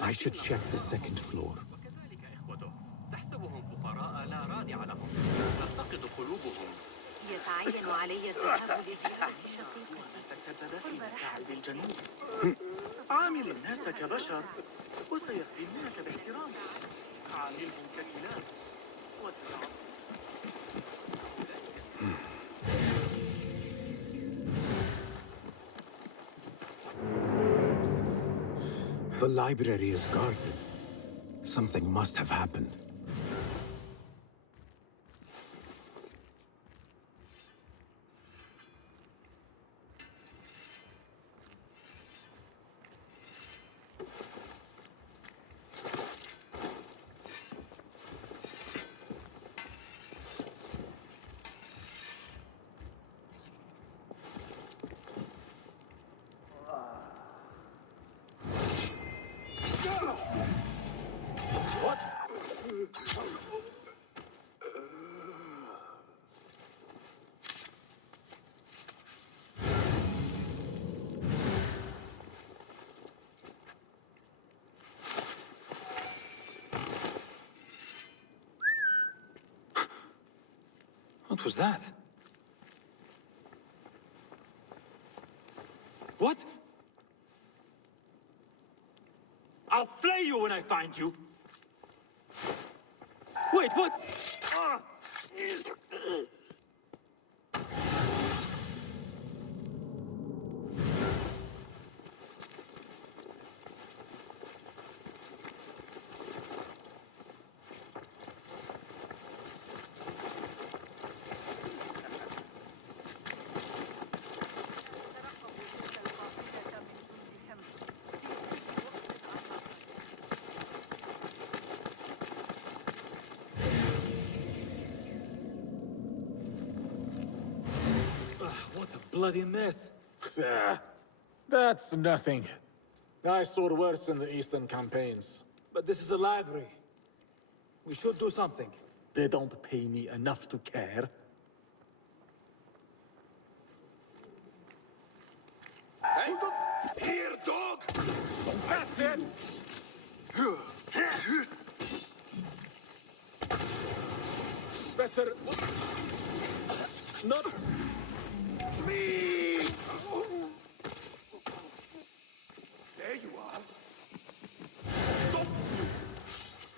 I should check the second floor. وكذلك إخوته تحسبهم فقراء لا رادع لهم تفتقد قلوبهم. يتعين علي الذهاب لزيارة شقيقتي. تسبب في متاعب الجنوب. عامل الناس كبشر وسيخدمونك باحترام. عاملهم ككلاب وستعرف. The library is guarded. Something must have happened. What was that? What? I'll flay you when I find you! Wait, what? Ah! What a bloody mess. That's nothing. I saw worse in the Eastern campaigns. But this is a library. We should do something. They don't pay me enough to care. Here, dog! That's it! Better... Not... Me! There you are. Stop!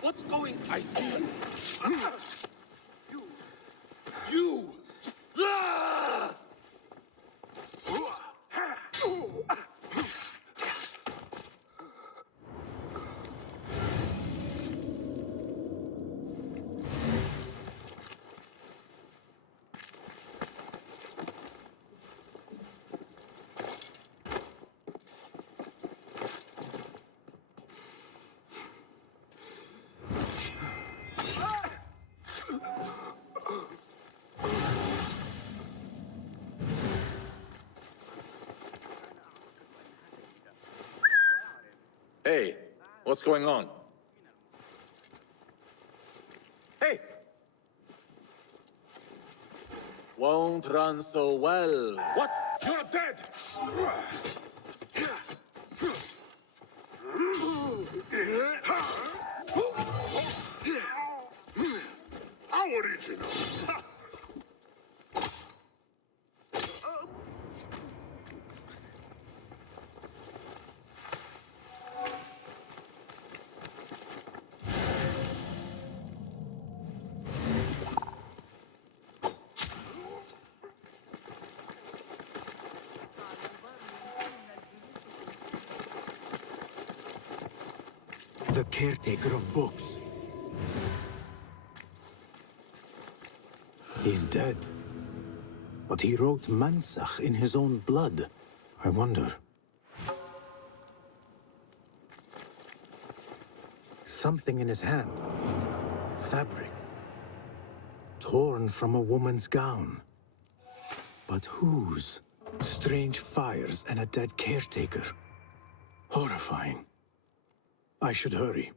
What's going? I see. You! Ah! Hey, what's going on? Hey! Won't run so well. What? You're dead! Original. The caretaker of books. He's dead. But he wrote Mansach in his own blood. I wonder. Something in his hand. Fabric. Torn from a woman's gown. But whose? Strange fires and a dead caretaker. Horrifying. I should hurry.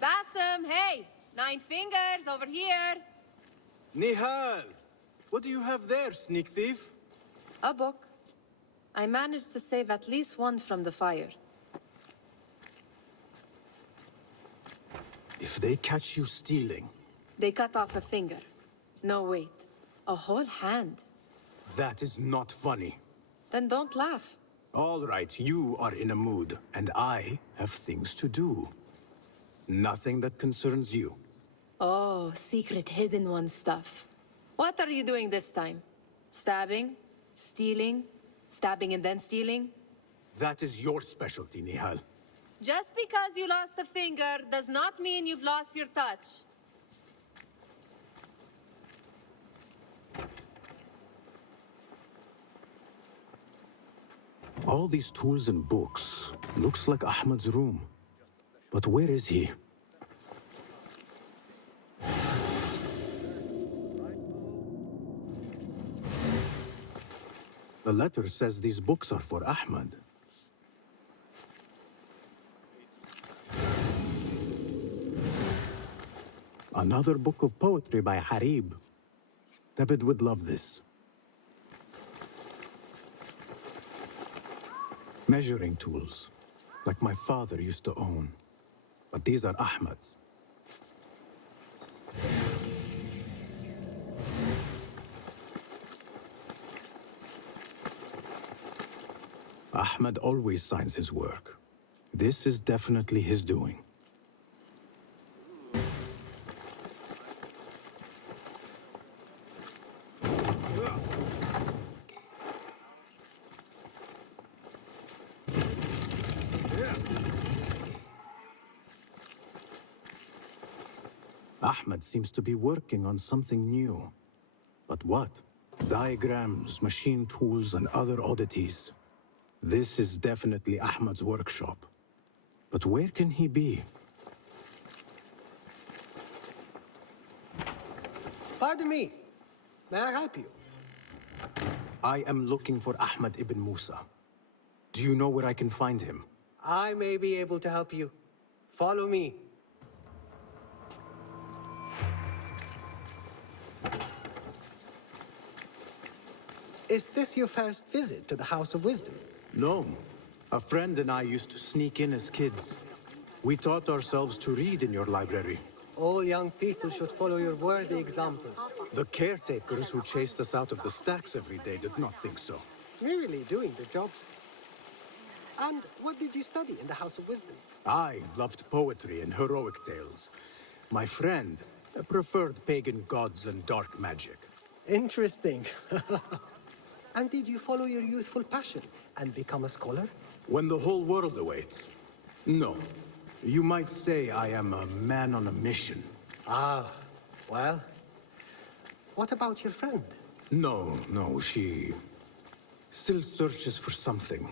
Bassem, hey! 9 fingers over here. Nihal! What do you have there, sneak thief? A book. I managed to save at least one from the fire. If they catch you stealing, They cut off a finger. No, wait. A whole hand. that is not funny. Then don't laugh. All right, you are in a mood, and I have things to do. Nothing that concerns you. Oh, secret hidden one stuff. What are you doing this time? Stabbing? Stealing? Stabbing and then stealing? That is your specialty, Nihal. Just because you lost a finger does not mean you've lost your touch. All these tools and books. Looks like Ahmad's room. But where is he? The letter says these books are for Ahmad. Another book of poetry by Harib. David would love this. Measuring tools, like my father used to own. But these are Ahmad's. Ahmad always signs his work. This is definitely his doing. Ahmad seems to be working on something new. But what? Diagrams, machine tools, and other oddities. This is definitely Ahmad's workshop. But where can he be? Pardon me. May I help you? I am looking for Ahmad ibn Musa. Do you know where I can find him? I may be able to help you. Follow me. Is this your first visit to the House of Wisdom? No. A friend and I used to sneak in as kids. We taught ourselves to read in your library. All young people should follow your worthy example. The caretakers who chased us out of the stacks every day did not think so. Merely doing their jobs. And what did you study in the House of Wisdom? I loved poetry and heroic tales. My friend preferred pagan gods and dark magic. Interesting. And did you follow your youthful passion and become a scholar? When the whole world awaits. No. You might say I am a man on a mission. Ah, well. What about your friend? No, she still searches for something.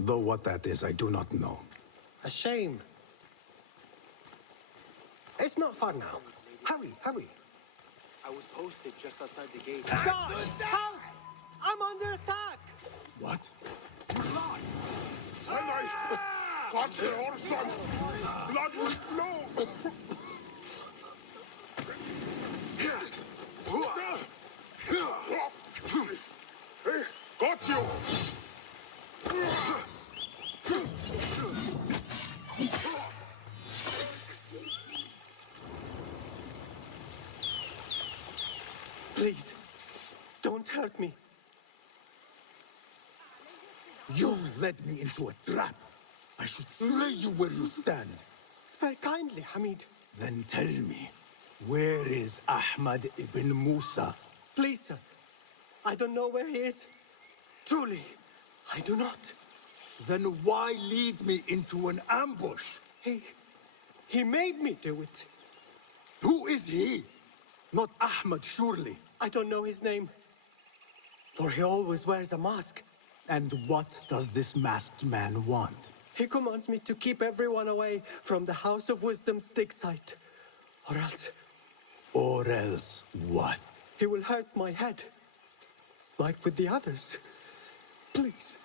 Though what that is, I do not know. A shame. It's not far now. Hurry, hurry. I was posted just outside the gate. God! Help! I'm under attack! What? And I got your son. Blood will flow. Hey, got you. Please, don't hurt me. You led me into a trap. I should slay you where you stand. Spare kindly, Hamid. Then tell me, where is Ahmad ibn Musa? Please, sir. I don't know where he is. Truly, I do not. Then why lead me into an ambush? He made me do it. Who is he? Not Ahmad, surely. I don't know his name, for he always wears a mask. And what does this masked man want? He commands me to keep everyone away from the House of Wisdom's dig site. Or else, Or else what? he will hurt my head. Like with the others. Please,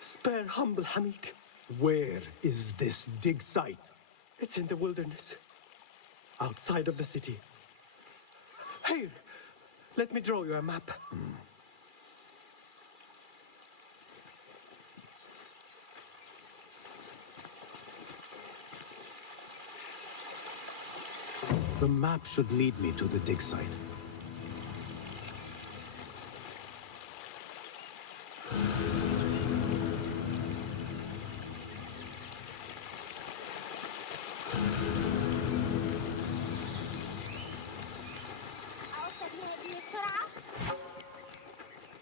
spare humble Hamid. Where is this dig site? It's in the wilderness. Outside of the city. Here, let me draw you a map. The map should lead me to the dig site.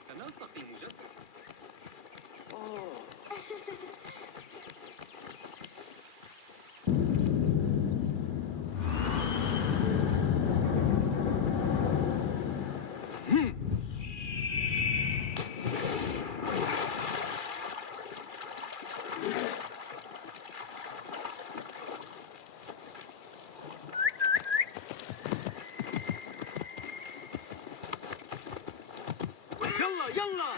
سنلتقي مجددا. Yalla, yalla!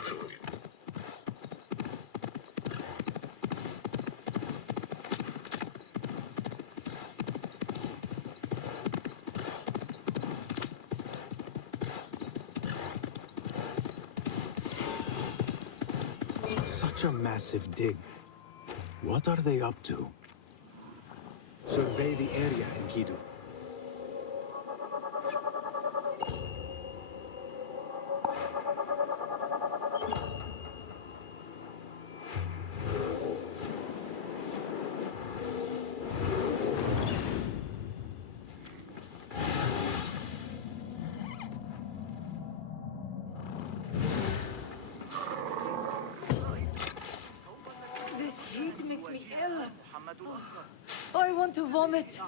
Such a massive dig. What are they up to? Survey the area, Enkidu. This heat makes me ill. I want to vomit.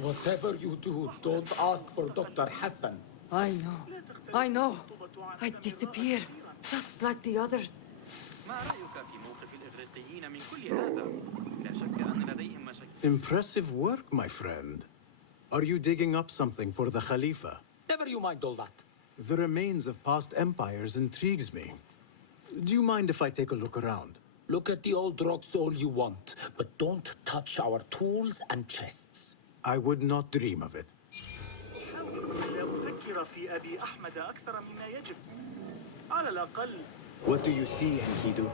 Whatever you do, don't ask for Dr. Hassan. I know. I know. I disappear, just like the others. ما رأيك في موقف الإغريقيين من كل هذا؟ لا شك أن لديهم مشاكل. Impressive work, my friend. Are you digging up something for the Khalifa? Never you mind all that. The remains of past empires intrigues me. Do you mind if I take a look around? Look at the old rocks all you want, but don't touch our tools and chests. I would not dream of it. لا أفكر في أبي أحمد أكثر مما يجب. على الأقل What do you see, Enkidu?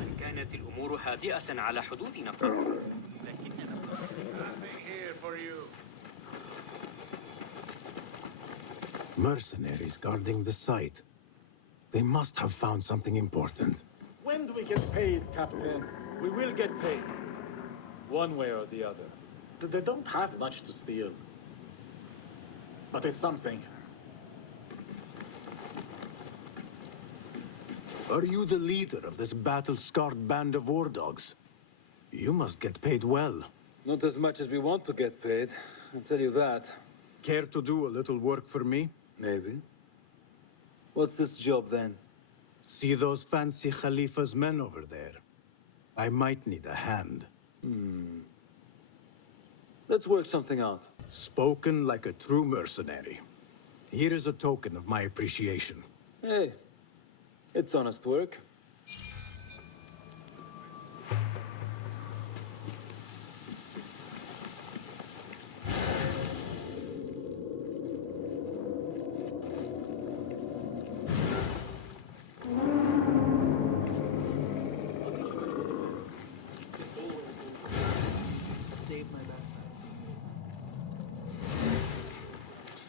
أن كانت الأمور هادئة على حدودنا قط. لكننا Mercenaries guarding the site. They must have found something important. When do we get paid, Captain? We will get paid. One way or the other. They don't have much to steal. But it's something. Are you the leader of this battle-scarred band of war dogs? You must get paid well. Not as much as we want to get paid, I'll tell you that. Care to do a little work for me? Maybe. What's this job then? See those fancy Khalifa's men over there? I might need a hand. Let's work something out. Spoken like a true mercenary. Here is a token of my appreciation. Hey, it's honest work.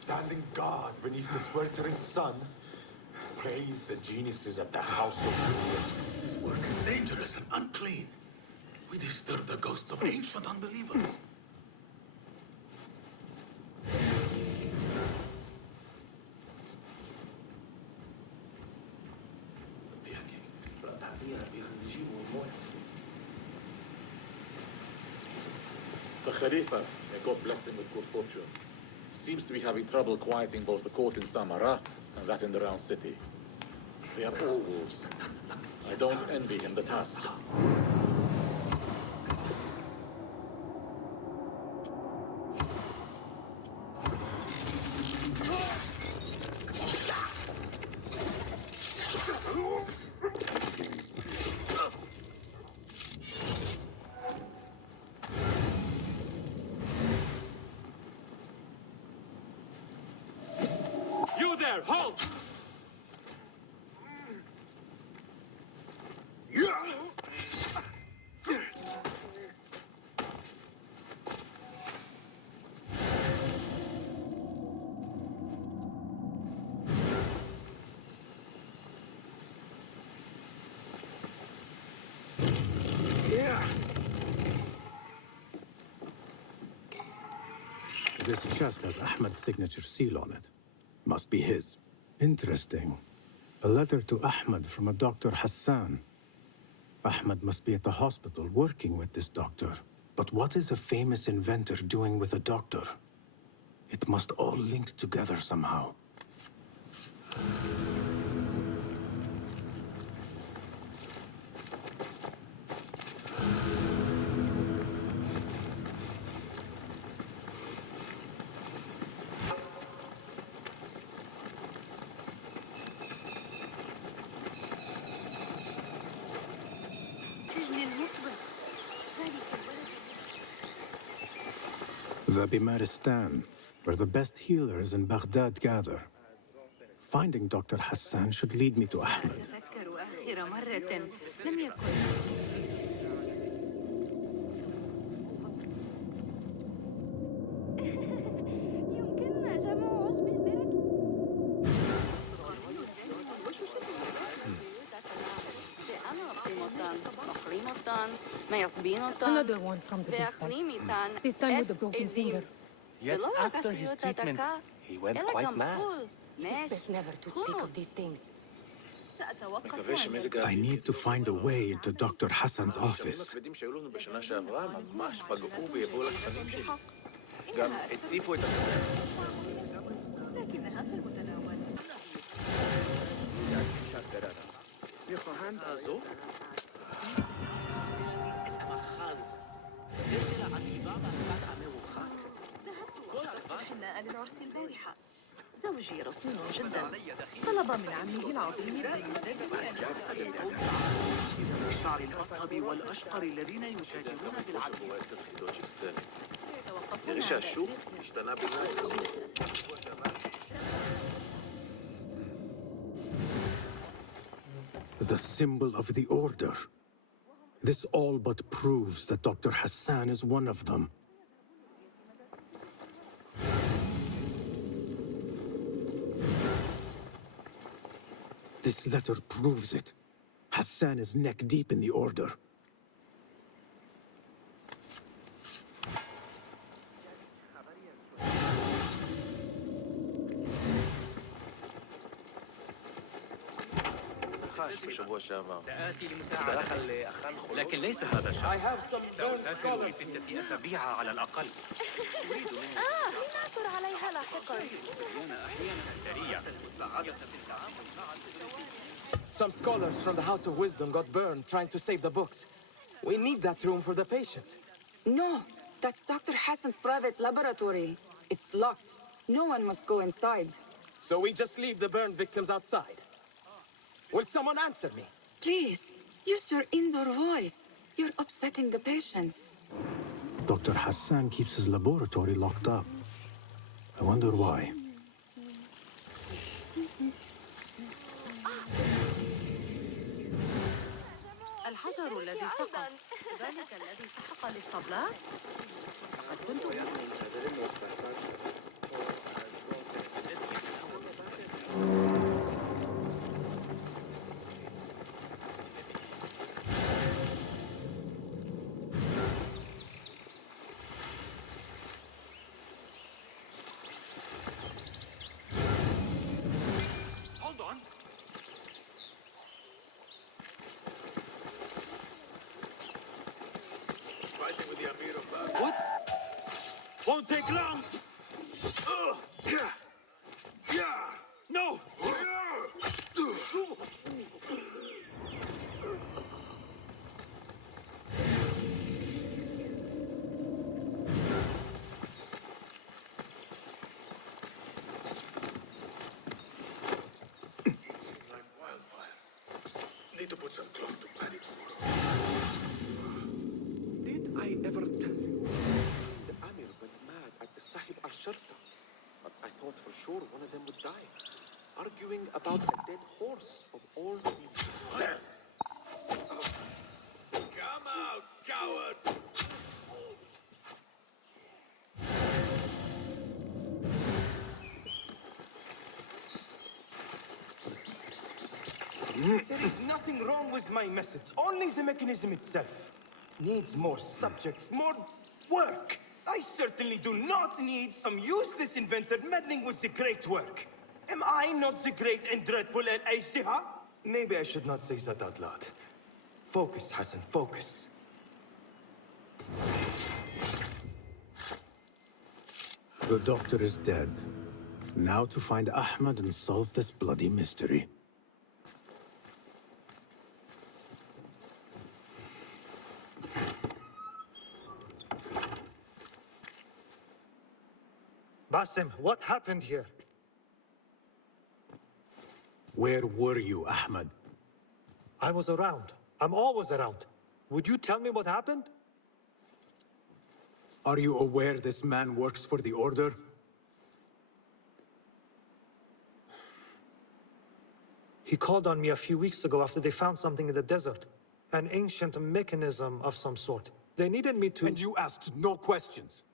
Standing guard beneath the sweltering sun, praise the geniuses at the House of Wisdom. Work is dangerous and unclean. We disturb the ghosts of ancient unbelievers. Khalifa, may God bless him with good fortune, seems to be having trouble quieting both the court in Samarra and that in the round city. They are all wolves. I don't envy him the task. You there, halt! This chest has Ahmad's signature seal on it. Must be his. Interesting. A letter to Ahmad from a Dr. Hassan. Ahmad must be at the hospital working with this doctor. But what is a famous inventor doing with a doctor? It must all link together somehow. The Bimaristan, where the best healers in Baghdad gather. Finding Dr. Hassan should lead me to Ahmed. أتذكر آخر مرة لم يكن يمكننا جمع عشب البرك. Another one from the big side. This time with the broken finger. Yet after his treatment, he went quite mad. It is best never to speak of these things. I need to find a way into Dr. Hassan's office. زوجي رسول جدا طلب من عمه العظيم الشعر الأصهب والأشقر الذين يتاجرون بالعبد. The symbol of the Order. This all but proves that Dr. Hassan is one of them. This letter proves it. Hassan is neck deep in the Order. سآتي لمساعدتك لكن ليس هذا الشرط سأسافر في 6 أسابيع على الأقل لنعثر عليها لاحقا. Some scholars from the House of Wisdom got burned trying to save the books. We need that room for the patients. No, that's Dr. Hassan's private laboratory. It's locked. No one must go inside. So we just leave the burned victims outside. Will someone answer me? Please, use your indoor voice. You're upsetting the patients. Dr. Hassan keeps his laboratory locked up. I wonder why. الحجر الذي سقط ذلك الذي سحق الاسطبلات. قد كنت Hold on. What? Won't take long. No. Need to put some clothes to Paddy tomorrow. Did I ever tell you the Amir went mad at the Sahib al-Sharta? But I thought for sure one of them would die, arguing about a dead horse of all things. Come out, coward! There is nothing wrong with my message, only the mechanism itself. It needs more subjects, more work. I certainly do not need some useless inventor meddling with the great work. Am I not the great and dreadful Al-Ajdiha? Maybe I should not say that out loud. Focus, Hassan, focus. The doctor is dead. Now to find Ahmad and solve this bloody mystery. Basim, what happened here? Where were you, Ahmad? I was around. I'm always around. Would you tell me what happened? Are you aware this man works for the Order? He called on me a few weeks ago after they found something in the desert. An ancient mechanism of some sort. They needed me to... And you asked no questions?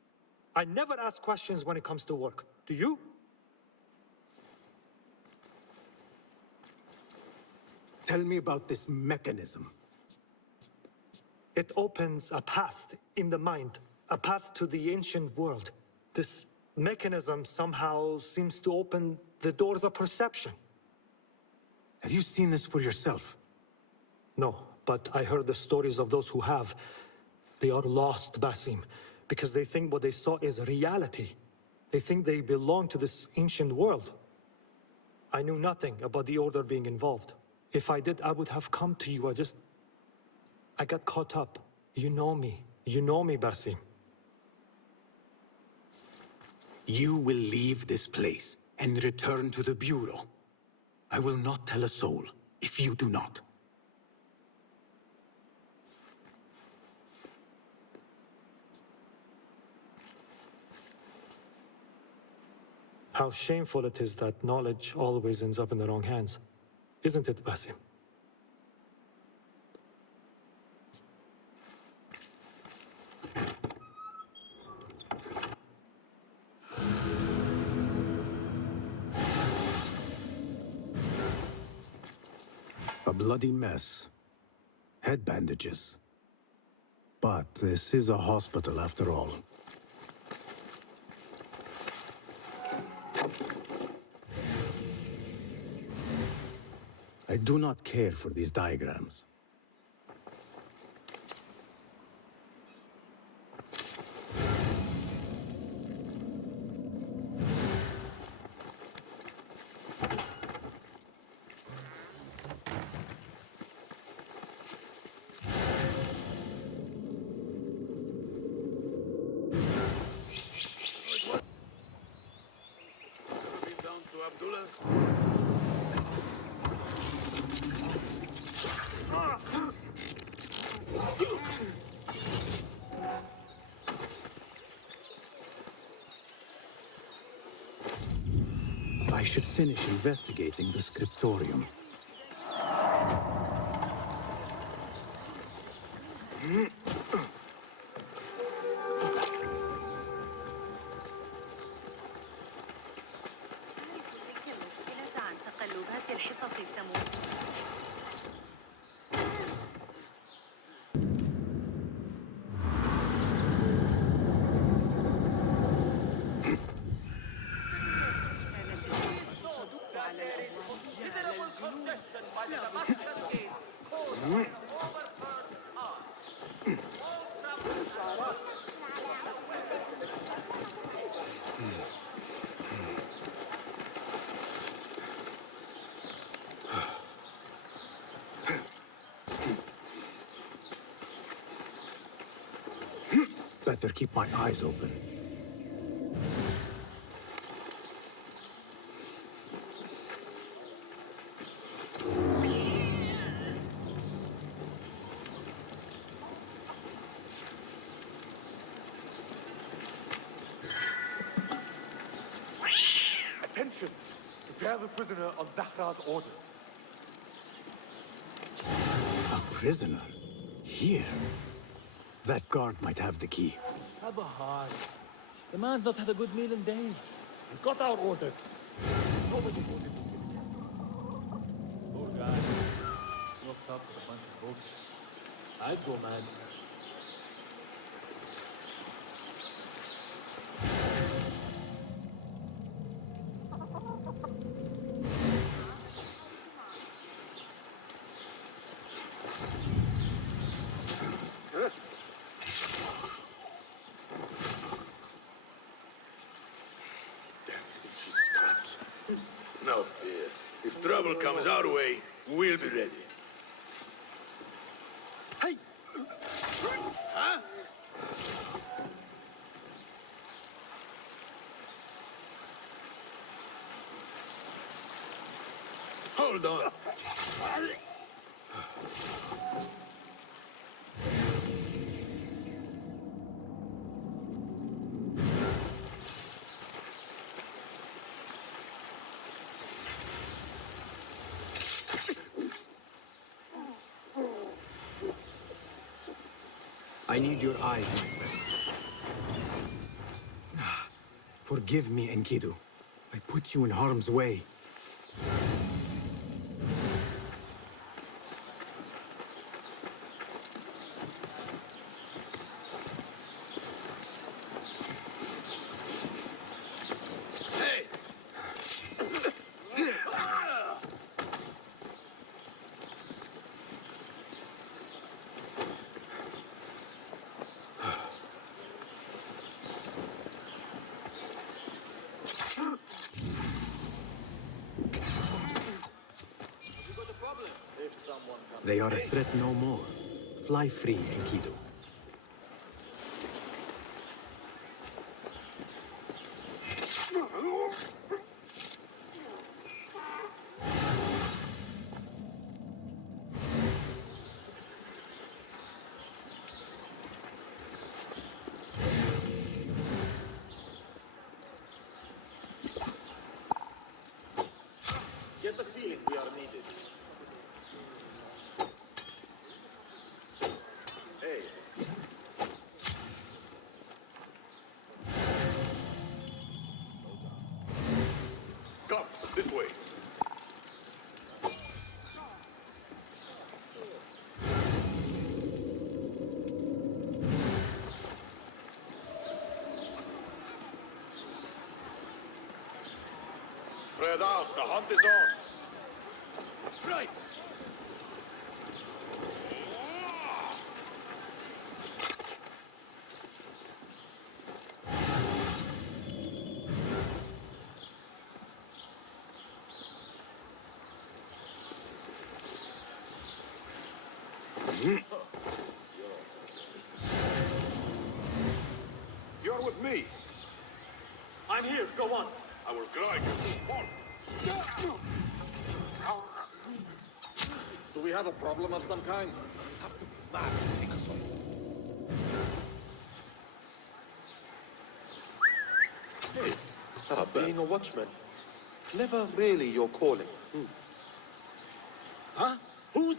I never ask questions when it comes to work. Do you? Tell me about this mechanism. It opens a path in the mind, a path to the ancient world. This mechanism somehow seems to open the doors of perception. Have you seen this for yourself? No, but I heard the stories of those who have. They are lost, Basim, because they think what they saw is reality. They think they belong to this ancient world. I knew nothing about the Order being involved. If I did, I would have come to you. I got caught up. You know me. You know me, Basim. You will leave this place and return to the Bureau. I will not tell a soul if you do not. How shameful it is that knowledge always ends up in the wrong hands. Isn't it, Basim? A bloody mess. Head bandages. But this is a hospital after all. I do not care for these diagrams. Down to Abdullah. I should finish investigating the scriptorium. عن تقلبات الحصص السموية. Better keep my eyes open. Attention! Prepare the prisoner on Zahra's orders. A prisoner? Here? That guard might have the key. Have a heart. The man's not had a good meal in days. He's got our orders. Nobody goes into the poor guy. Locked up with a bunch of folks. I'd go mad. No fear. If trouble comes our way, we'll be ready. Hey! Huh? Hold on. I need your eyes, my friend. Forgive me, Enkidu. I put you in harm's way. Hey! They are a threat no more. Fly free, Enkidu. Get the feeling we are needed. Hey. Come, this way. Spread out, the hunt is on. Right. You're with me. I'm here. Go on. I will guide you. Come on. Do we have a problem of some kind? Have to be mad to take us on. Being a watchman, never really your calling. Huh? Who's?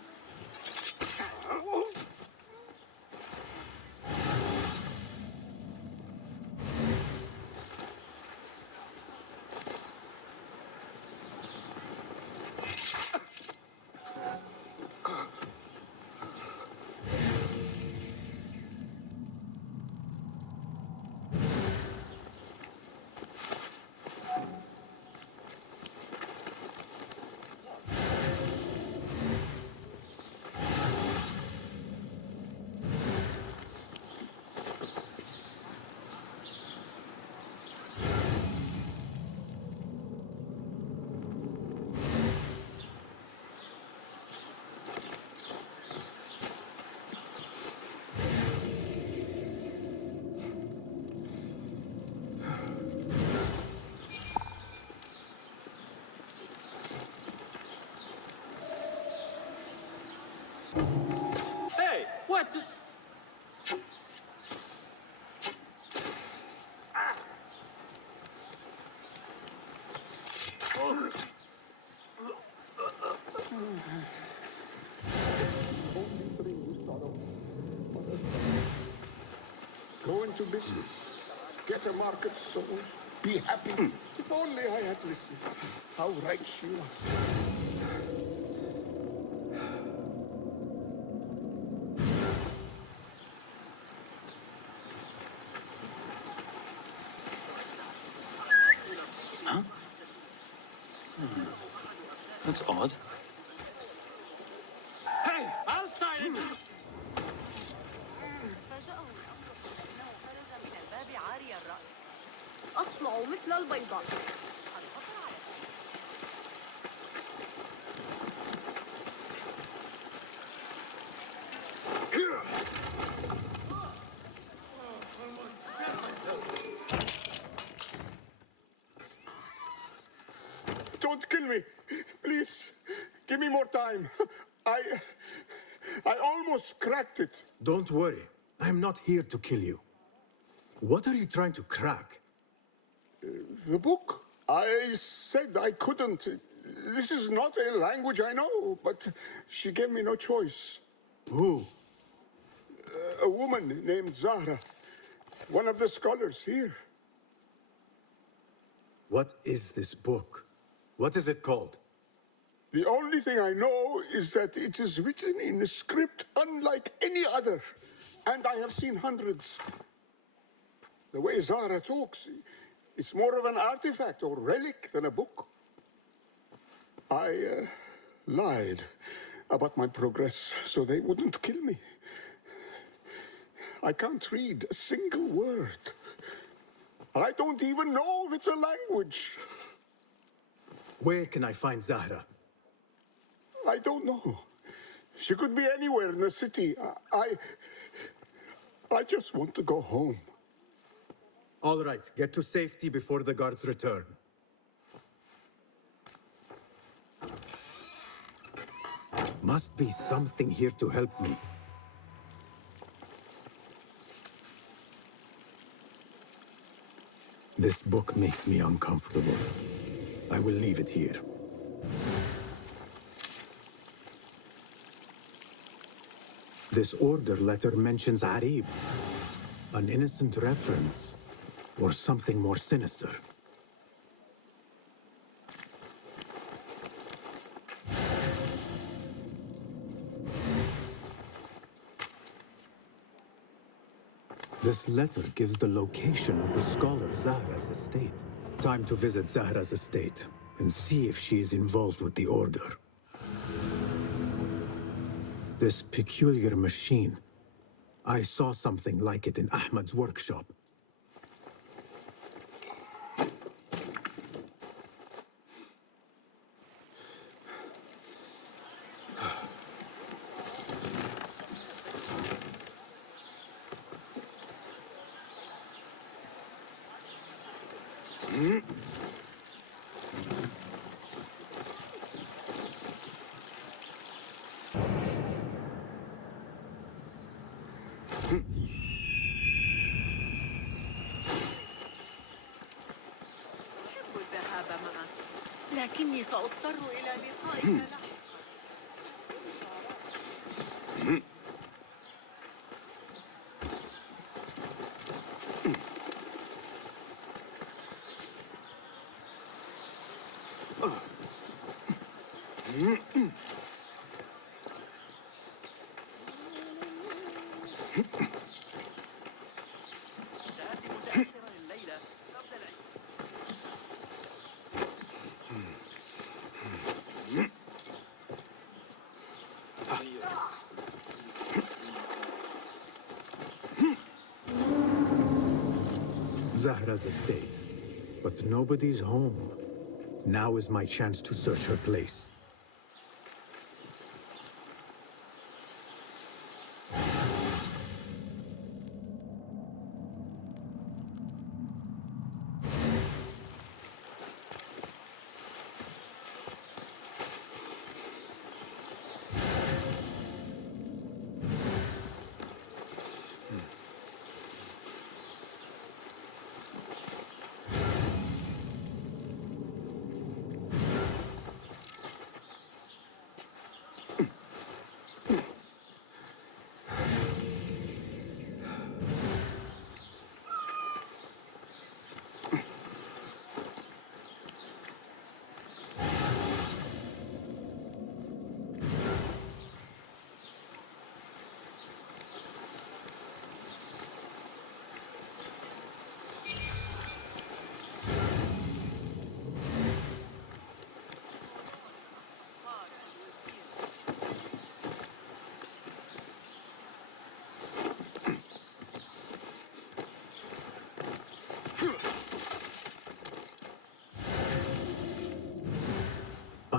to business. Get a market stall. Be happy. If only I had listened. How right she was. That's odd. Hey, outside! فاجأه الأمر بأنه خرج من الباب عاري الرأس. أصلع مثل البيضاء. Don't kill me. Please, give me more time. I almost cracked it. Don't worry. I'm not here to kill you. What are you trying to crack? The book. I said I couldn't. This is not a language I know, but she gave me no choice. Who? A woman named Zahra. One of the scholars here. What is this book? What is it called? The only thing I know is that it is written in a script unlike any other. And I have seen hundreds. The way Zahra talks, it's more of an artifact or relic than a book. I lied about my progress so they wouldn't kill me. I can't read a single word. I don't even know if it's a language. Where can I find Zahra? I don't know. She could be anywhere in the city. I just want to go home. All right, get to safety before the guards return. Must be something here to help me. This book makes me uncomfortable. I will leave it here. This order letter mentions Arib, an innocent reference, or something more sinister. This letter gives the location of the scholar Zahra's estate. Time to visit Zahra's estate and see if she is involved with the order. This peculiar machine. I saw something like it in Ahmad's workshop. أحب الذهاب معك، لكني سأضطر إلى لقائك لاحقا. سآتي متأخرا الليلة قبل العشاء. Zahra's estate. But nobody's home. Now is my chance to search her place.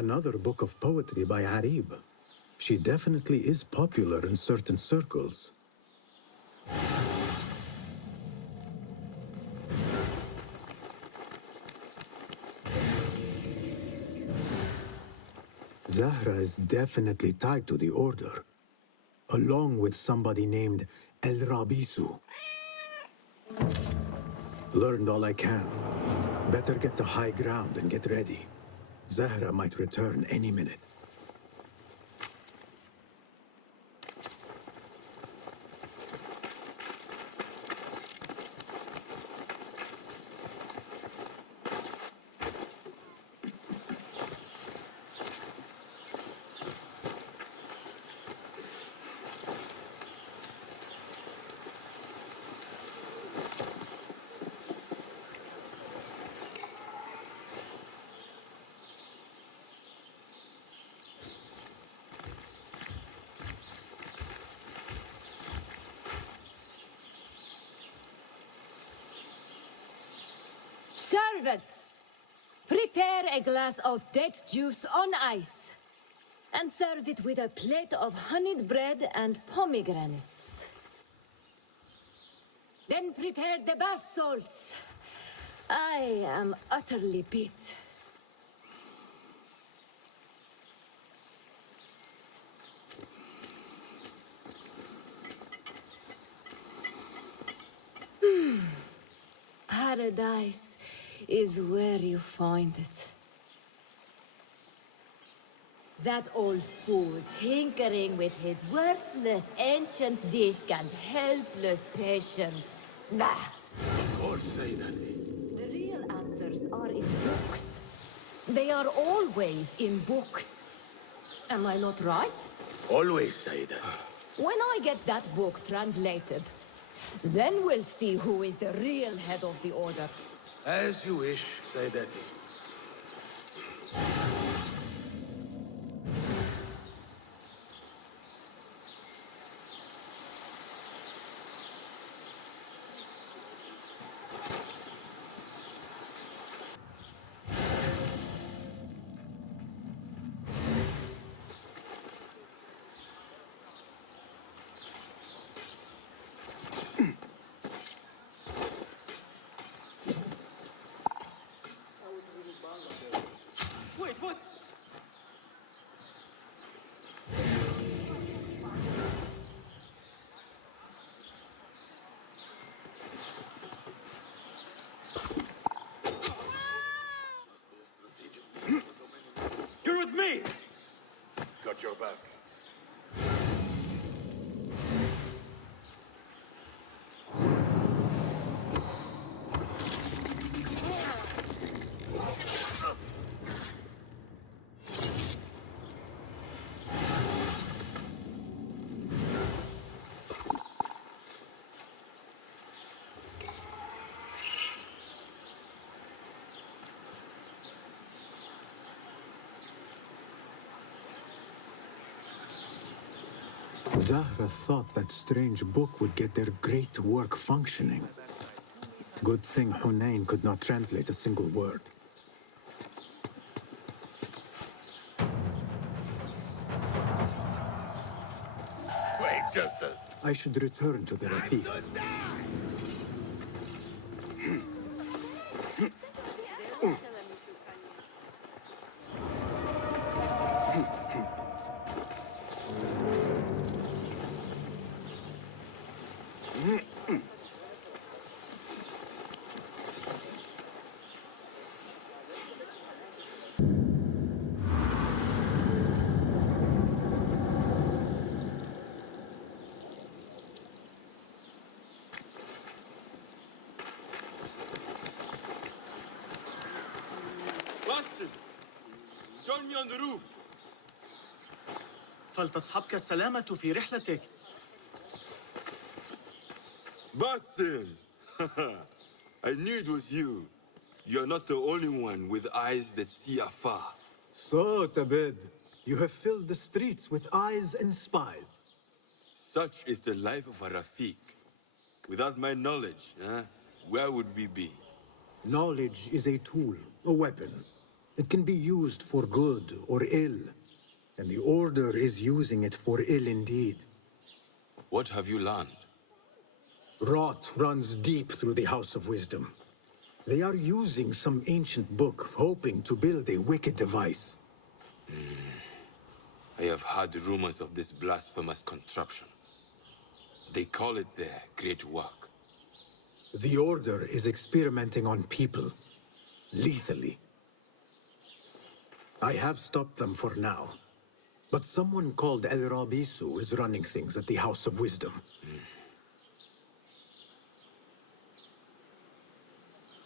another book of poetry by Arib. She definitely is popular in certain circles. Zahra is definitely tied to the Order, along with somebody named El Rabisu. Learned all I can. Better get to high ground and get ready. Zahra might return any minute. Servants, prepare a glass of date juice on ice and serve it with a plate of honeyed bread and pomegranates. Then prepare the bath salts. I am utterly beat. Paradise is where you find it. That old fool tinkering with his worthless ancient disc and helpless patience. Nah. Of course, Sayyidati. The real answers are in books. They are always in books. Am I not right? Always, Sayyidati. When I get that book translated, then we'll see who is the real head of the Order. As you wish, Sayyidati. Wait, what? You're with me! Got your back. Zahra thought that strange book would get their great work functioning. Good thing Hunayn could not translate a single word. Wait just a... I should return to the Rafiq. Join me on the roof. فلتصحبك السلامة في رحلتك. Basim! I knew it was you. You're not the only one with eyes that see afar. So, Tabid, you have filled the streets with eyes and spies. Such is the life of a Rafiq. Without my knowledge, where would we be? Knowledge is a tool, a weapon. It can be used for good or ill, and the Order is using it for ill indeed. What have you learned? Rot runs deep through the House of Wisdom. They are using some ancient book, hoping to build a wicked device. I have heard rumors of this blasphemous contraption. They call it their great work. The Order is experimenting on people, lethally. I have stopped them for now, but someone called El Rabisu is running things at the House of Wisdom.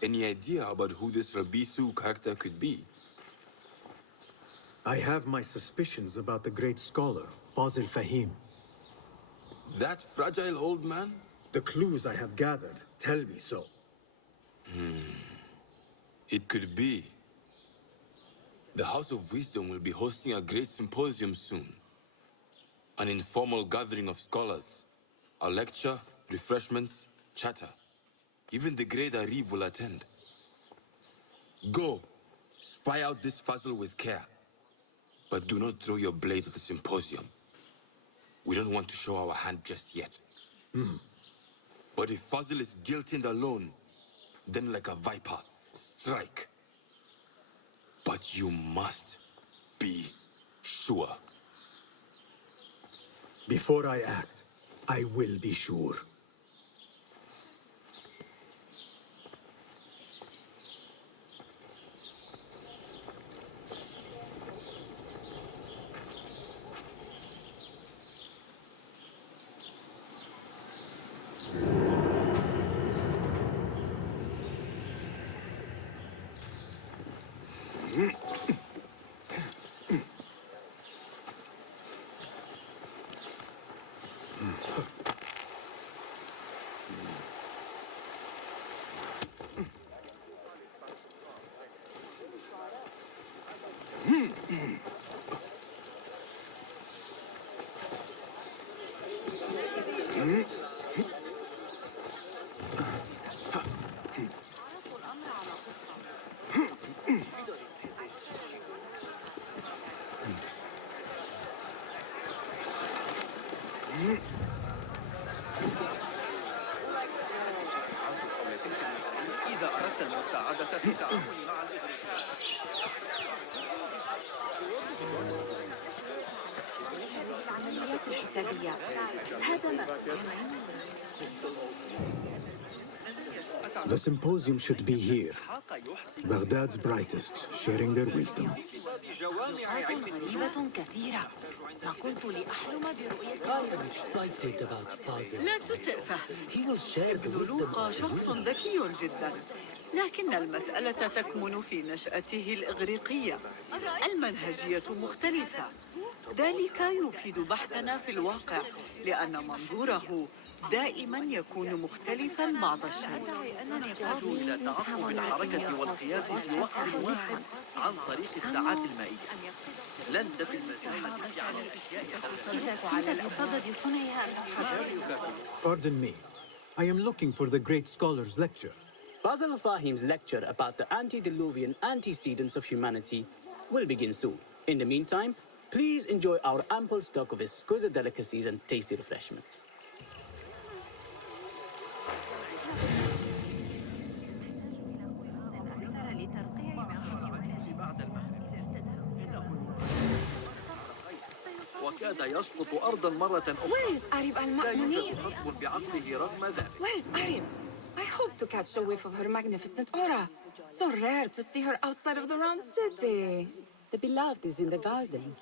Any idea about who this Rabisu character could be? I have my suspicions about the great scholar, Fazil Fahim. That fragile old man? The clues I have gathered tell me so. It could be. The House of Wisdom will be hosting a great symposium soon. An informal gathering of scholars. A lecture, refreshments, chatter. Even the great Arib will attend. Go, spy out this puzzle with care. But do not throw your blade at the symposium. We don't want to show our hand just yet. But if Fazil is guilty and alone, then like a viper, strike. But you must be sure. Before I act, I will be sure. إذا أردت المساعدة في التعامل مع العمليات الحسابية هذا ما The symposium should be here. Baghdad's brightest, sharing their wisdom. غريبة كثيرة ما كنت لأحلم برؤية Excited about Fazil. لا تسئ فهم He will share the ابن wisdom لوقا of the شخص wisdom. ذكي جدا لكن المسألة تكمن في نشأته الإغريقية المنهجية مختلفة ذلك يفيد بحثنا في الواقع لأن منظوره دائما يكون مختلفا بعض الشيء نحتاج إلى تعقب الحركة والقياس في وقت واحد عن طريق الساعات المائية. لن تفي المساحة عن الأشياء إذا كنت بصدد صنعها Pardon me. I am looking for the great scholar's lecture. Fazl Fahim's lecture about the antediluvian antecedents of humanity will begin soon. In the meantime, please enjoy our ample stock of exquisite delicacies and tasty refreshments. وكاد يسقط أرضا مرة أخرى. Where is Arib لا al-Ma'munin? يوجد خطب بعقله رغم ذلك. Where is Arib? I hope to catch a whiff of her magnificent aura. So rare to see her outside of the round city. The beloved is in the garden,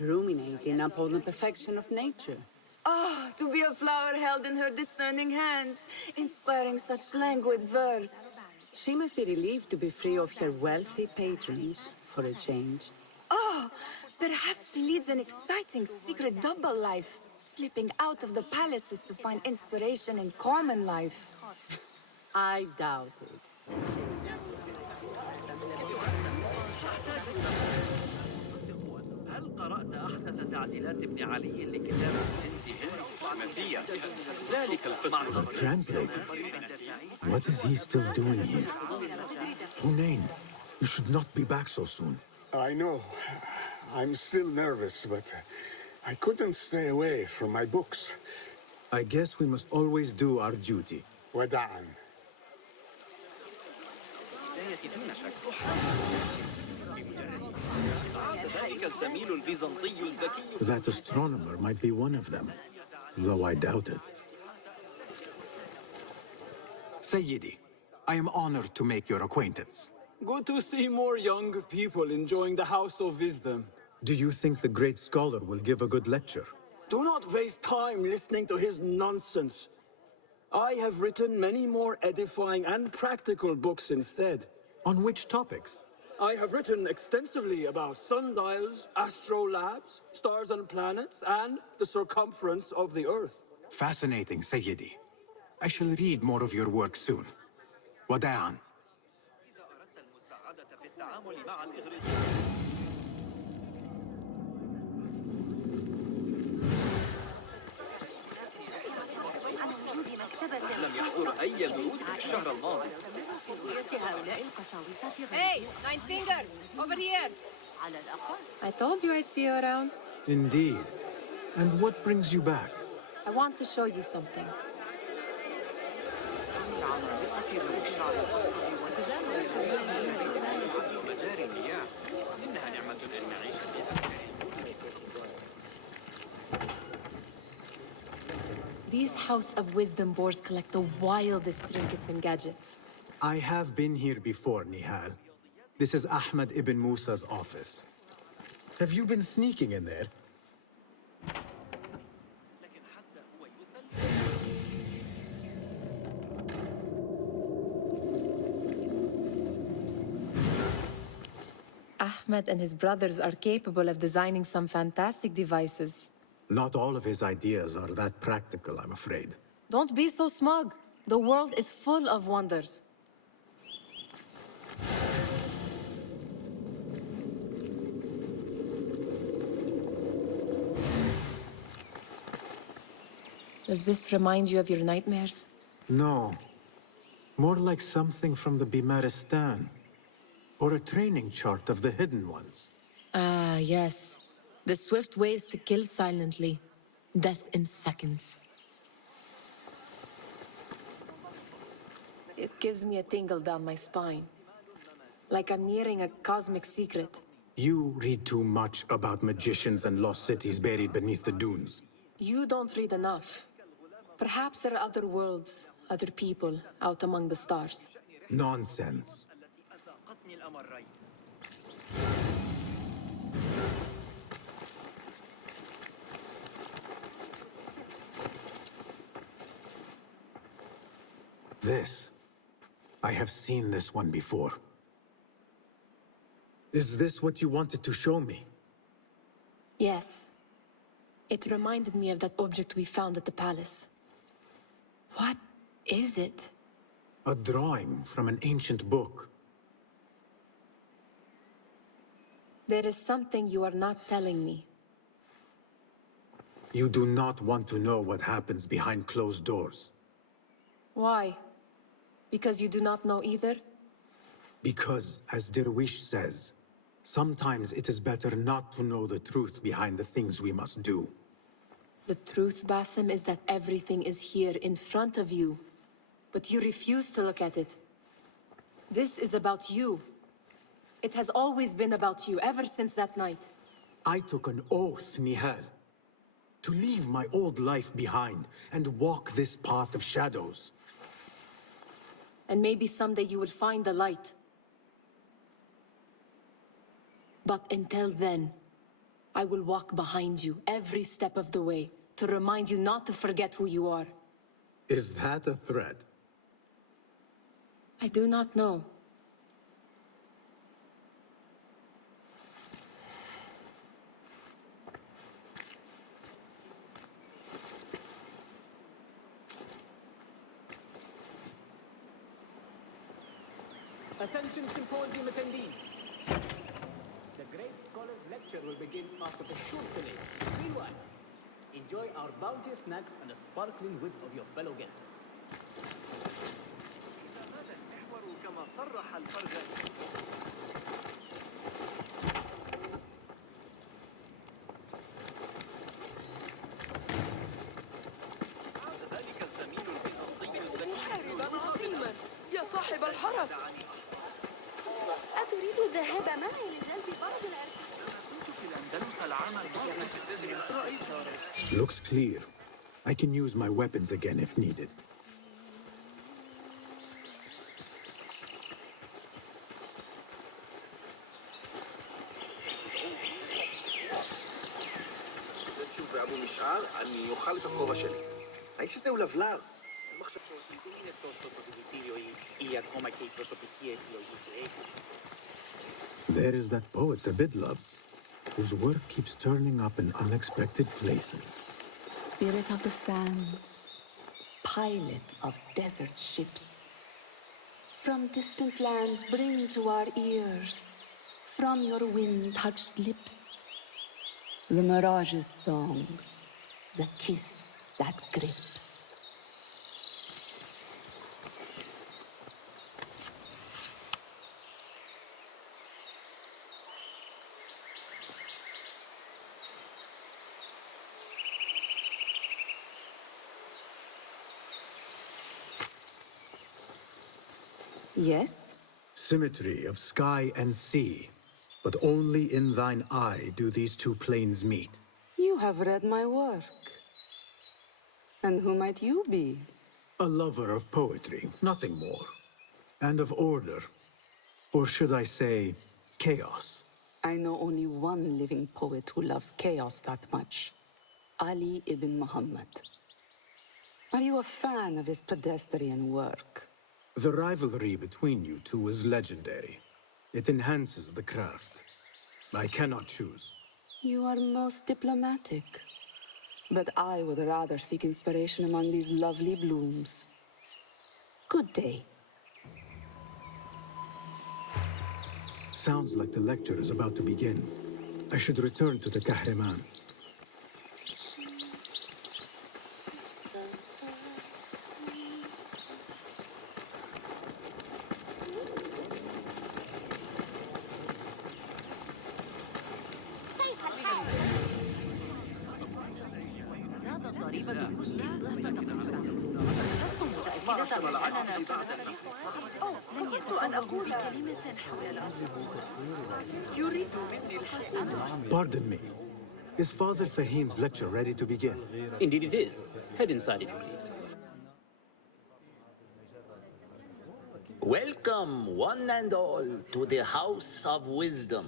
ruminating upon the perfection of nature. Oh, to be a flower held in her discerning hands, inspiring such languid verse. She must be relieved to be free of her wealthy patrons for a change. Oh, perhaps she leads an exciting secret double life, slipping out of the palaces to find inspiration in common life. I doubt it. هل قرأت أحدث تعديلات ابن علي لكتاب مسيح ذلك القسم The translator? What is he still doing here? Hunain, You should not be back so soon. I know. I'm still nervous, but I couldn't stay away from my books. I guess we must always do our duty. وداعا. That astronomer might be one of them, though I doubt it. Sayyidi, I am honored to make your acquaintance. Good to see more young people enjoying the House of Wisdom. Do you think the great scholar will give a good lecture? Do not waste time listening to his nonsense. I have written many more edifying and practical books instead. On which topics? I have written extensively about sundials, astrolabes, stars and planets, and the circumference of the Earth. Fascinating, Sayyidi. I shall read more of your work soon. Wada'an. لم يحضر أي دروس في الشهر الماضي. Hey, Nine Fingers, over here. I told you I'd see you around. Indeed. And what brings you back? I want to show you something. These House of Wisdom boars collect the wildest trinkets and gadgets. I have been here before, Nihal. This is Ahmad ibn Musa's office. Have you been sneaking in there? Ahmed and his brothers are capable of designing some fantastic devices. Not all of his ideas are that practical, I'm afraid. Don't be so smug. The world is full of wonders. Does this remind you of your nightmares? No. More like something from the Bimaristan. Or a training chart of the hidden ones. Ah, yes. The swift ways to kill silently. Death in seconds. It gives me a tingle down my spine. Like I'm nearing a cosmic secret. You read too much about magicians and lost cities buried beneath the dunes. You don't read enough. Perhaps there are other worlds, other people, out among the stars. Nonsense. This. I have seen this one before. Is this what you wanted to show me? Yes. It reminded me of that object we found at the palace. What is it? A drawing from an ancient book. There is something you are not telling me. You do not want to know what happens behind closed doors. Why? Because you do not know either? Because, as Derwish says, sometimes it is better not to know the truth behind the things we must do. The truth, Basim, is that everything is here in front of you. But you refuse to look at it. This is about you. It has always been about you, ever since that night. I took an oath, Nihal, to leave my old life behind and walk this path of shadows. And maybe someday you will find the light. But until then, I will walk behind you every step of the way to remind you not to forget who you are. Is that a threat? I do not know. Attention symposium attendees. The great scholar's lecture will begin after the short delay. Meanwhile, enjoy our bounteous snacks and a sparkling wit of your fellow guests. كما صرح الفرزان صاحب الحرس. أتريد الذهاب معي لجلب بعض Looks clear. I can use my weapons again if needed. ואבו משער, אני אוכל את הכובע שלי. האיש הזה הוא לבלב. There is that poet Abid loves, whose work keeps turning up in unexpected places. Spirit of the sands, pilot of desert ships. From distant lands bring to our ears, from your wind-touched lips, the Mirage's song, the kiss that grips. Yes? Symmetry of sky and sea, but only in thine eye do these two planes meet. You have read my work. And who might you be? A lover of poetry, nothing more. And of order. Or should I say, chaos. I know only one living poet who loves chaos that much. Ali ibn Muhammad. Are you a fan of his pedestrian work? The rivalry between you two is legendary. It enhances the craft. I cannot choose. You are most diplomatic. But I would rather seek inspiration among these lovely blooms. Good day. Sounds like the lecture is about to begin. I should return to the Kahraman. Pardon me. Is Fazil Fahim's lecture ready to begin? Indeed it is. Head inside if you please. Welcome, one and all, to the House of Wisdom,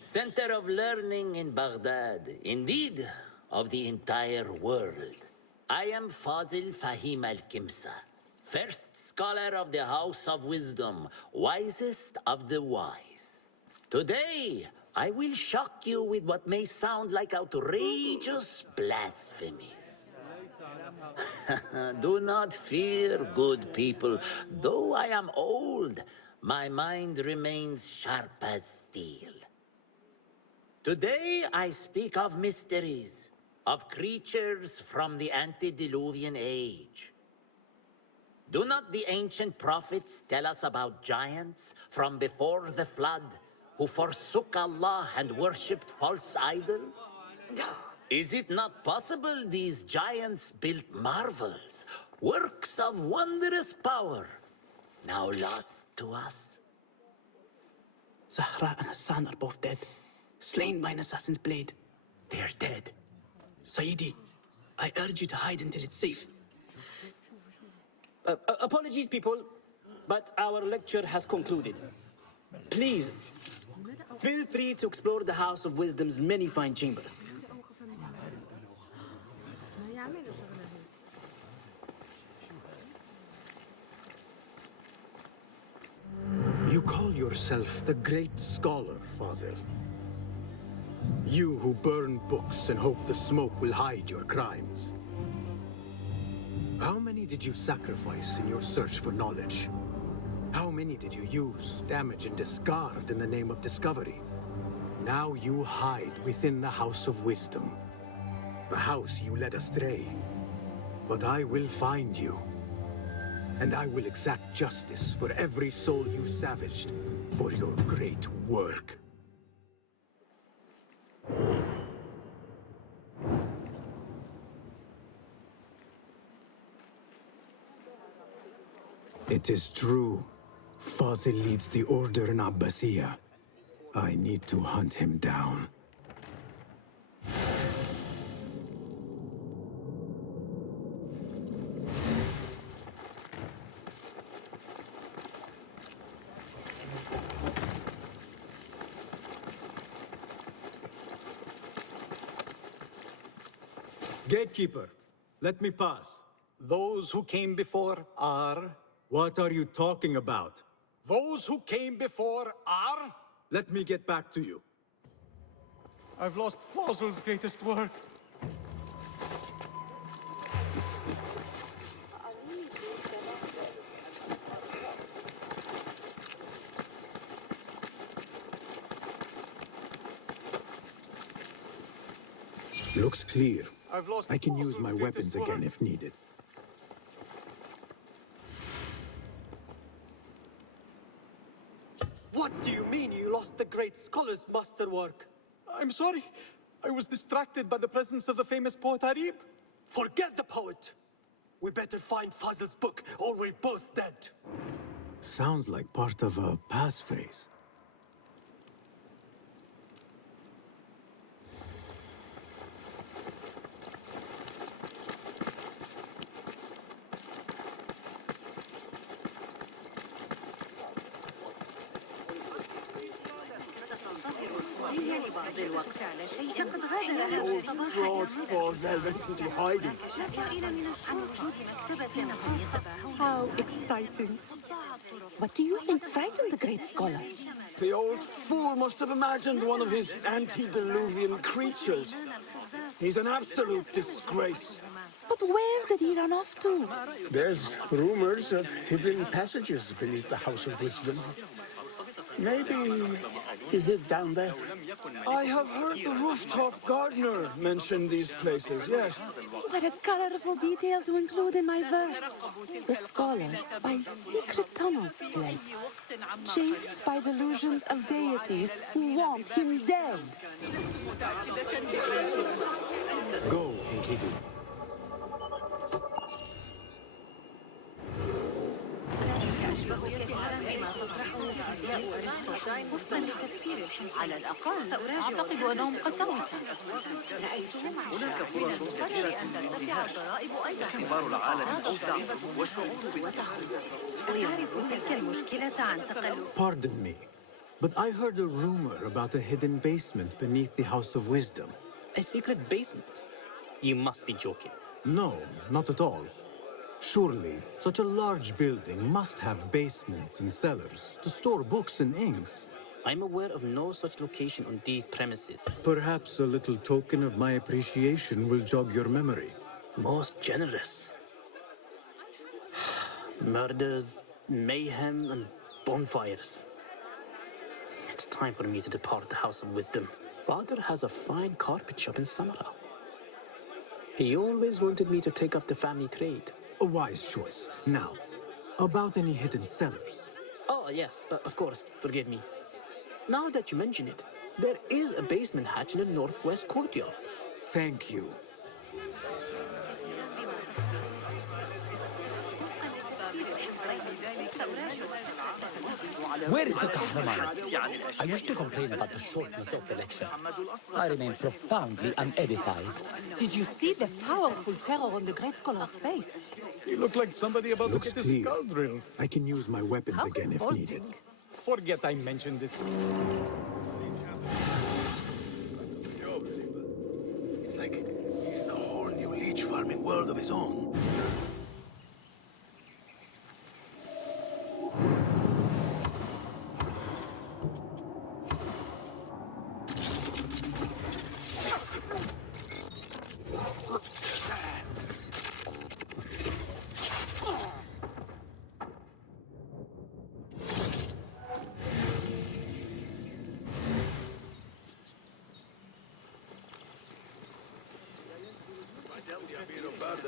center of learning in Baghdad, indeed, of the entire world. I am Fazil Fahim al-Kimsa, first scholar of the House of Wisdom, wisest of the wise. Today, I will shock you with what may sound like outrageous blasphemies. Do not fear, good people. Though I am old, my mind remains sharp as steel. Today I speak of mysteries, of creatures from the antediluvian age. Do not the ancient prophets tell us about giants from before the flood who forsook Allah and worshipped false idols? Is it not possible these giants built marvels, works of wondrous power, now lost to us? Zahra and Hassan are both dead, slain by an assassin's blade. They're dead. Sayyidi, I urge you to hide until it's safe. Apologies, people, but our lecture has concluded. Please, feel free to explore the House of Wisdom's many fine chambers. You call yourself the great scholar, Fazil. You who burn books and hope the smoke will hide your crimes. How many did you sacrifice in your search for knowledge? How many did you use, damage, and discard in the name of discovery? Now you hide within the House of Wisdom. The house you led astray. But I will find you. And I will exact justice for every soul you savaged for your great work. It is true. Fazil leads the order in Abbasiyya. I need to hunt him down. Gatekeeper, let me pass. Those who came before are... What are you talking about? Those who came before are... Let me get back to you. I've lost Fazil's greatest work. Looks clear. I've lost I can use Fazil's my weapons greatest again work. if needed. What do you mean you lost the great scholar's masterwork? I'm sorry. I was distracted by the presence of the famous poet Arib. Forget the poet. We better find Fazil's book, or we're both dead. Sounds like part of a passphrase. Brought Fazil into hiding. How exciting. What do you think frightened the great scholar? The old fool must have imagined one of his antediluvian creatures. He's an absolute disgrace. But where did he run off to? There's rumors of hidden passages beneath the House of Wisdom. Maybe he hid down there. I have heard the rooftop gardener mention these places, yes. What a colorful detail to include in my verse. The scholar by secret tunnels fled, chased by delusions of deities who want him dead. Go, Enkidu. وفقا لتفسير الحمص على الأقل أعتقد أنهم قساوسة رأيتهم هناك فرص كبيرة أن ترتفع الضرائب أيضا اختبار العالم الأوسع والشعور ويعرف تلك المشكلة عن تقلب Pardon me, but I heard a rumor about a hidden basement beneath the House of Wisdom. A secret basement? You must be joking. No, not at all. Surely, such a large building must have basements and cellars to store books and inks. I'm aware of no such location on these premises. Perhaps a little token of my appreciation will jog your memory. Most generous. Murders, mayhem, and bonfires. It's time for me to depart the House of Wisdom. Father has a fine carpet shop in Samara. He always wanted me to take up the family trade. A wise choice. Now, about any hidden cellars. Oh, yes, of course, forgive me. Now that you mention it, there is a basement hatch in the northwest courtyard. Thank you. Where is the Kahraman? I wish to complain about the shortness of the lecture. I remain profoundly unedified. Did you see the powerful terror on the great scholar's face? He looked like somebody about to Looks get his clear. skull drilled. I can use my weapons again if needed. Forget I mentioned it. It's like he's in a whole new leech farming world of his own.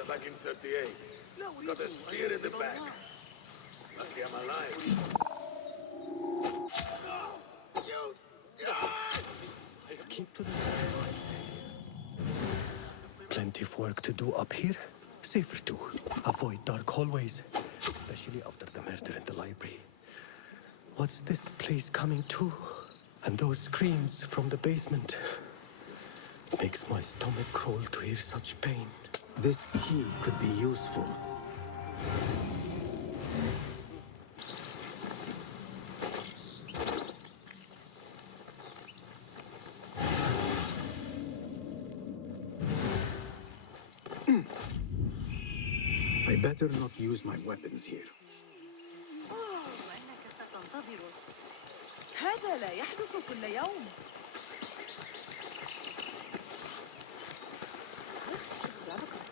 Back in 38. Got a spear in the back. Lucky I'm alive. Keep to the... Plenty of work to do up here. Safer too. Avoid dark hallways, especially after the murder in the library. What's this place coming to? And those screams from the basement. It makes my stomach crawl to hear such pain. This key could be useful. I better not use my weapons here. وأنك ستنتظره. هذا لا يحدث كل يوم.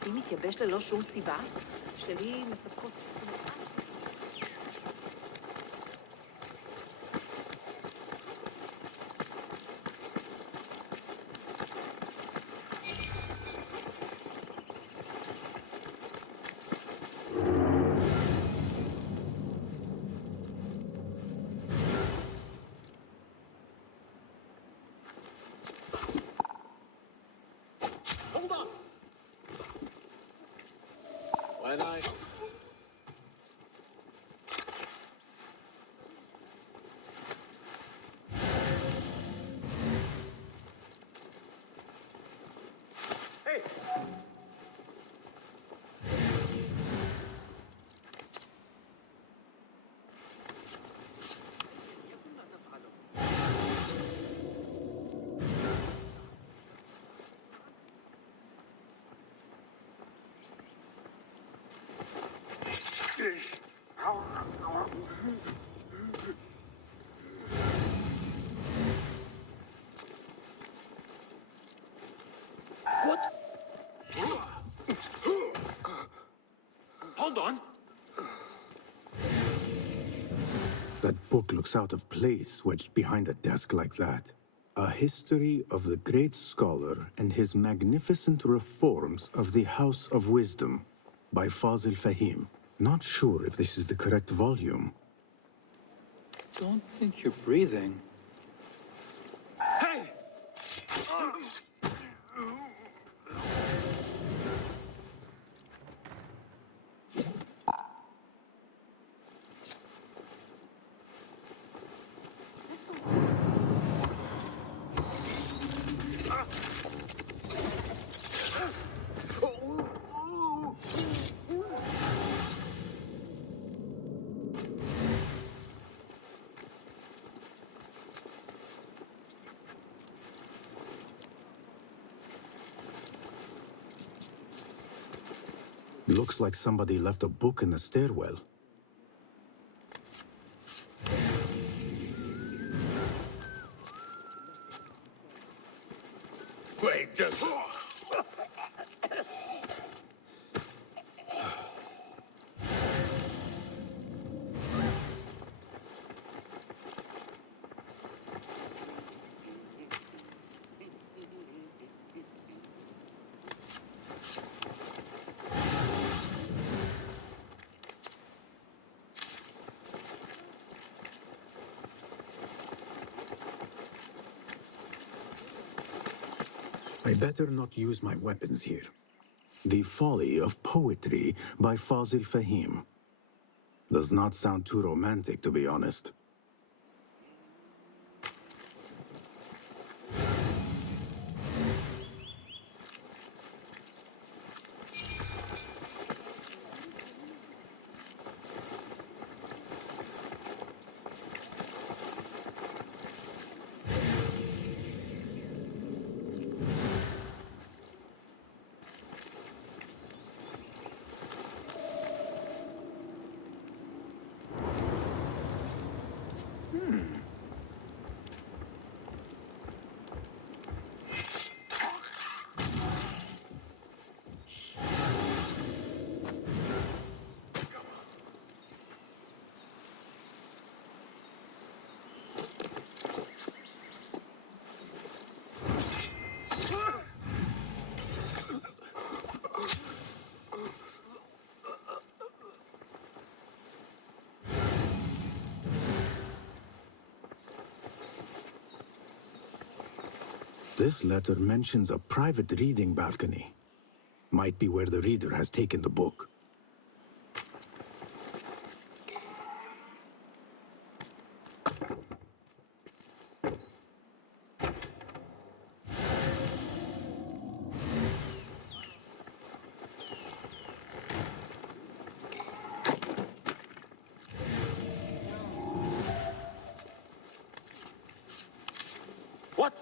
סימי כבש ללא שום סיבה, שלי מספקות. Hold on. That book looks out of place wedged behind a desk like that. A history of the great scholar and his magnificent reforms of the House of Wisdom by Fazil Fahim. Not sure if this is the correct volume. Don't think you're breathing. Hey! Looks like somebody left a book in the stairwell. Wait, just... I better not use my weapons here. The Folly of Poetry by Fazil Fahim. Does not sound too romantic, to be honest. This letter mentions a private reading balcony. Might be where the reader has taken the book. What?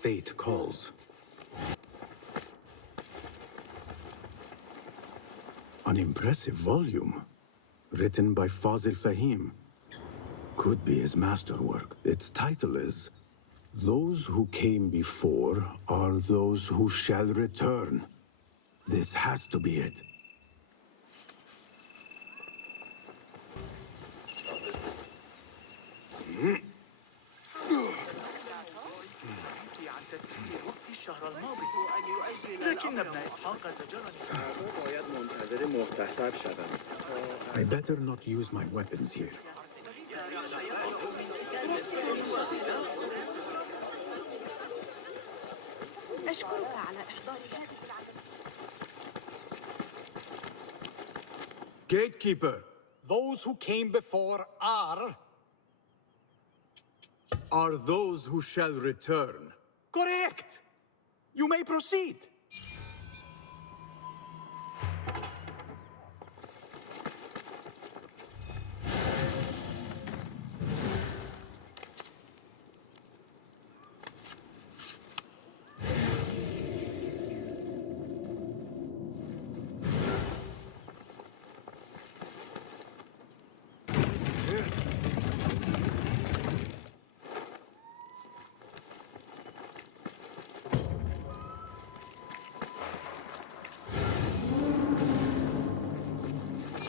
Fate calls. An impressive volume, written by Fazil Fahim. Could be his masterwork. Its title is Those Who Came Before Are Those Who Shall Return. This has to be it. I better not use my weapons here. Gatekeeper, those who came before are those who shall return. Correct! You may proceed.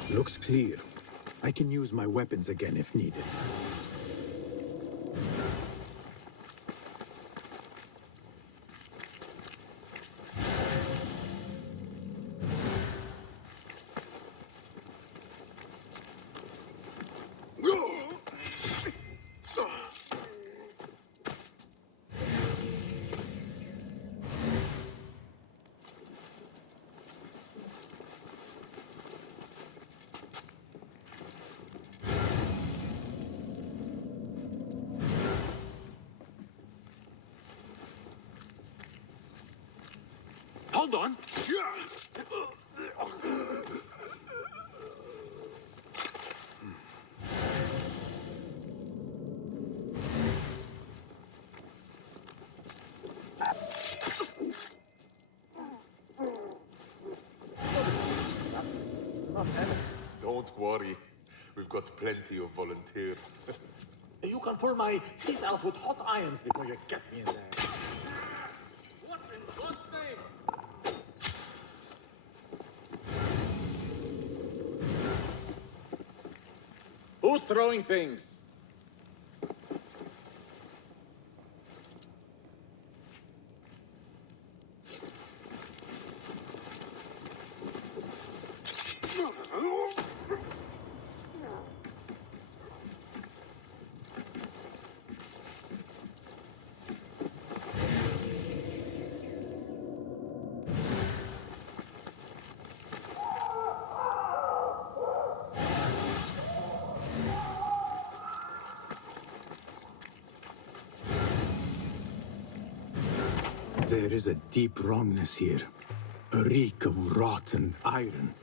Looks clear. I can use my weapons again if needed. Hold on. Don't worry. We've got plenty of volunteers. You can pull my teeth out with hot irons before you get me in there. What in God's name? Who's throwing things? There is a deep wrongness here. A reek of rotten iron.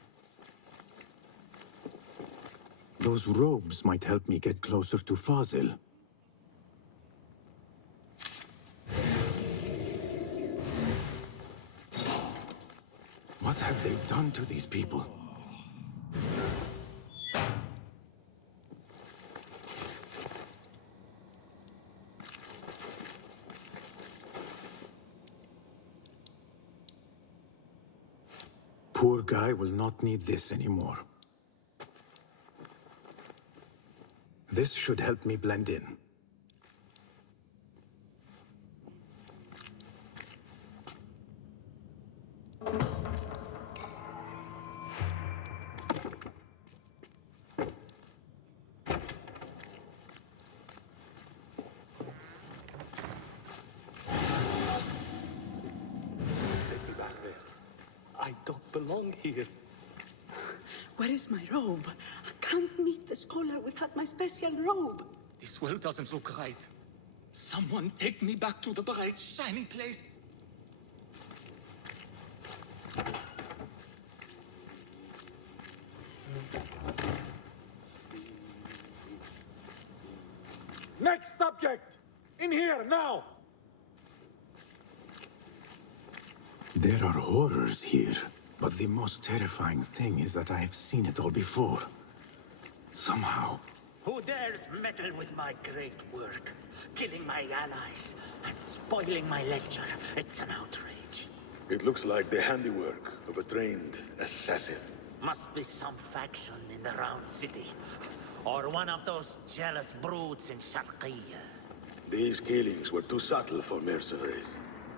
Those robes might help me get closer to Fazil. What have they done to these people? Poor guy will not need this anymore. This should help me blend in. belong here. Where is my robe? I can't meet the scholar without my special robe. This world doesn't look right. Someone take me back to the bright, shiny place. Next subject! In here, now! There are horrors here, but the most terrifying thing is that I have seen it all before. Somehow. Who dares meddle with my great work? Killing my allies and spoiling my lecture. It's an outrage. It looks like the handiwork of a trained assassin. Must be some faction in the Round City. Or one of those jealous broods in 샤르키야. These killings were too subtle for mercenaries.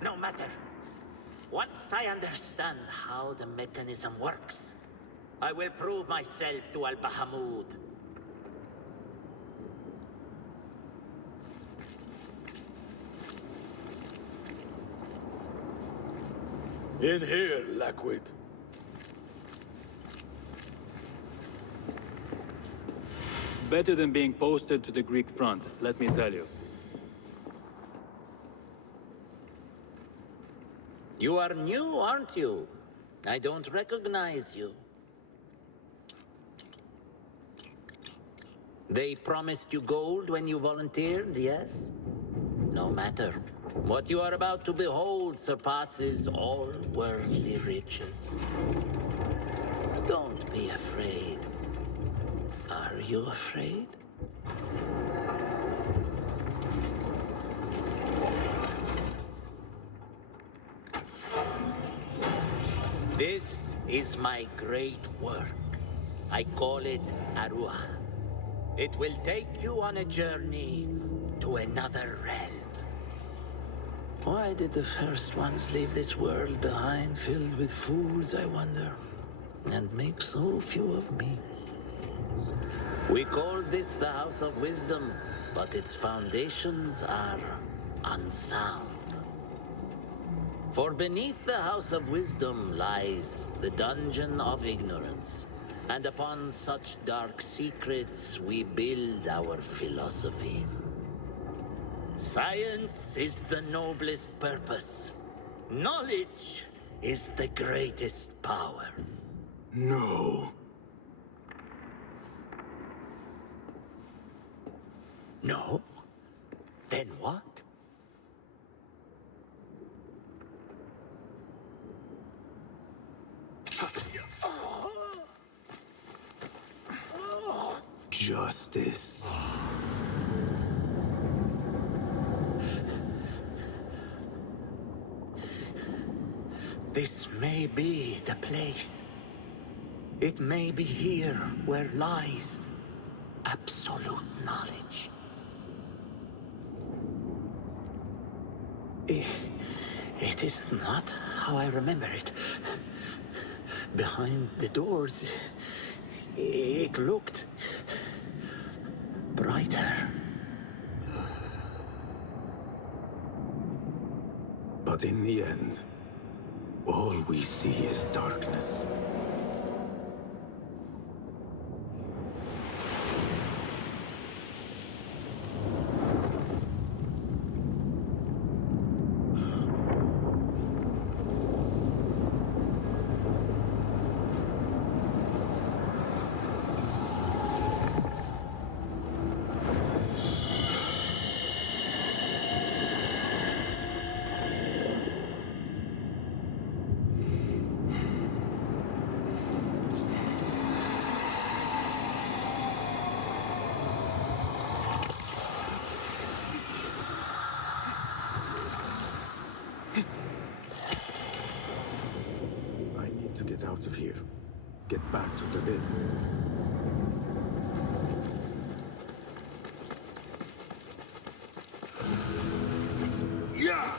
No matter. Once I understand how the mechanism works, I will prove myself to Al-Bahamud. In here, Lackwit. Better than being posted to the Greek front, let me tell you. You are new, aren't you? I don't recognize you. They promised you gold when you volunteered, yes? No matter. What you are about to behold surpasses all worldly riches. Don't be afraid. Are you afraid? This is my great work. I call it Arua. It will take you on a journey to another realm. Why did the first ones leave this world behind filled with fools, I wonder? And make so few of me? We call this the House of Wisdom, but its foundations are unsound. For beneath the House of Wisdom lies the Dungeon of Ignorance, and upon such dark secrets we build our philosophies. Science is the noblest purpose. Knowledge is the greatest power. No. No? Then what? Justice. This may be the place. It may be here where lies absolute knowledge. It is not how I remember it. Behind the doors, it looked brighter. But in the end, all we see is darkness. Out of here. Get back to the bin. Yeah!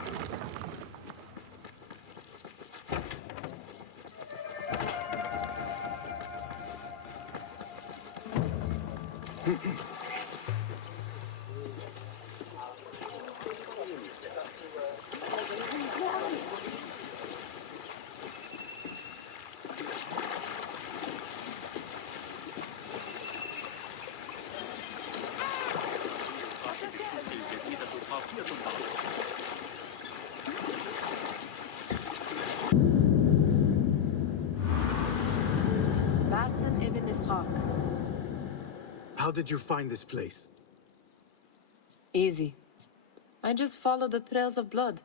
How did you find this place? Easy. I just follow the trails of blood.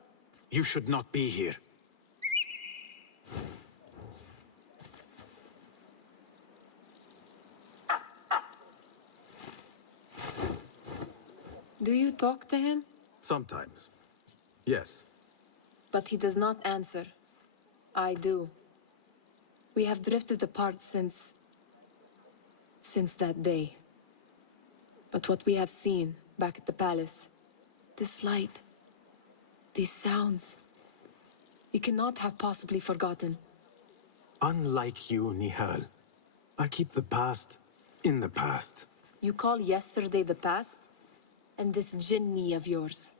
You should not be here. Do you talk to him? Sometimes. Yes. But he does not answer. I do. We have drifted apart since that day. But what we have seen back at the palace, this light, these sounds, we cannot have possibly forgotten. Unlike you, Nihal, I keep the past in the past. You call yesterday the past? And this jinni of yours,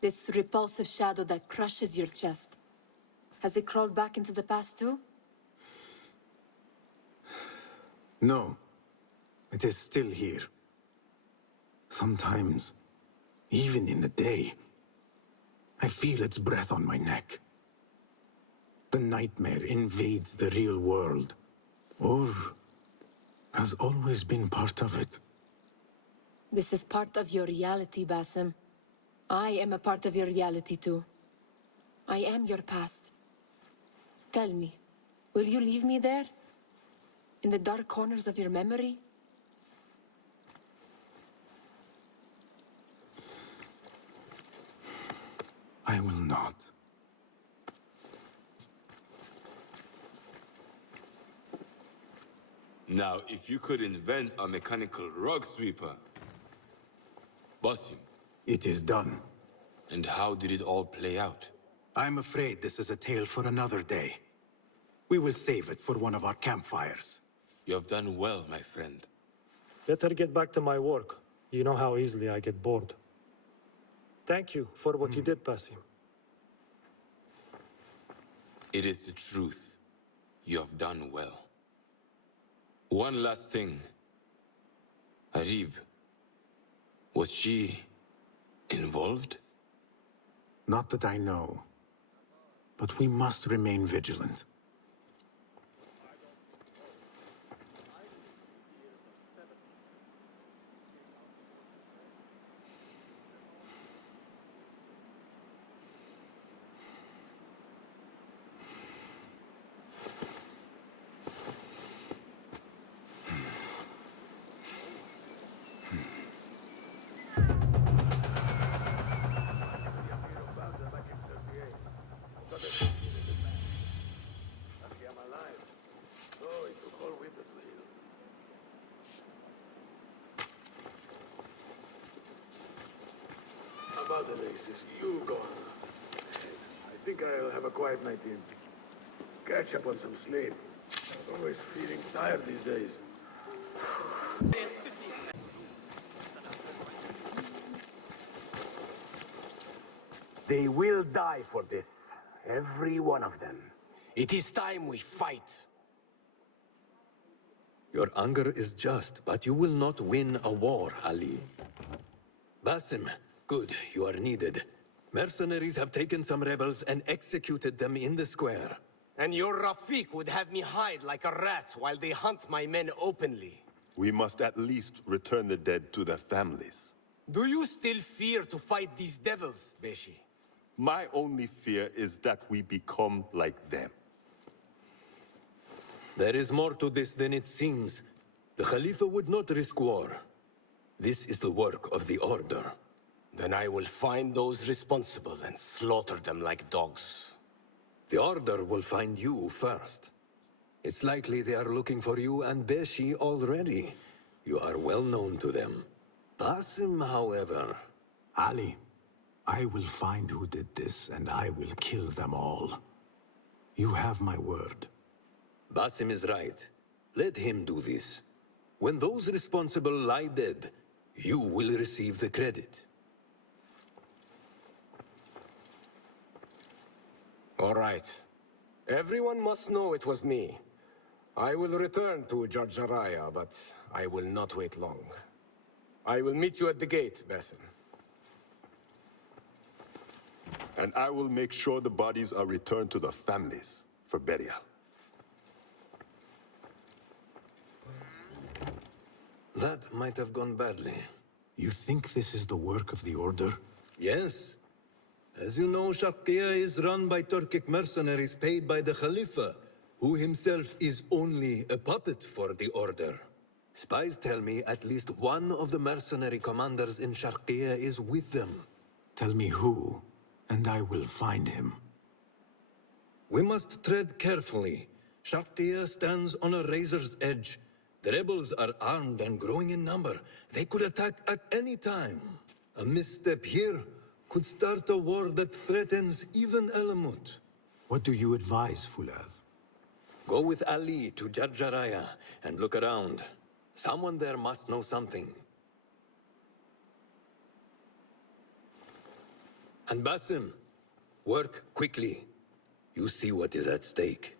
this repulsive shadow that crushes your chest, has it crawled back into the past too? No, it is still here. Sometimes, even in the day, I feel its breath on my neck. The nightmare invades the real world, or has always been part of it. This is part of your reality, Basim. I am a part of your reality too. I am your past. Tell me, will you leave me there? In the dark corners of your memory? I will not. Now, if you could invent a mechanical rug sweeper, Basim. It is done. And how did it all play out? I'm afraid this is a tale for another day. We will save it for one of our campfires. You have done well, my friend. Better get back to my work. You know how easily I get bored. Thank you for what you did, Basim. It is the truth. You have done well. One last thing. Arib, was she involved? Not that I know. But we must remain vigilant. About the races, you go on. I think I'll have a quiet night in. Catch up on some sleep. I'm always feeling tired these days. They will die for this. Every one of them. It is time we fight. Your anger is just, but you will not win a war, Ali. Basim, good, you are needed. Mercenaries have taken some rebels and executed them in the square. And your Rafiq would have me hide like a rat while they hunt my men openly. We must at least return the dead to their families. Do you still fear to fight these devils, Beshi? My only fear is that we become like them. There is more to this than it seems. The Khalifa would not risk war. This is the work of the Order. Then I will find those responsible and slaughter them like dogs. The Order will find you first. It's likely they are looking for you and Beshi already. You are well known to them. Basim, however... Ali, I will find who did this, and I will kill them all. You have my word. Basim is right. Let him do this. When those responsible lie dead, you will receive the credit. All right. Everyone must know it was me. I will return to Jarjaraya, but I will not wait long. I will meet you at the gate, Basim. And I will make sure the bodies are returned to the families for burial. That might have gone badly. You think this is the work of the Order? Yes. As you know, 샤르키야 is run by Turkic mercenaries paid by the Khalifa, who himself is only a puppet for the Order. Spies tell me at least one of the mercenary commanders in 샤르키야 is with them. Tell me who, and I will find him. We must tread carefully. 샤르키야 stands on a razor's edge. The rebels are armed and growing in number. They could attack at any time. A misstep here could start a war that threatens even Alamut. What do you advise, Fulad? Go with Ali to Jarjaraya and look around. Someone there must know something. And Basim, work quickly. You see what is at stake.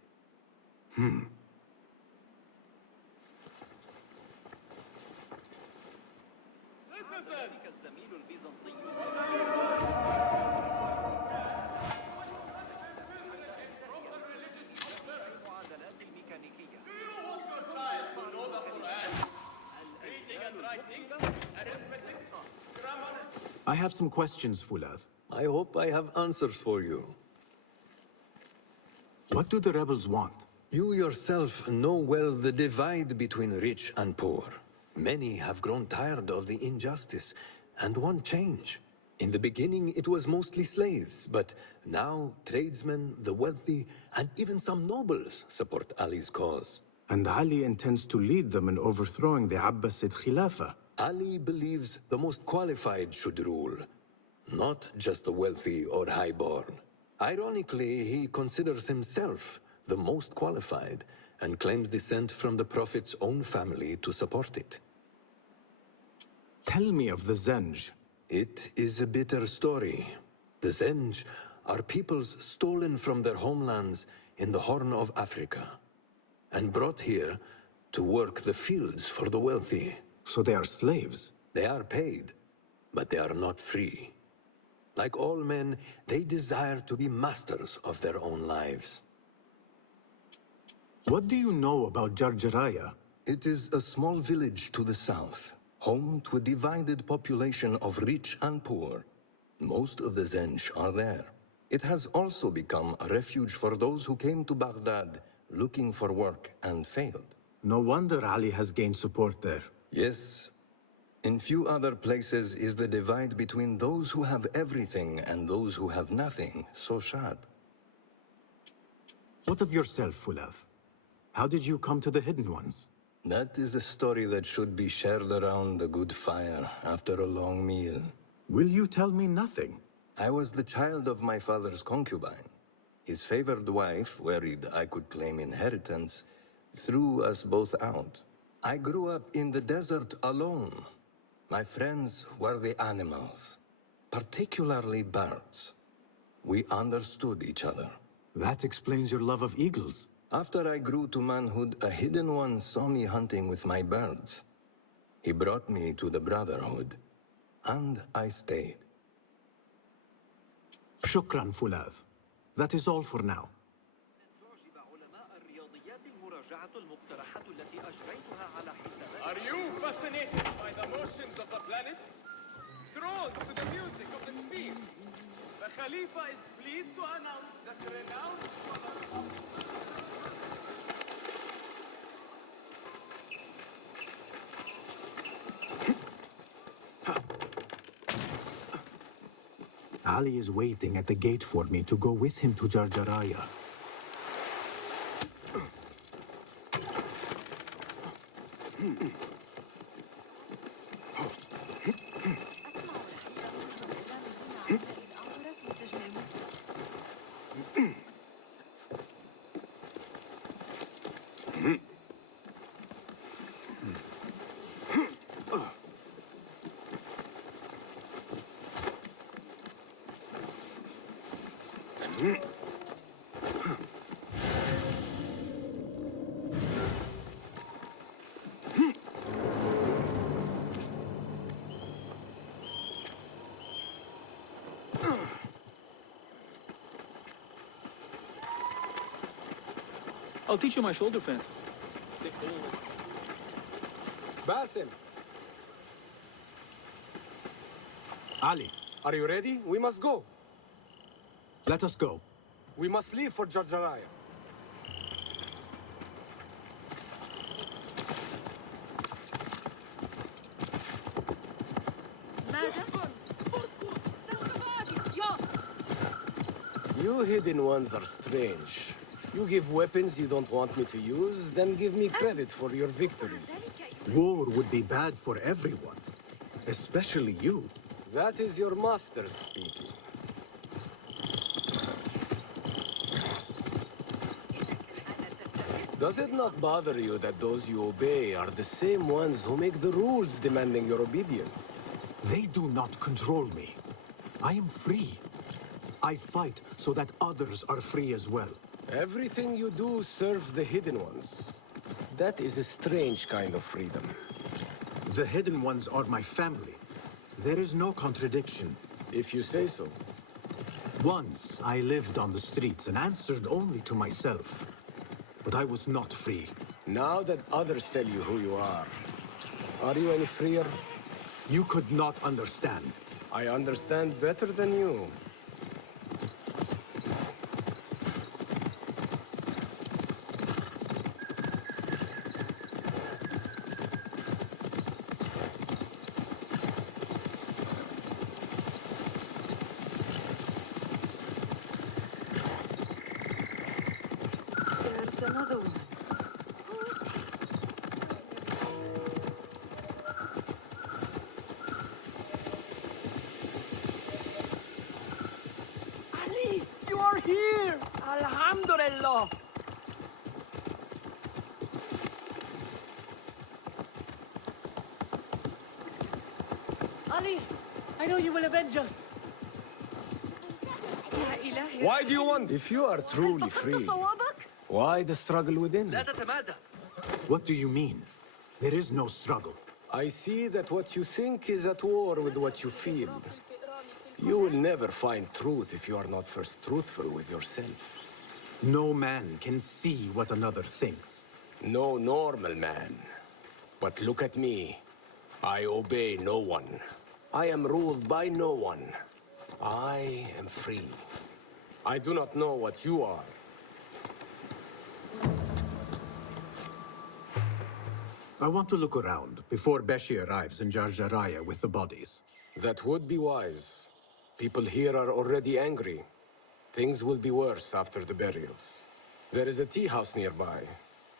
I have some questions, Fulad. I hope I have answers for you. What do the rebels want? You yourself know well the divide between rich and poor. Many have grown tired of the injustice and want change. In the beginning, it was mostly slaves, but now tradesmen, the wealthy, and even some nobles support Ali's cause. And Ali intends to lead them in overthrowing the Abbasid Khilafah. Ali believes the most qualified should rule, not just the wealthy or highborn. Ironically, he considers himself the most qualified and claims descent from the Prophet's own family to support it. Tell me of the Zenj. It is a bitter story. The Zenj are peoples stolen from their homelands in the Horn of Africa and brought here to work the fields for the wealthy. So they are slaves? They are paid, but they are not free. Like all men, they desire to be masters of their own lives. What do you know about Jarjaraya? It is a small village to the south, home to a divided population of rich and poor. Most of the Zenj are there. It has also become a refuge for those who came to Baghdad looking for work and failed. No wonder Ali has gained support there. Yes. In few other places is the divide between those who have everything and those who have nothing so sharp. What of yourself, Fulad? How did you come to the Hidden Ones? That is a story that should be shared around a good fire after a long meal. Will you tell me nothing? I was the child of my father's concubine. His favored wife, worried I could claim inheritance, threw us both out. I grew up in the desert alone. My friends were the animals, particularly birds. We understood each other. That explains your love of eagles. After I grew to manhood, a hidden one saw me hunting with my birds. He brought me to the Brotherhood, and I stayed. Shukran, Fulad. That is all for now. Are you fascinated by the motions of the planets? Drawn to the music of the spheres? The Khalifa is pleased to announce that renowned Ali is waiting at the gate for me to go with him to Jarjaraya. I'll teach you my shoulder feint. Basim, Ali, Are you ready? We must go. let us go. We must leave for Jarjaraya. You hidden ones are strange. You give weapons you don't want me to use, then give me credit for your victories. War would be bad for everyone, especially you. That is your master speaking. Does it not bother you that those you obey are the same ones who make the rules demanding your obedience? They do not control me. I am free. I fight so that others are free as well. Everything you do serves the hidden ones. That is a strange kind of freedom. The hidden ones are my family. There is no contradiction. If you say so. Once I lived on the streets and answered only to myself. But I was not free. Now that others tell you who you are you any freer? You could not understand. I understand better than you. There's another one. Ali, you are here! Alhamdulillah! Ali, I know you will avenge us. Why do you want? If you are truly free, why the struggle within? لا تتمادى. What do you mean? There is no struggle. I see that what you think is at war with what you feel. You will never find truth if you are not first truthful with yourself. No man can see what another thinks. No normal man. But look at me. I obey no one. I am ruled by no one. I am free. I do not know what you are. I want to look around before Beshi arrives in Jarjaraya with the bodies. That would be wise. People here are already angry. Things will be worse after the burials. There is a tea house nearby.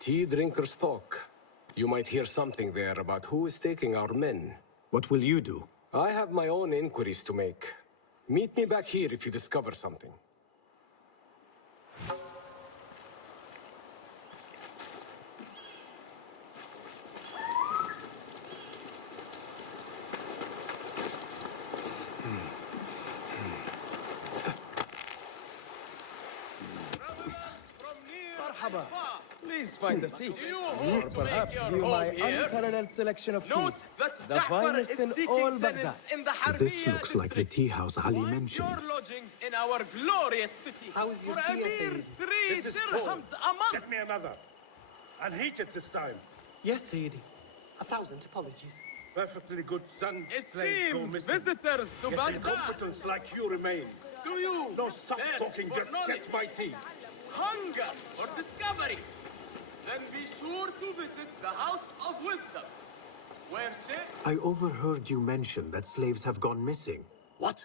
Tea drinkers talk. You might hear something there about who is taking our men. What will you do? I have my own inquiries to make. Meet me back here if you discover something. Please find a seat. Or perhaps view my unparalleled selection of teas. The finest in all Baghdad. This looks like the tea house Ali mentioned. Your lodgings in our glorious city. How is your for a tea, mere Sayyidi? 3 dirhams a month. Get me another. And heat it this time. Yes, Sayyidi. 1,000 apologies. Perfectly good sons, slaves go Esteemed missing. visitors to Yet Baghdad. incompetents like you remain. Do you? No, stop thirst talking, for just knowledge, get my tea. hunger for discovery? Then be sure to visit the House of Wisdom, where Sheikh... I overheard you mention that slaves have gone missing. What?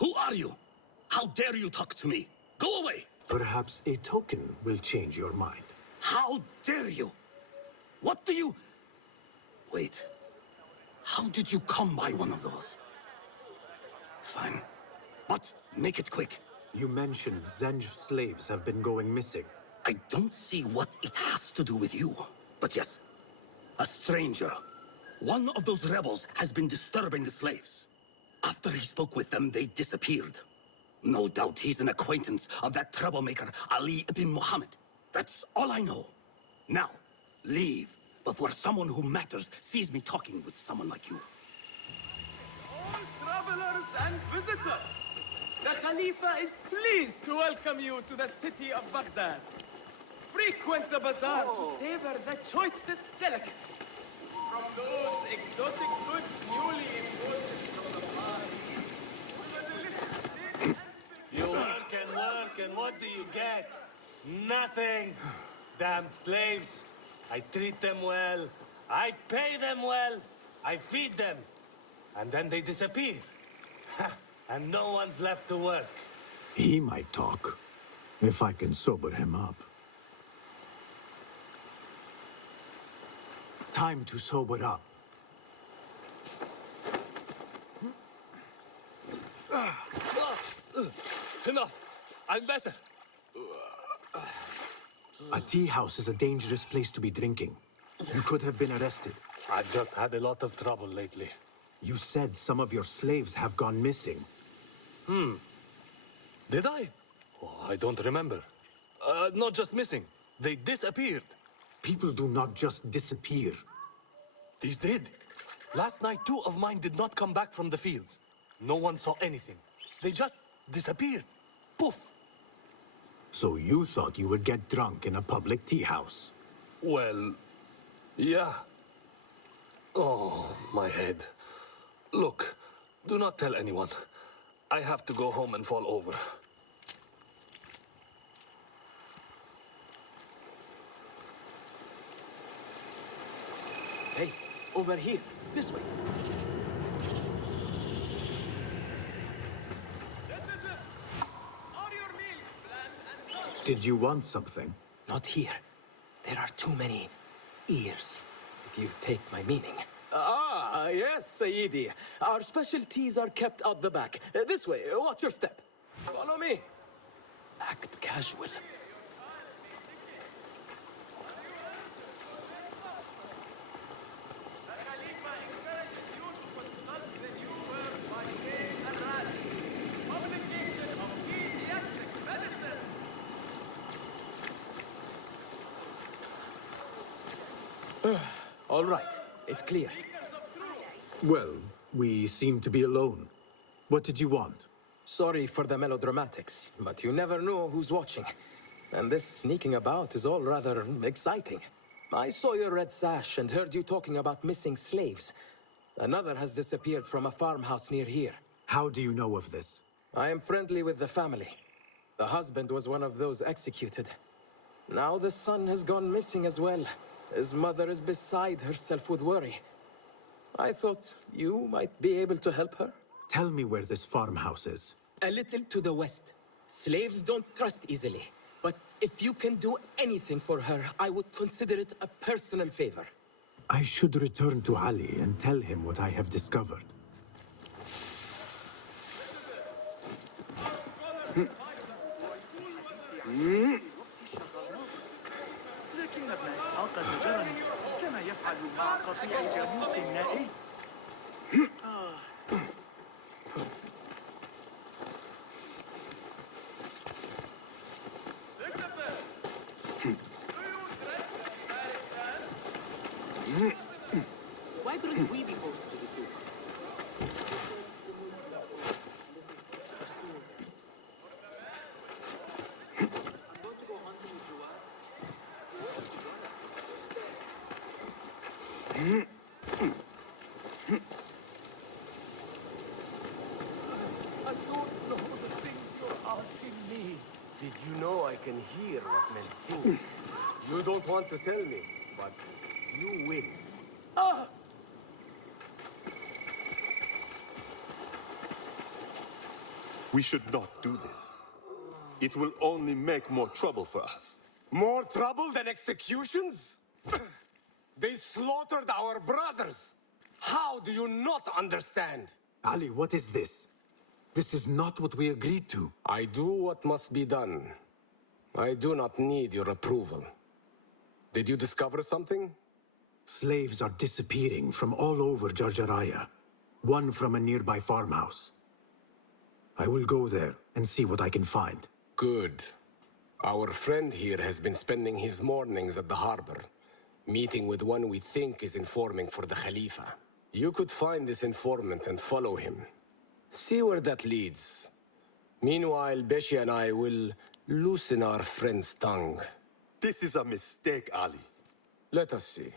Who are you? How dare you talk to me? Go away! Perhaps a token will change your mind. How dare you? What do you... Wait. How did you come by one of those? Fine. But make it quick. You mentioned Zenj slaves have been going missing. I don't see what it has to do with you. But yes, a stranger. One of those rebels has been disturbing the slaves. After he spoke with them, they disappeared. No doubt he's an acquaintance of that troublemaker, Ali ibn Muhammad. That's all I know. Now, leave before someone who matters sees me talking with someone like you. All travelers and visitors, the Khalifa is pleased to welcome you to the city of Baghdad. Frequent the bazaar to savor the choicest delicacies. From those exotic goods newly imported from the far east what do you get? Nothing. Damn slaves. I treat them well. I pay them well. I feed them. And then they disappear. And no one's left to work. He might talk, if I can sober him up. Time to sober up. Enough. I'm better. A tea house is a dangerous place to be drinking. You could have been arrested. I've just had a lot of trouble lately. You said some of your slaves have gone missing. Did I? Oh, I don't remember. Not just missing. They disappeared. People do not just disappear. These did. Last night, 2 of mine did not come back from the fields. No one saw anything. They just disappeared. Poof. So you thought you would get drunk in a public tea house? Well, yeah. Oh, my head. Look, do not tell anyone. I have to go home and fall over. Hey, over here. This way. Did you want something? Not here. There are too many ears, if you take my meaning. Ah, yes, Sayyidi. Our specialties are kept out the back. This way, watch your step. Follow me. Act casual. All right, it's clear. Well, we seem to be alone. What did you want? Sorry for the melodramatics, but you never know who's watching. And this sneaking about is all rather exciting. I saw your red sash and heard you talking about missing slaves. Another has disappeared from a farmhouse near here. How do you know of this? I am friendly with the family. The husband was one of those executed. Now the son has gone missing as well. His mother is beside herself with worry. I thought you might be able to help her. Tell me where this farmhouse is. A little to the west. Slaves don't trust easily. But if you can do anything for her, I would consider it a personal favor. I should return to Ali and tell him what I have discovered. لكن ابن إسحاق زجرني كما يفعل مع قطيع جاموس نائي. Why couldn't we be posted to the zoo? I don't know the things you're asking me. Did you know I can hear what men think? You don't want to tell me, but you will. Ah! We should not do this. It will only make more trouble for us. More trouble than executions? They slaughtered our brothers. How do you not understand? Ali, what is this? This is not what we agreed to. I do what must be done. I do not need your approval. Did you discover something? Slaves are disappearing from all over Jarjaraya. One from a nearby farmhouse. I will go there and see what I can find. Good. Our friend here has been spending his mornings at the harbor, meeting with one we think is informing for the Khalifa. You could find this informant and follow him. See where that leads. Meanwhile, Beshi and I will loosen our friend's tongue. This is a mistake, Ali. Let us see.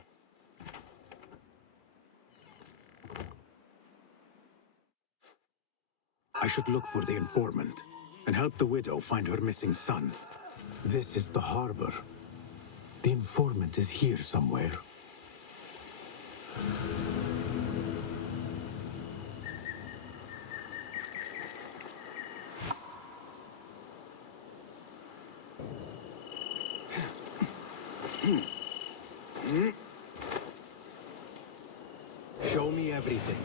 I should look for the informant. and help the widow find her missing son. This is the harbor. The informant is here somewhere. Show me everything.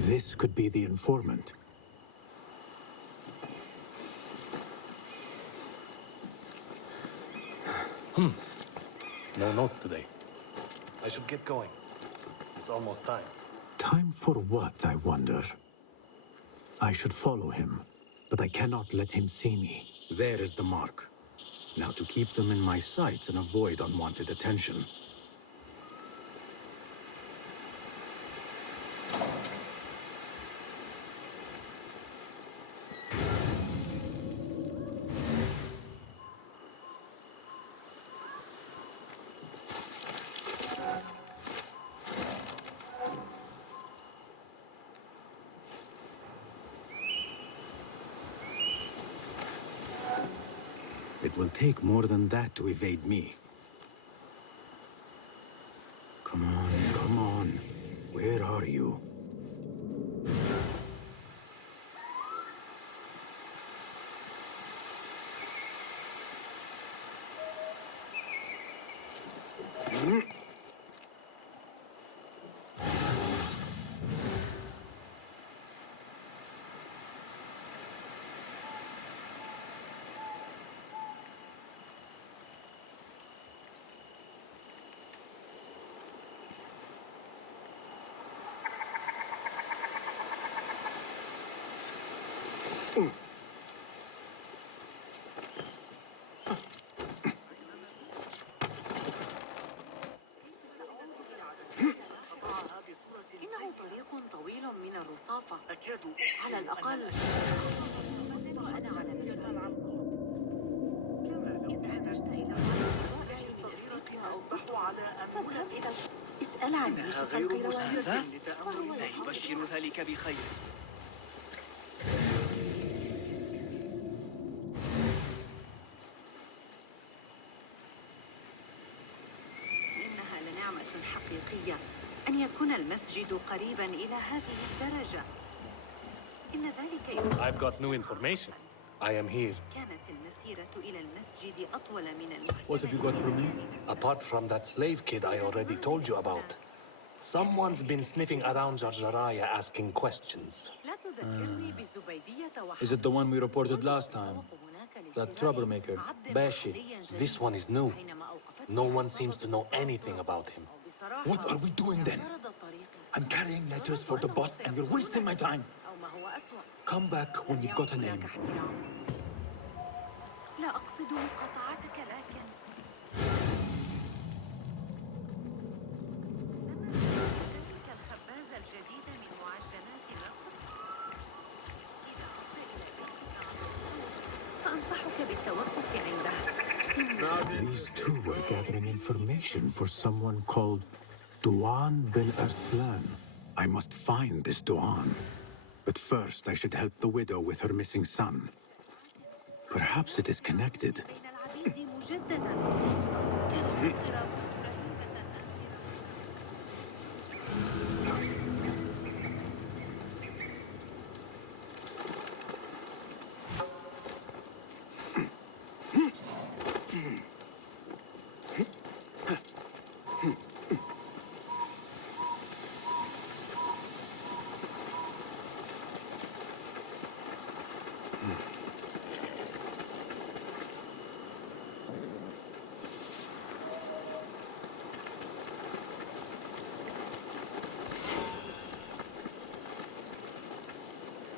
This could be the informant. No notes today. I should get going. It's almost time. Time for what, I wonder? I should follow him, but I cannot let him see me. There is the mark. Now to keep them in my sight and avoid unwanted attention. It will take more than that to evade me. Come on. Where are you? إنه طريق طويل من الرصافة. على الأقل اسأل عن يوسف القيرواني. لا يبشر ذلك بخير. إنها لنعمة حقيقية أن يكون المسجد قريبا إلى هذه الدرجة. إن ذلك I've got new information. I am here. كانت المسيرة إلى المسجد أطول من المحتمل. What have you got for me? Apart from that slave kid I already told you about, someone's been sniffing around Jarjaraya asking questions. لا تذكرني بزبيدية وحسن. Is it the one we reported last time? That troublemaker, Bashi. This one is new. No one seems to know anything about him. What are we doing then? I'm carrying letters for the boss and you're wasting my time. Come back when you've got a name. لا أقصد مقاطعتك لكن تلك الخبازة الجديدة من معجنات مصر. إذا عدت إلى بيتك فأنصحك بالتوقف عندها. These two were gathering information for someone called Duan bin Arslan. I must find this Duan. But first, I should help the widow with her missing son. Perhaps it is connected.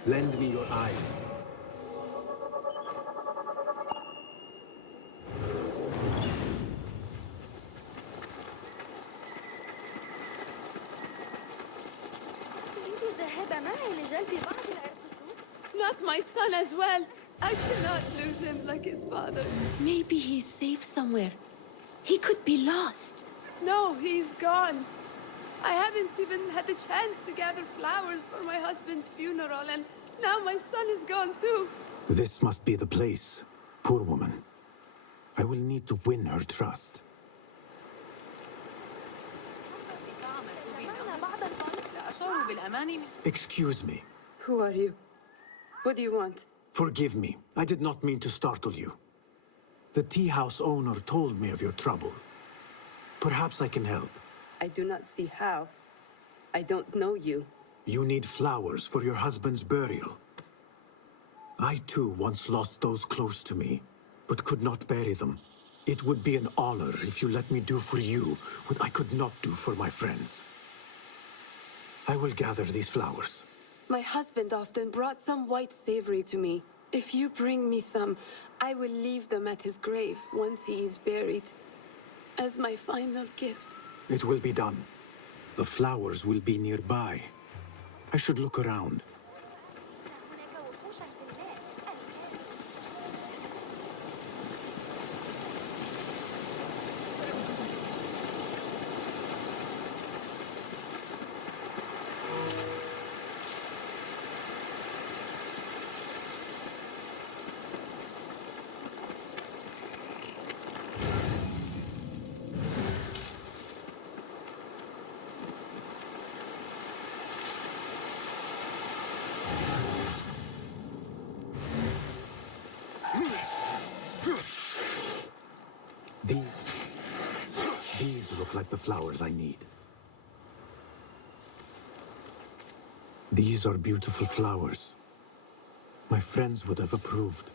Lend me your eyes. Not my son as well. I cannot lose him like his father. Maybe he's safe somewhere. He could be lost. No, he's gone. I haven't even had the chance to gather flowers for my husband's funeral, and now my son is gone too. This must be the place. Poor woman. I will need to win her trust. Excuse me. Who are you? What do you want? Forgive me. I did not mean to startle you. The tea house owner told me of your trouble. Perhaps I can help. I do not see how. I don't know you. You need flowers for your husband's burial. I too once lost those close to me, but could not bury them. It would be an honor if you let me do for you what I could not do for my friends. I will gather these flowers. My husband often brought some white savory to me. If you bring me some, I will leave them at his grave once he is buried, as my final gift. It will be done. The flowers will be nearby. I should look around. These look like the flowers I need. These are beautiful flowers. My friends would have approved.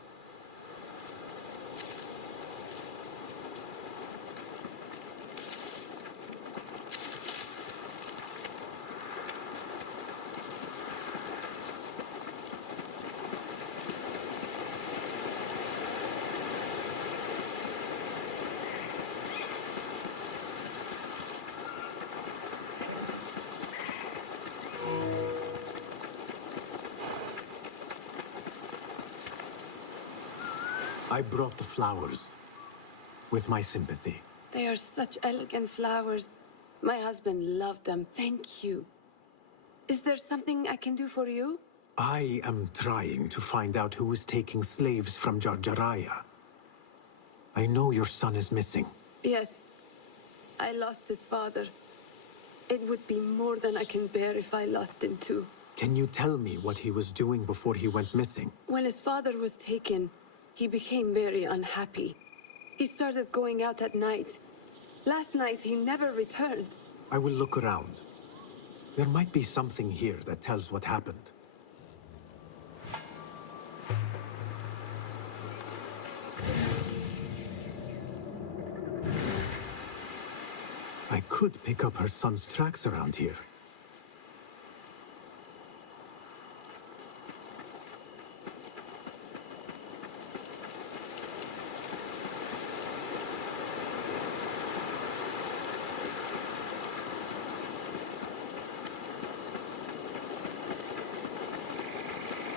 I brought the flowers with my sympathy. They are such elegant flowers. My husband loved them. Thank you. Is there something I can do for you? I am trying to find out who is taking slaves from Jarjaraya. I know your son is missing. Yes. I lost his father. It would be more than I can bear if I lost him too. Can you tell me what he was doing before he went missing? When his father was taken, he became very unhappy. He started going out at night. Last night, he never returned. I will look around. There might be something here that tells what happened. I could pick up her son's tracks around here.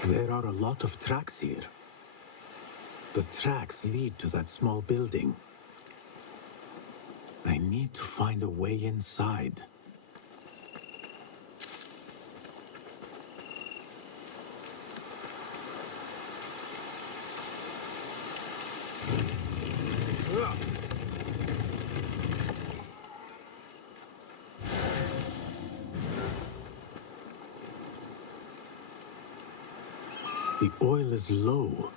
There are a lot of tracks here. The tracks lead to that small building. I need to find a way inside. The oil is low.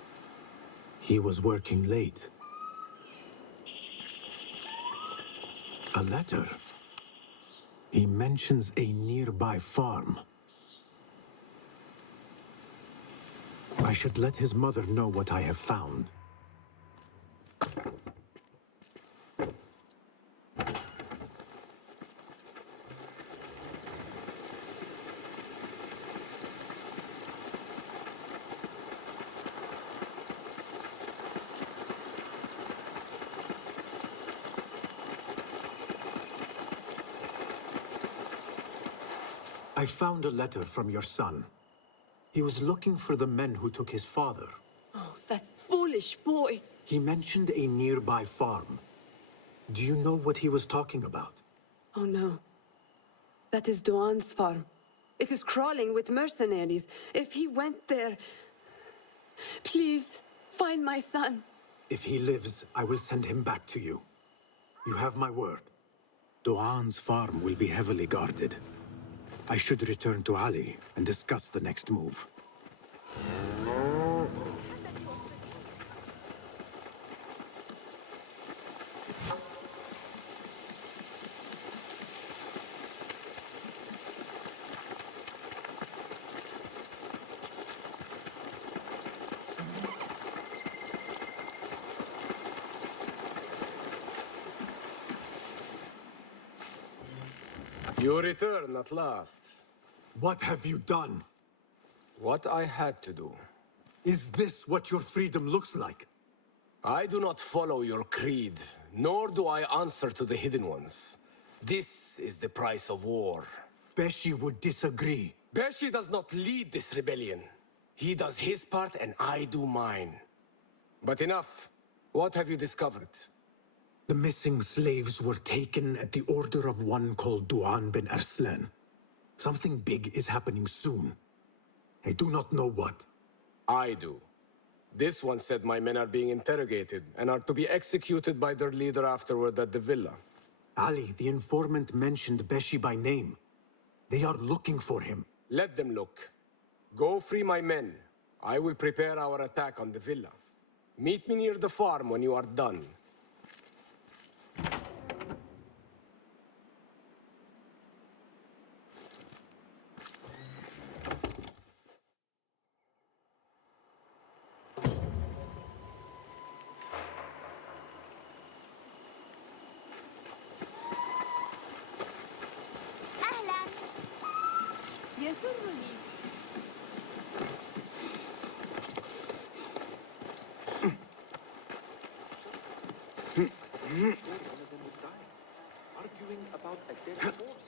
He was working late. A letter. He mentions a nearby farm. I should let his mother know what I have found. I found a letter from your son. He was looking for the men who took his father. Oh, that foolish boy! He mentioned a nearby farm. Do you know what he was talking about? Oh no. That is Doan's farm. It is crawling with mercenaries. If he went there... Please, find my son. If he lives, I will send him back to you. You have my word. Doan's farm will be heavily guarded. I should return to Ali and discuss the next move. You return at last. What have you done? What I had to do. Is this what your freedom looks like? I do not follow your creed, nor do I answer to the Hidden Ones. This is the price of war. Beshi would disagree. Beshi does not lead this rebellion. He does his part and I do mine. But enough. What have you discovered? The missing slaves were taken at the order of one called Duan bin Arslan. Something big is happening soon. I do not know what. I do. This one said my men are being interrogated and are to be executed by their leader afterward at the villa. Ali, the informant, mentioned Beshi by name. They are looking for him. Let them look. Go free my men. I will prepare our attack on the villa. Meet me near the farm when you are done. يسرني. Arguing about a dead horse.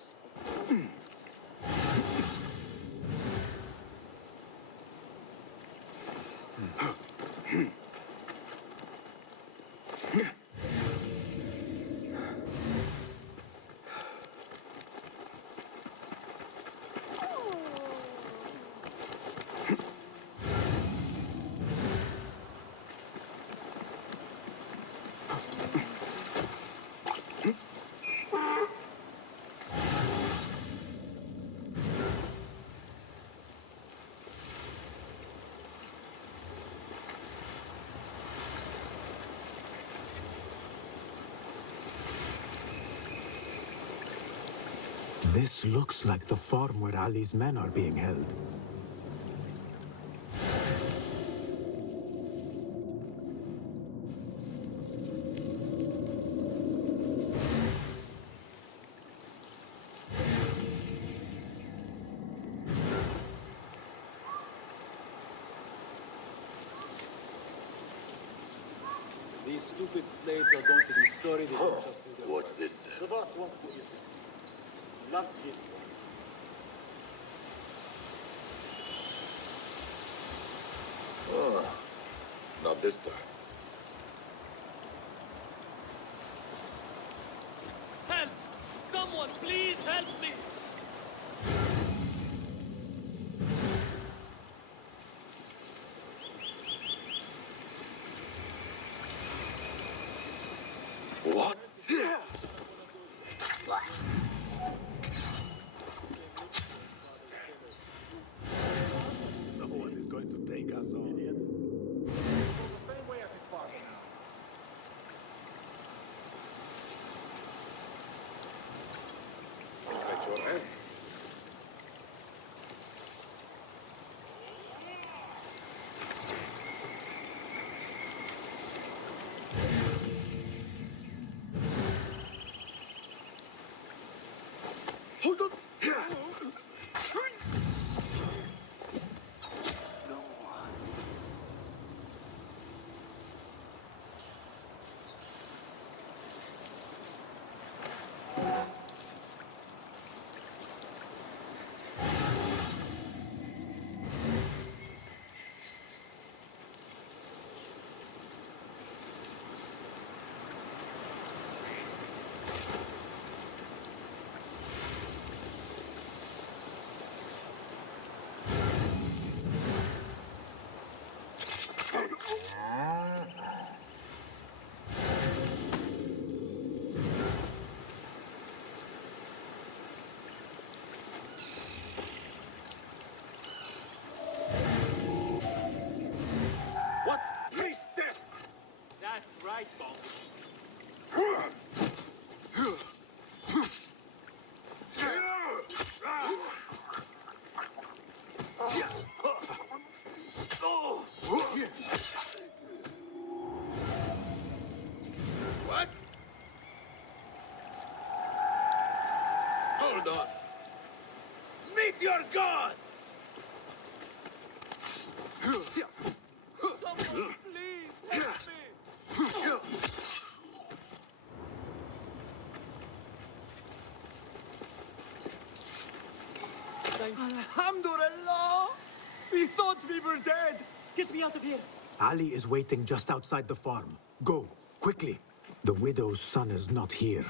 This looks like the farm where Ali's men are being held. These stupid slaves are going to be sorry they didn't just do their work. What's this then? The boss wants to use it. Loves his work. Oh, not this time. Help! Someone, please help me! What? No one is going to take us on. Stretch your hand. Hold on! Hold on. Meet your god! Someone, please, help me! Alhamdulillah! We thought we were dead! Get me out of here! Ali is waiting just outside the farm. Go, quickly. The widow's son is not here.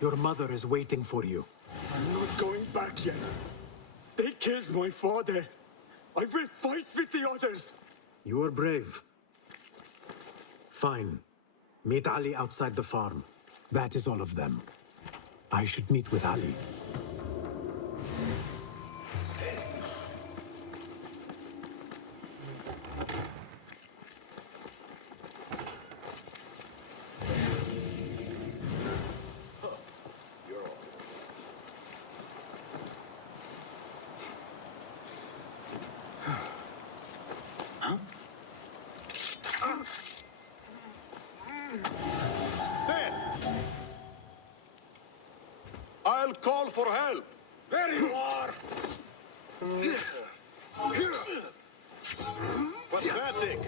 Your mother is waiting for you. I'm not going back yet. They killed my father. I will fight with the others. You are brave. Fine. Meet Ali outside the farm. That is all of them. I should meet with Ali. I'll call for help. There you are! Pathetic.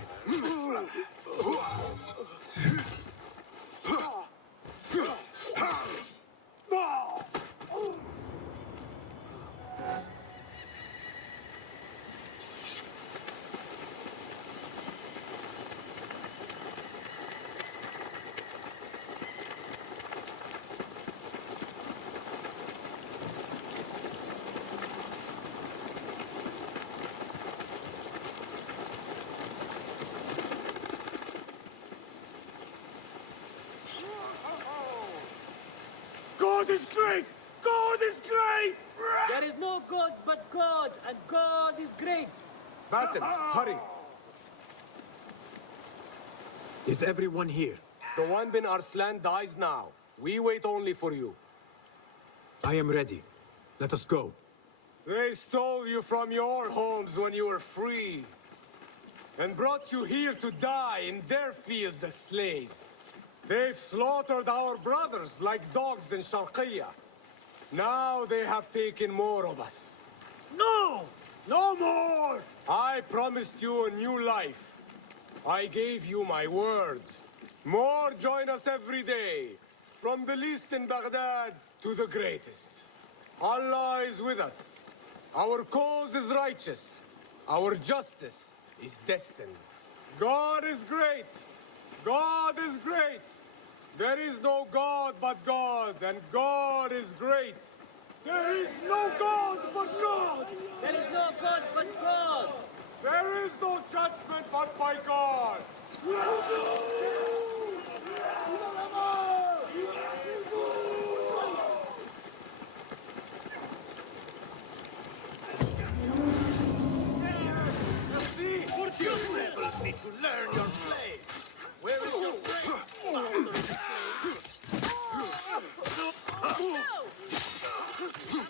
God is great! God is great! There is no God but God, and God is great! Basim, hurry! Is everyone here? The one bin Arslan dies now. We wait only for you. I am ready. Let us go. They stole you from your homes when you were free, and brought you here to die in their fields as slaves. They've slaughtered our brothers like dogs in 샤르키야. Now they have taken more of us. No! No more! I promised you a new life. I gave you my word. More join us every day, from the least in Baghdad to the greatest. Allah is with us. Our cause is righteous. Our justice is destined. God is great. God is great. There is no God but God, and God is great. There is no God but God! There is no God but God! There is no judgment but by God. Need to learn your place. Where is your brain? I'm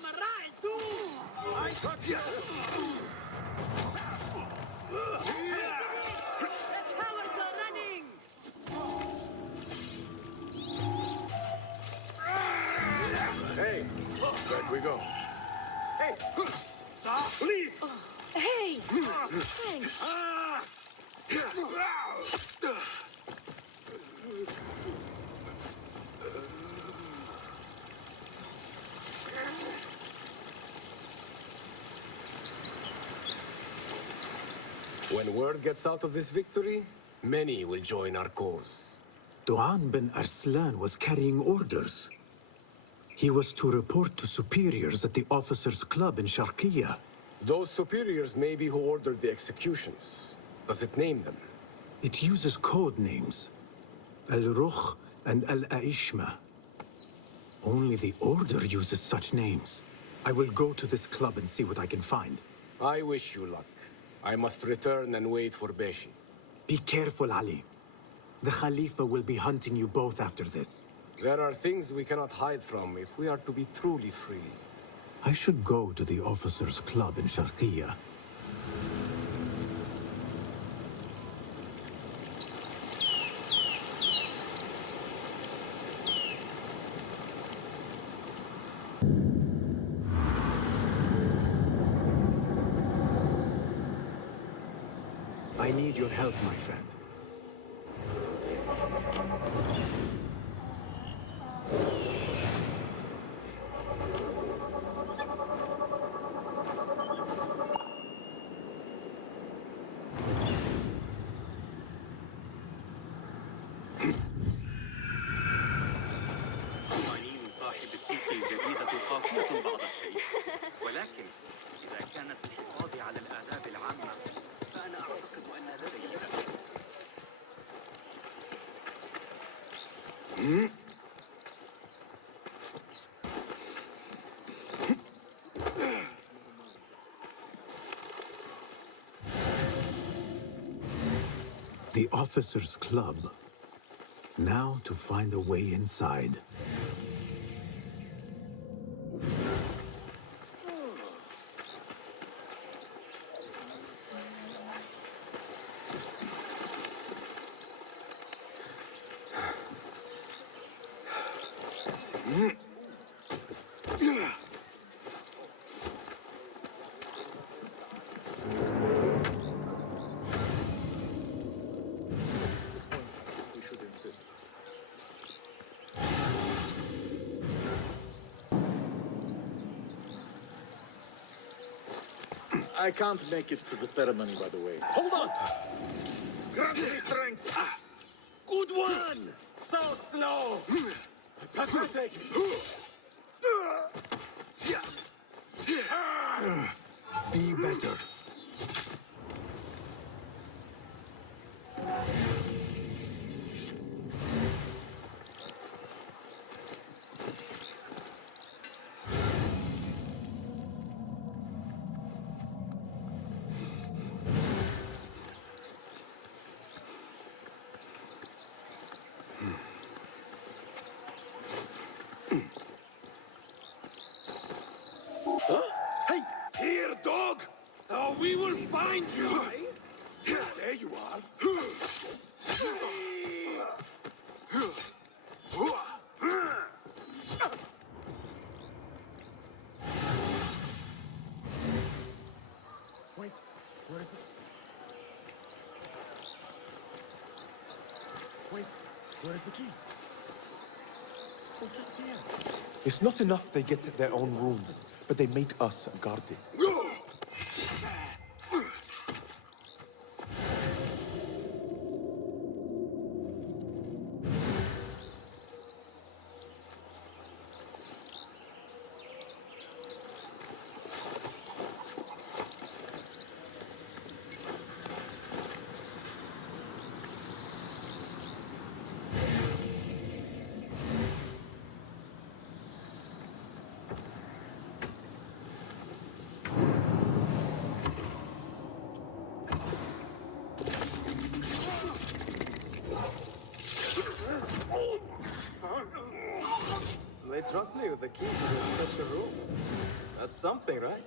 a right too. I got you. The cowards are running. Hey, back we go. Hey, please. Hey! Thanks. When word gets out of this victory, many will join our cause. Du'an bin Arslan was carrying orders. He was to report to superiors at the officers' club in 샤르키야. Those superiors may be who ordered the executions. Does it name them? It uses code names. Al-Rukh and Al-Aishma. Only the Order uses such names. I will go to this club and see what I can find. I wish you luck. I must return and wait for Beshi. Be careful, Ali. The Khalifa will be hunting you both after this. There are things we cannot hide from if we are to be truly free. I should go to the officers' club in 샤르키야. I need your help, my friend. قوانين صاحب السلطة الجديدة قاسية بعض الشيء، ولكن إذا كانت الحفاظ على الآداب العامة فأنا أعتقد أن لدي أمل. The officers' club. Now to find a way inside. I can't make it to the ceremony, by the way. Hold on! Grant me strength! Good one! So slow! Pathetic! Be better. Hey, here, dog! Oh, we will find you! There you are. Wait, where is it? Wait, where is the key? Oh, just here. It's not enough they get their own room, but they make us guard it. They trust me with the key to this special room. That's something, right?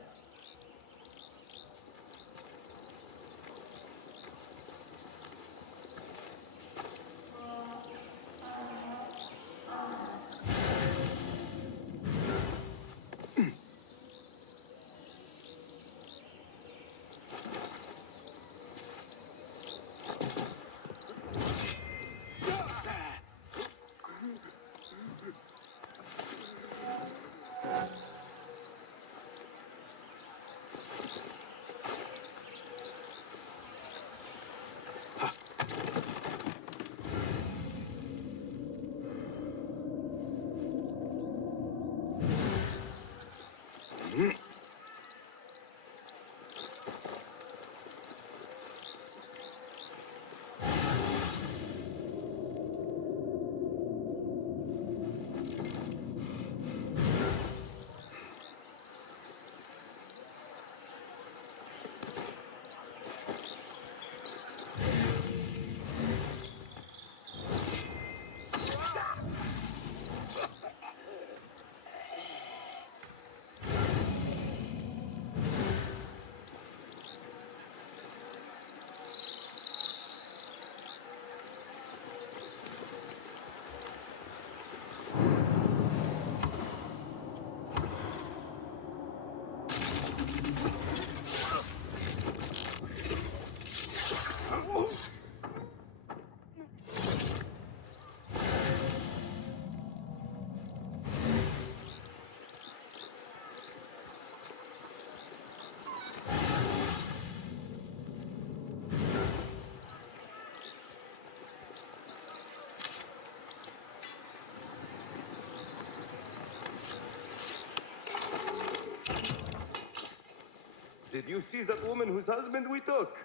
Did you see that woman whose husband we took?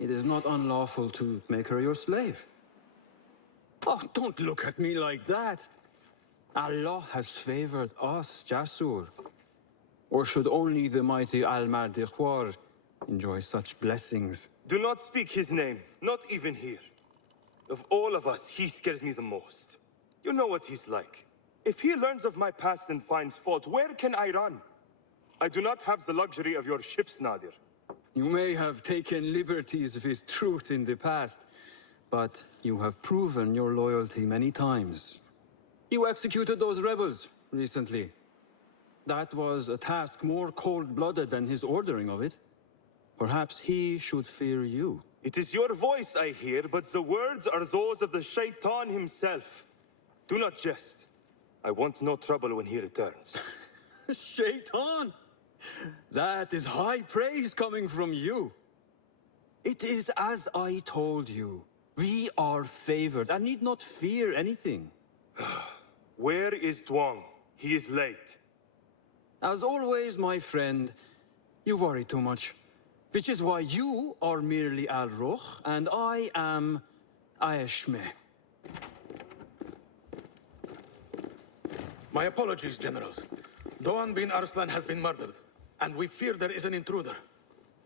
It is not unlawful to make her your slave. Oh, don't look at me like that. Allah has favored us, Jasur. Or should only the mighty Al-Mardi enjoy such blessings? Do not speak his name, not even here. Of all of us, he scares me the most. You know what he's like. If he learns of my past and finds fault, where can I run? I do not have the luxury of your ships, Nadir. You may have taken liberties with truth in the past, but you have proven your loyalty many times. You executed those rebels recently. That was a task more cold-blooded than his ordering of it. Perhaps he should fear you. It is your voice I hear, but the words are those of the Shaitan himself. Do not jest. I want no trouble when he returns. Shaitan! That is high praise coming from you. It is as I told you. We are favored and need not fear anything. Where is Tuang? He is late. As always, my friend, you worry too much. Which is why you are merely Al-Ruh, and I am Aeshme. My apologies, generals. Doan bin Arslan has been murdered, and we fear there is an intruder.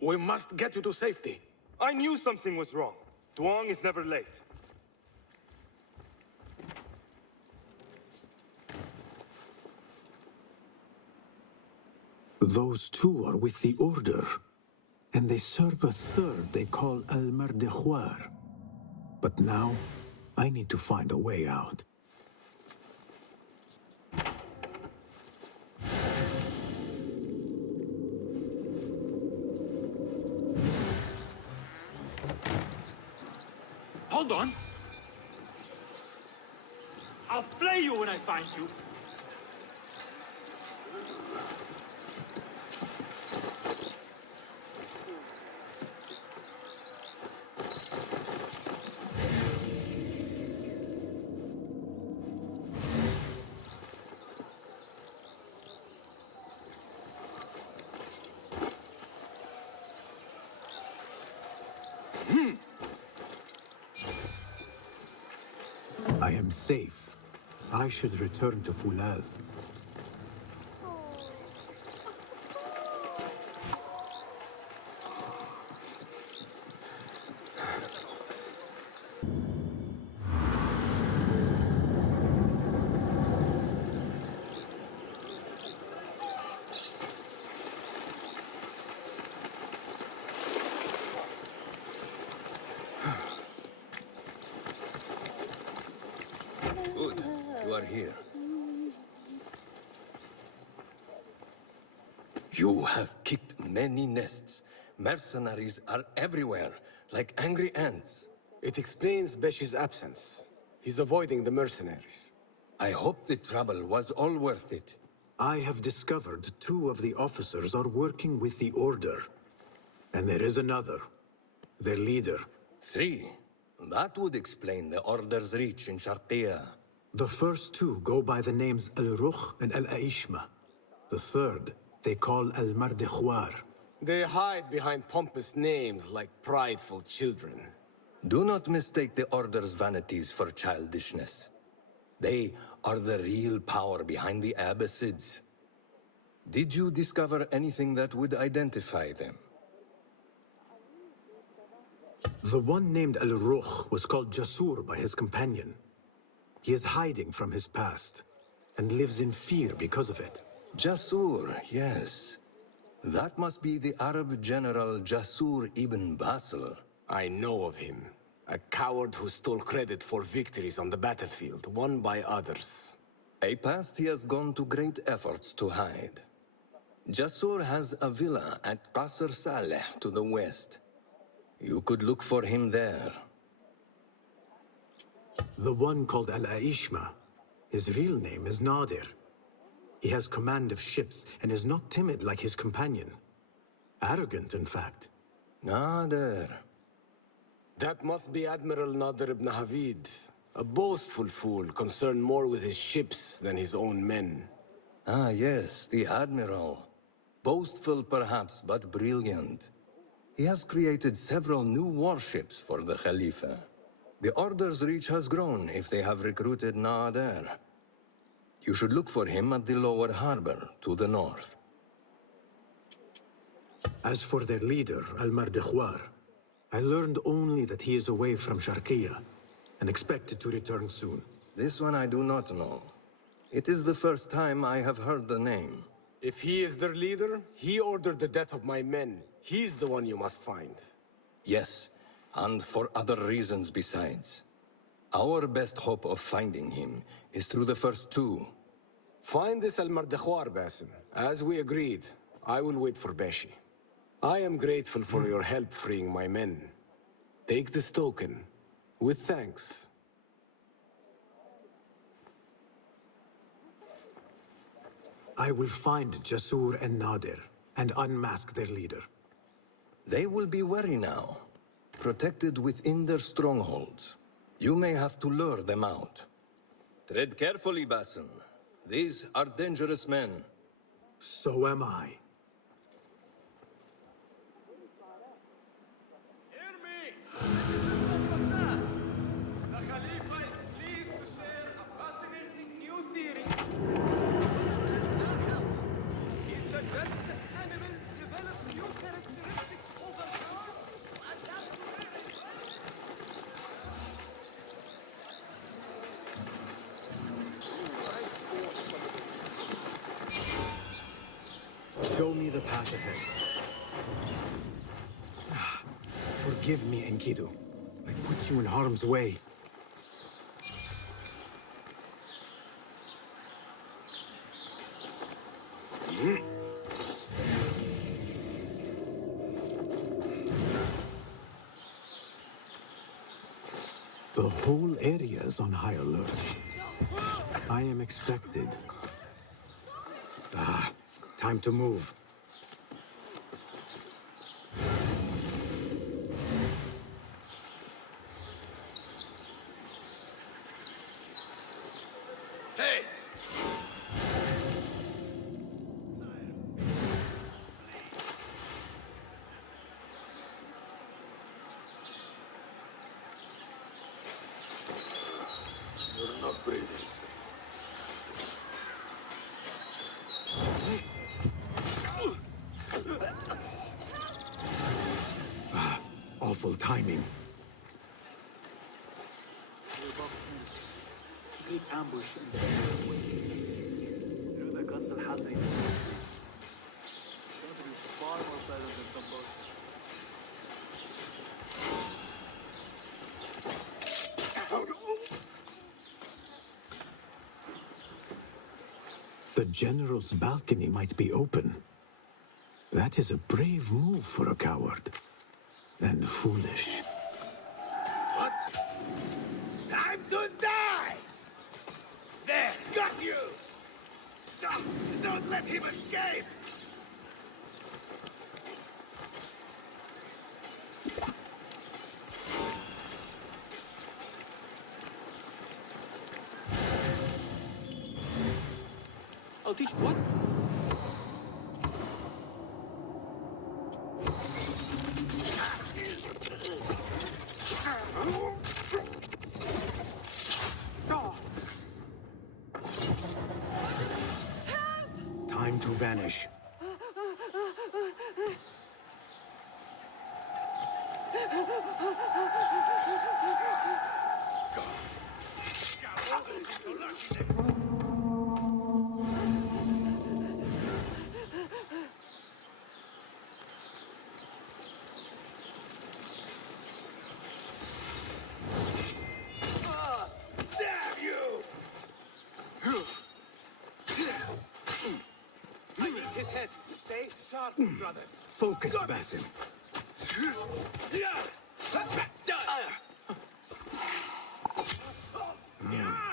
We must get you to safety. I knew something was wrong. Tuang is never late. Those two are with the Order, and they serve a third they call Al-Mardi. But now, I need to find a way out. Hold on. I'll flay you when I find you. I am safe. I should return to Fulad. Good, you are here. You have kicked many nests. Mercenaries are everywhere, like angry ants. It explains Besh's absence. He's avoiding the mercenaries. I hope the trouble was all worth it. I have discovered 2 of the officers are working with the Order. And there is another, their leader. 3. That would explain the Order's reach in 샤르키야. The first 2 go by the names Al-Ruh and Al-Aishma. The third, they call Al-Mardi. They hide behind pompous names like prideful children. Do not mistake the Order's vanities for childishness. They are the real power behind the Abbasids. Did you discover anything that would identify them? The one named Al-Ruh was called Jasur by his companion. He is hiding from his past, and lives in fear because of it. Jasur, yes. That must be the Arab general Jasur ibn Basil. I know of him. A coward who stole credit for victories on the battlefield, won by others. A past he has gone to great efforts to hide. Jasur has a villa at Qasr Saleh to the west. You could look for him there. The one called Al-Aishma, his real name is Nadir. He has command of ships and is not timid like his companion. Arrogant, in fact. Nadir. That must be Admiral Nadir ibn Havid. A boastful fool concerned more with his ships than his own men. Ah, yes, the Admiral. Boastful perhaps, but brilliant. He has created several new warships for the Khalifa. The Order's reach has grown if they have recruited Naader. You should look for him at the lower harbor, to the north. As for their leader, Al-Mardikhwar, I learned only that he is away from 샤르키야 and expected to return soon. This one I do not know. It is the first time I have heard the name. If he is their leader, he ordered the death of my men. He's the one you must find. Yes, and for other reasons besides. Our best hope of finding him is through the first two. Find this Al-Mardikhwar, Basim. As we agreed, I will wait for Beshi. I am grateful for your help freeing my men. Take this token, with thanks. I will find Jasur and Nadir and unmask their leader. They will be wary now, protected within their strongholds. You may have to lure them out. Tread carefully, Basim. These are dangerous men. So am I. Hear me! The Khalifa is pleased to share a fascinating new theory. He suggests that animals develop new characteristics over time to adapt to their environment. Show me the path ahead. Forgive me, Enkidu. I put you in harm's way. The whole area is on high alert. I am expected. Time to move. Hey! You're not breathing. Awful timing. Great ambush in the through the guns of Hazri. Far more better than some boats. The general's balcony might be open. That is a brave move for a coward. And foolish. What? Time to die! There, got you! Don't let him escape! I'll teach you what? Time to vanish. Damn you! His head. Stay sharp, brothers. Focus, Basim.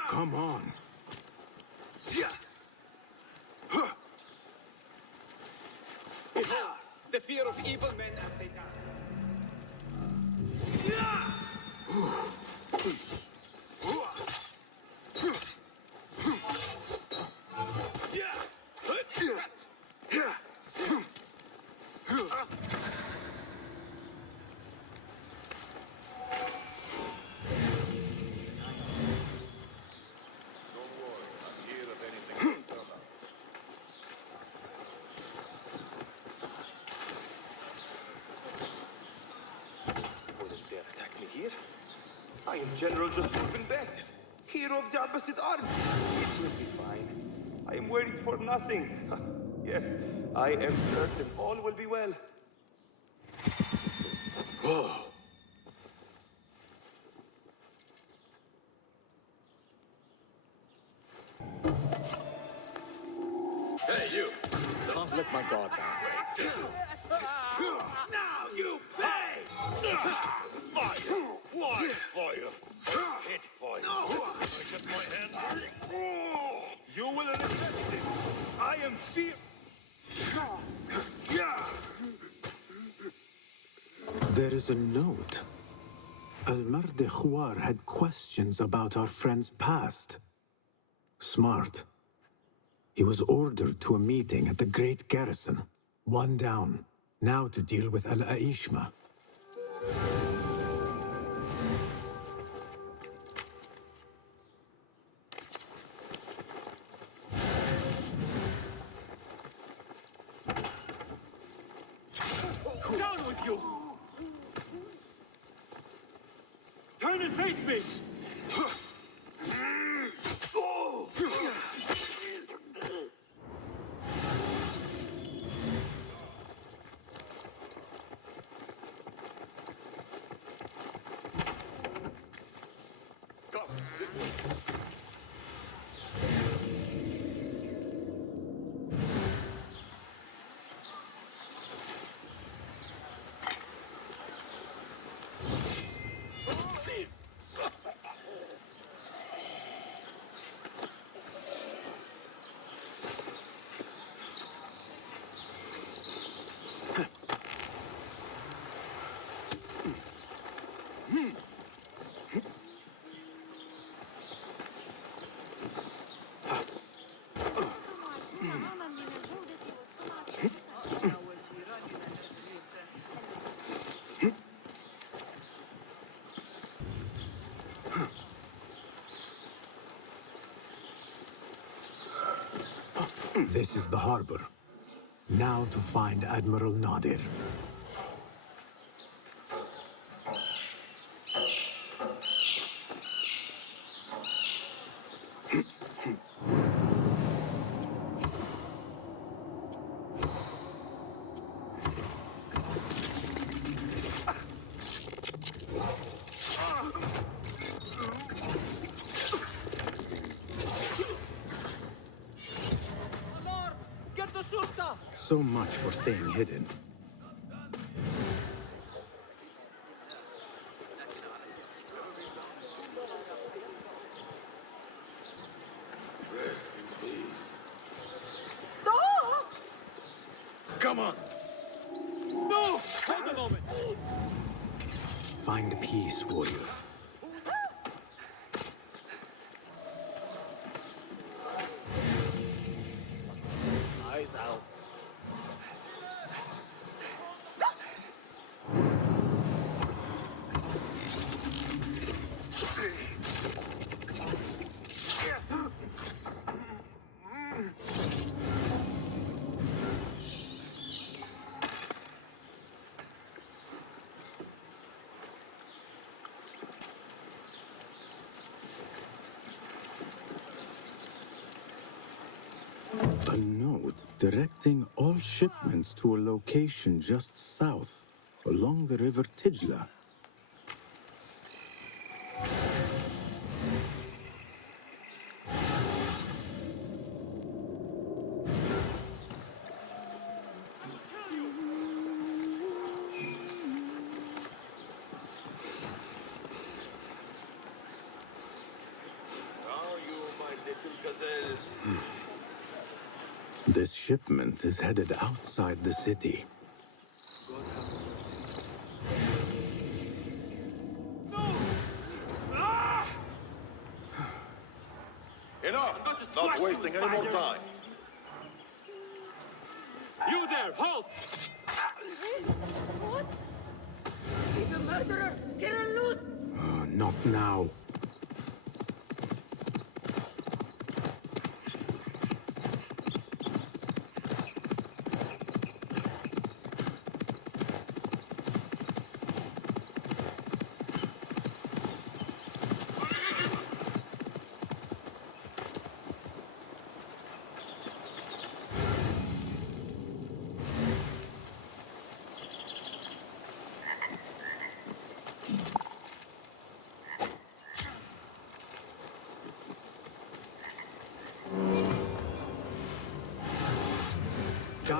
Come on. The fear of evil men as they die. I am General Jasur bin Basim, hero of the Abbasid army. It will be fine. I am worried for nothing. Yes, I am certain all will be well. Whoa. Hey, you! Don't let my guard down. Now you pay! Fire! Why fire? Hit fire! No! I get my hand dirty. You will respect this. I am fear. There is a note. Al-Mardi Khwar had questions about our friend's past. Smart. He was ordered to a meeting at the Great Garrison. One down. Now to deal with Al-Aishma. Down with you! Turn and face me! This is the harbor. Now to find Admiral Nadir. So much for staying hidden. Come on! No! Hold a moment! Find peace, warrior. Eyes out. A note directing all shipments to a location just south, along the river Tijla. Now you, my little gazelle. This shipment is headed outside the city. Enough! Not wasting any more time. You there, halt! What? He's a murderer! Get him loose! Not now.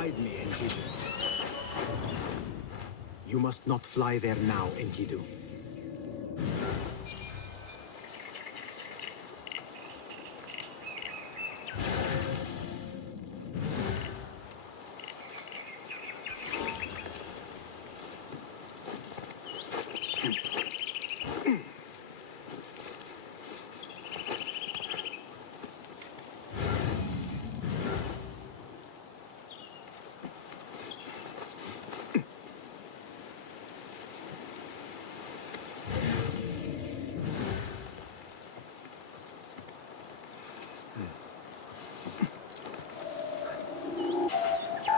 Guide me, Enkidu. You must not fly there now, Enkidu.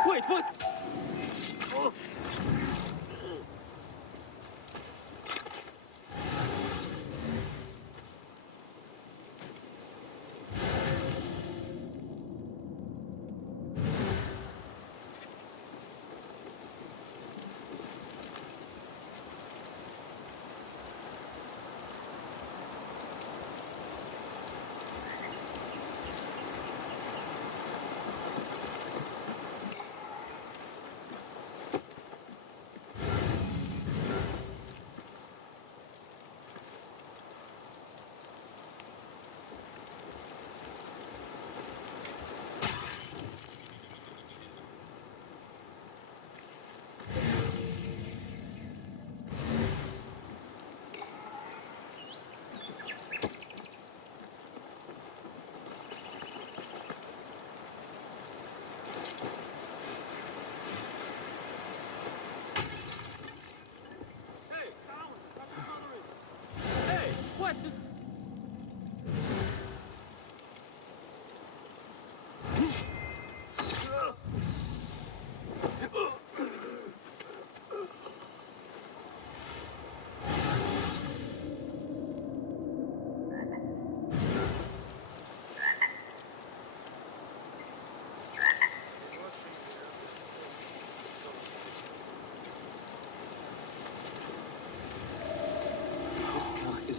Wait, what? What?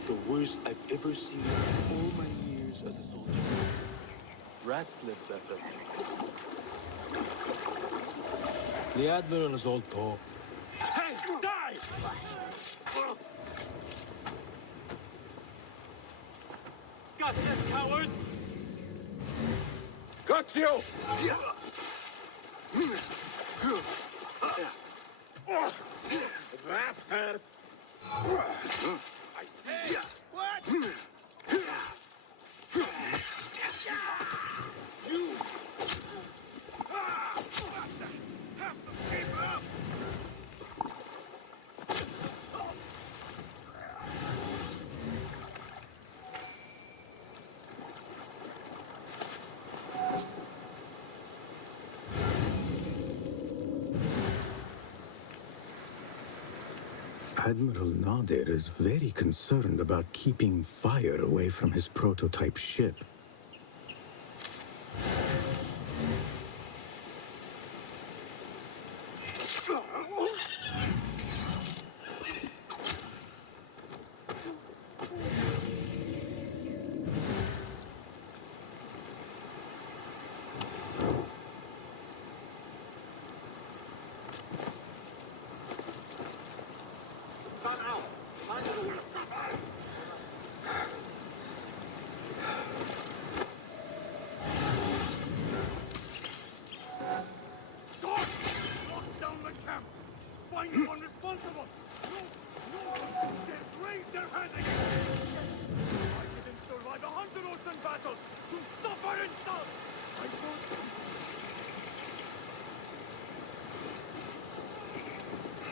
The worst I've ever seen in all my years as a soldier. Rats live better. The Admiral is all talk. Hey, die! Got this, coward! Got you! That hurts. What? You! Have to keep up! Admiral Nadir is very concerned about keeping fire away from his prototype ship.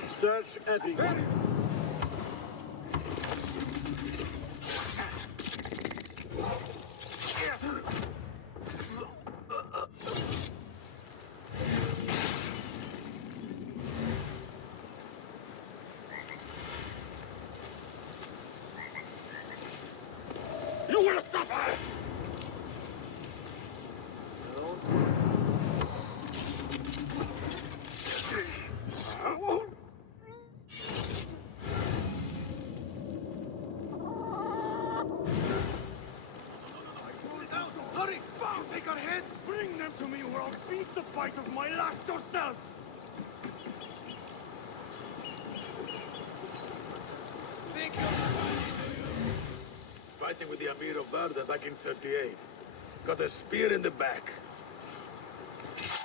Search everywhere. You will suffer! spear of Varda back in 38. Got a spear in the back.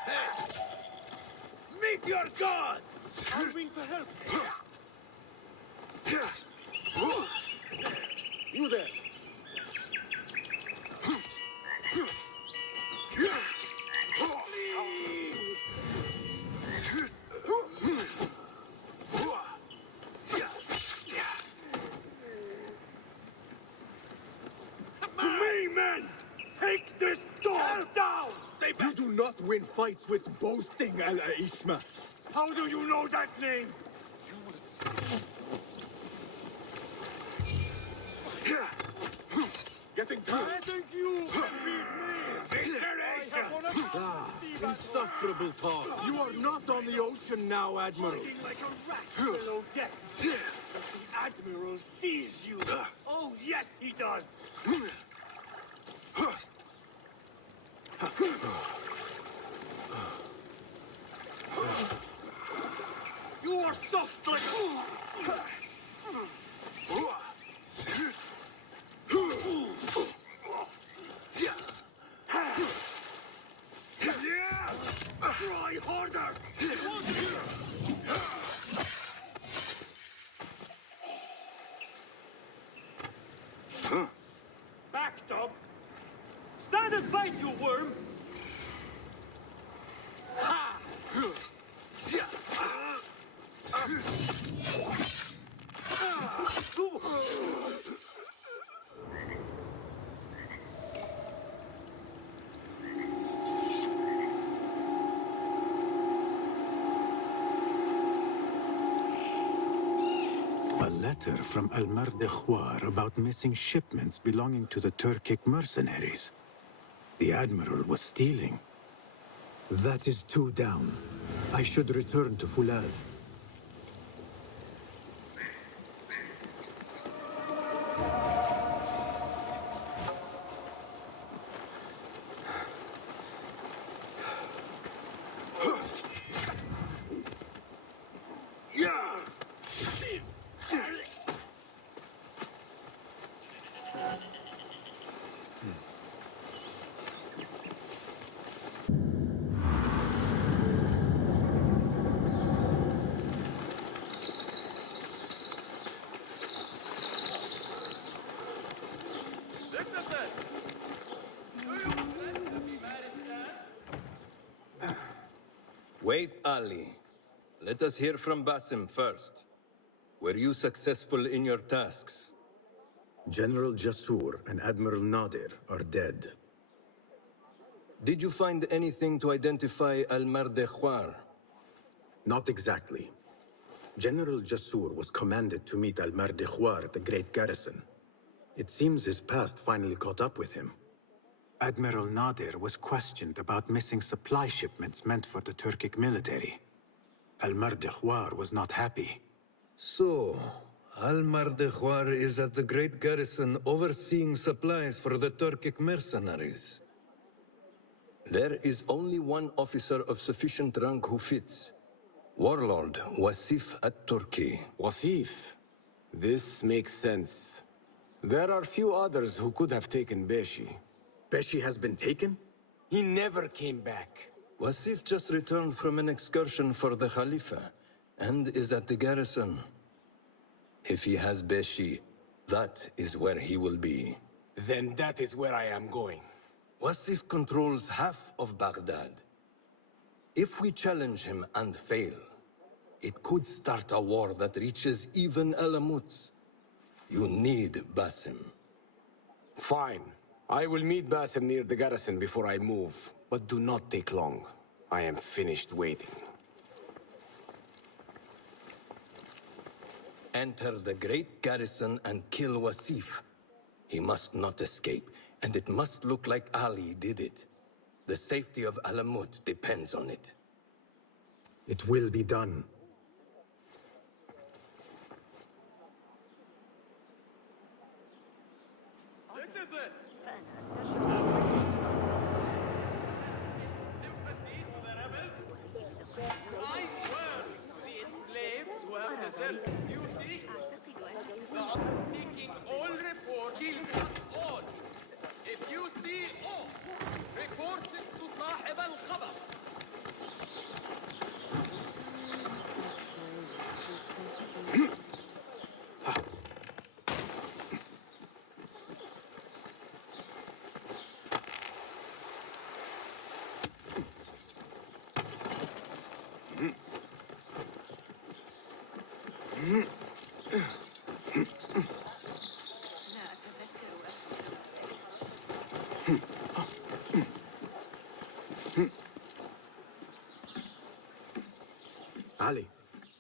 Hey! Meet your god! I'll ring for help. You there! To me, men! Take this door down! You do not win fights with boasting, Al-Aishma. How do you know that name? Getting tired? I think you beat me! Ah, insufferable talk. You are not on the ocean now, Admiral. Fighting like a rat below deck. But the Admiral sees you. Oh, yes, he does. You are soft like Try harder! Back, dog! Stand and fight, you worm! Ha! A letter from Al-Mardekhwar about missing shipments belonging to the Turkic mercenaries. The Admiral was stealing. That is two down. I should return to Fulad. Wait, Ali. Let us hear from Basim first. Were you successful in your tasks? General Jasur and Admiral Nadir are dead. Did you find anything to identify Al-Mardekhwar? Not exactly. General Jasur was commanded to meet Al-Mardekhwar at the Great Garrison. It seems his past finally caught up with him. Admiral Nadir was questioned about missing supply shipments meant for the Turkic military. Al-Mardekhwar was not happy. So, Al-Mardekhwar is at the Great Garrison overseeing supplies for the Turkic mercenaries. There is only one officer of sufficient rank who fits. Warlord Wasif at-Turki. Wasif? This makes sense. There are few others who could have taken Beshi. Beshi has been taken? He never came back. Wasif just returned from an excursion for the Khalifa, and is at the garrison. If he has Beshi, that is where he will be. Then that is where I am going. Wasif controls half of Baghdad. If we challenge him and fail, it could start a war that reaches even Allamut. You need Basim. Fine. I will meet Basim near the garrison before I move, but do not take long. I am finished waiting. Enter the great garrison and kill Wasif. He must not escape, and it must look like Ali did it. The safety of Allamut depends on it. It will be done. Taking all reports, kill all. Ali,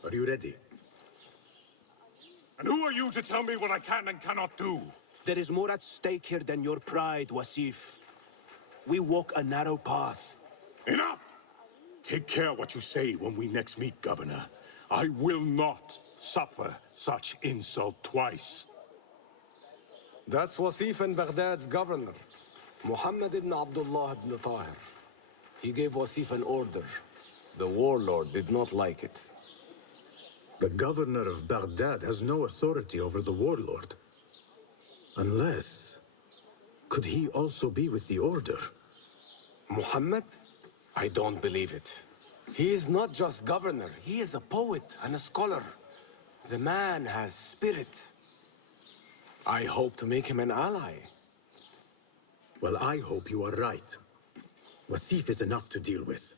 are you ready? And who are you to tell me what I can and cannot do? There is more at stake here than your pride, Wasif. We walk a narrow path. Enough! Take care what you say when we next meet, Governor. I will not suffer such insult twice. That's Wasif and Baghdad's governor, Muhammad ibn Abdullah ibn Tahir. He gave Wasif an order. The warlord did not like it. The governor of Baghdad has no authority over the warlord. Unless... could he also be with the order? Muhammad? I don't believe it. He is not just governor, he is a poet and a scholar. The man has spirit. I hope to make him an ally. Well, I hope you are right. Wasif is enough to deal with.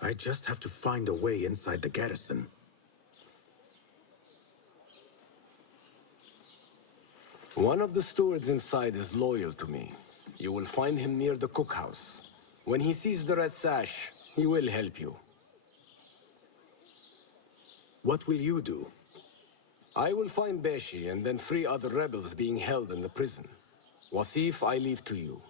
I just have to find a way inside the garrison. One of the stewards inside is loyal to me. You will find him near the cookhouse. When he sees the red sash, he will help you. What will you do? I will find Beshi and then free other rebels being held in the prison. Wasif, I leave to you.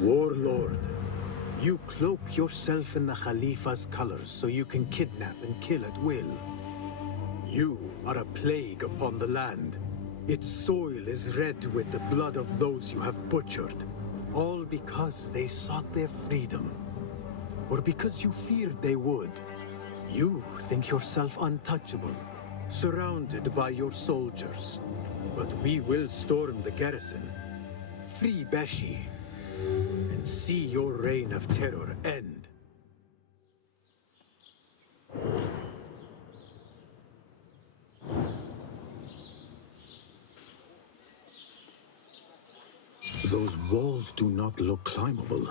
Warlord, you cloak yourself in the Khalifa's colors so you can kidnap and kill at will. You are a plague upon the land. Its soil is red with the blood of those you have butchered, all because they sought their freedom, or because you feared they would. You think yourself untouchable, surrounded by your soldiers. But we will storm the garrison, free Beshi, and see your reign of terror end. Those walls do not look climbable.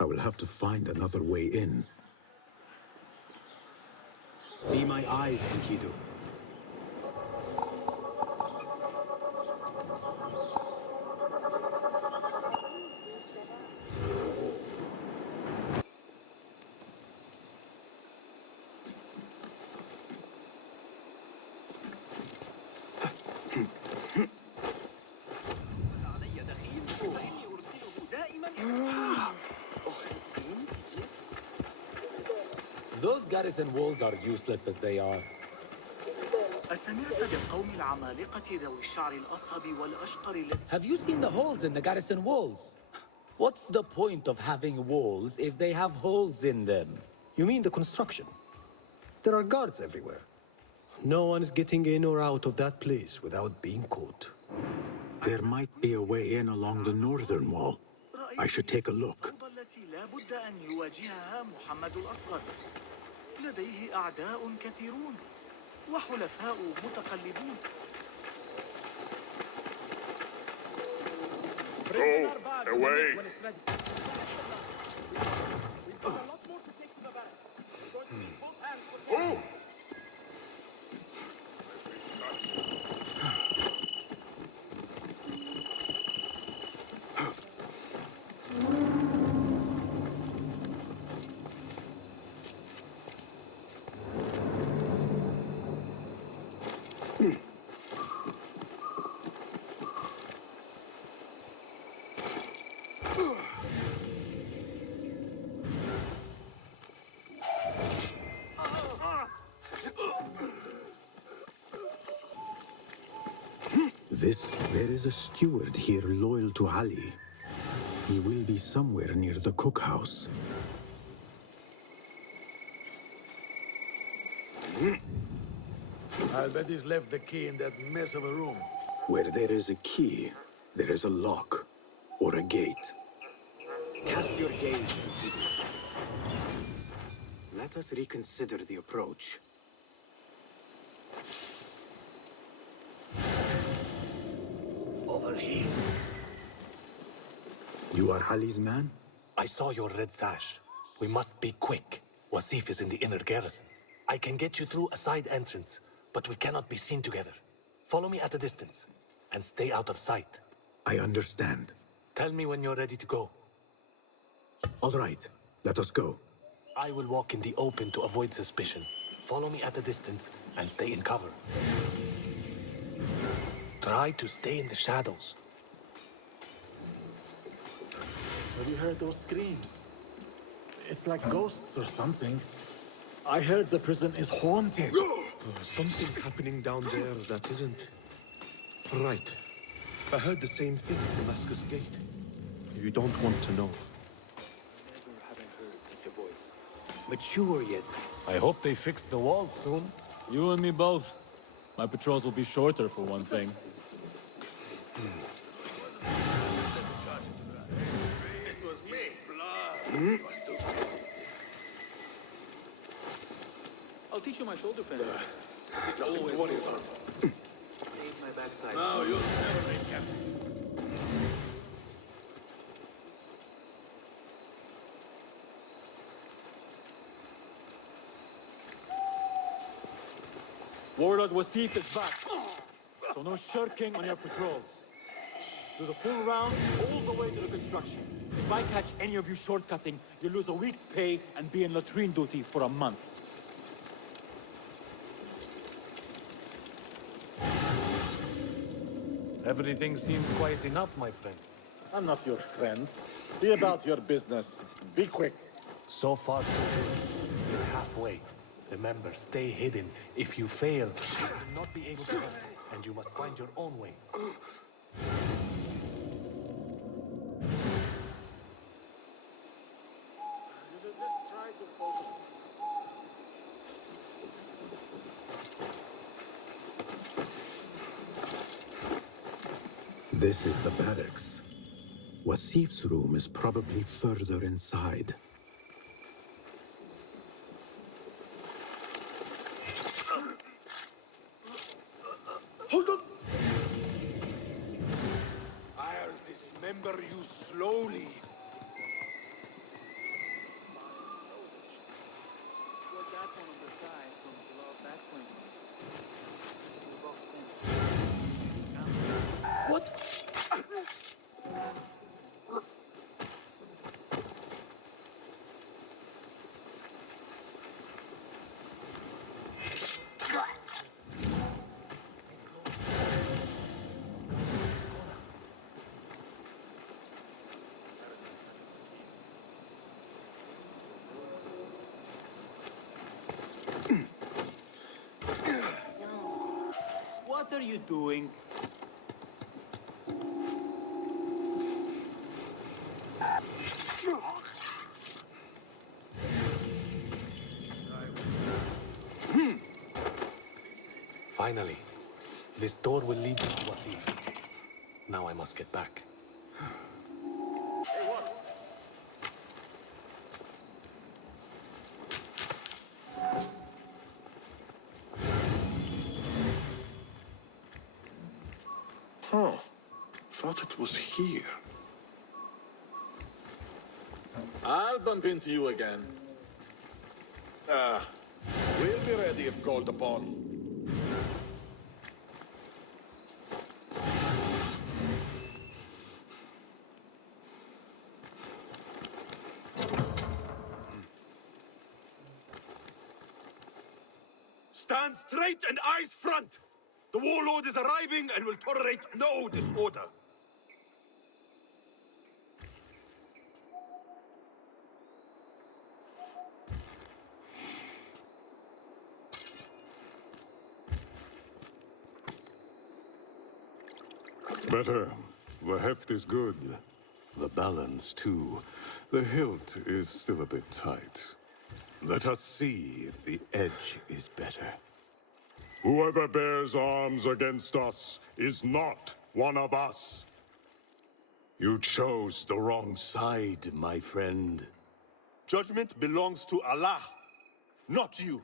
I will have to find another way in. Be my eyes, Enkidu. Those garrison walls are useless as they are. Have you seen the holes in the garrison walls? What's the point of having walls if they have holes in them? You mean the construction? There are guards everywhere. No one is getting in or out of that place without being caught. There might be a way in along the northern wall. I should take a look. لديه أعداء كثيرون وحلفاء متقلبون. Go away. Oh! There is a steward here loyal to Ali. He will be somewhere near the cookhouse. I'll bet he's left the key in that mess of a room. Where there is a key, there is a lock or a gate. Cast your gaze. Let us reconsider the approach. Over here. You are Ali's man? I saw your red sash. We must be quick. Wasif is in the inner garrison. I can get you through a side entrance, but we cannot be seen together. Follow me at a distance, and stay out of sight. I understand. Tell me when you're ready to go. All right, let us go. I will walk in the open to avoid suspicion. Follow me at a distance, and stay in cover. Try to stay in the shadows. Have you heard those screams? It's like ghosts or something. I heard the prison is haunted. Something's happening down there that isn't right. I heard the same thing at Damascus Gate. You don't want to know. Never haven't heard such a voice. Mature yet. I hope they fix the walls soon. You and me both. My patrols will be shorter for one thing. It was me. Blood. I'll teach you my shoulder fend. Nothing to worry about. Save my backside. Now you'll never make captain. Warlord Wasif is back. So no shirking on your patrols. Do the full round all the way to the construction. If I catch any of you shortcutting, you lose a week's pay and be in latrine duty for a month. Everything seems quiet enough, my friend. I'm not your friend. Be about your business. Be quick. So far, so good. We're halfway. Remember, stay hidden. If you fail, you will not be able to help, and you must find your own way. Just try to focus. This is the barracks. Wasif's room is probably further inside. Hold on! I'll dismember you slowly. What? What are you doing? Finally, this door will lead to Wasif. Now I must get back. Huh. Thought it was here. I'll bump into you again. We'll be ready if called upon. Stand straight and eyes front! The warlord is arriving and will tolerate no disorder. Better. The heft is good. The balance, too. The hilt is still a bit tight. Let us see if the edge is better. Whoever bears arms against us is not one of us. You chose the wrong side, my friend. Judgment belongs to Allah, not you.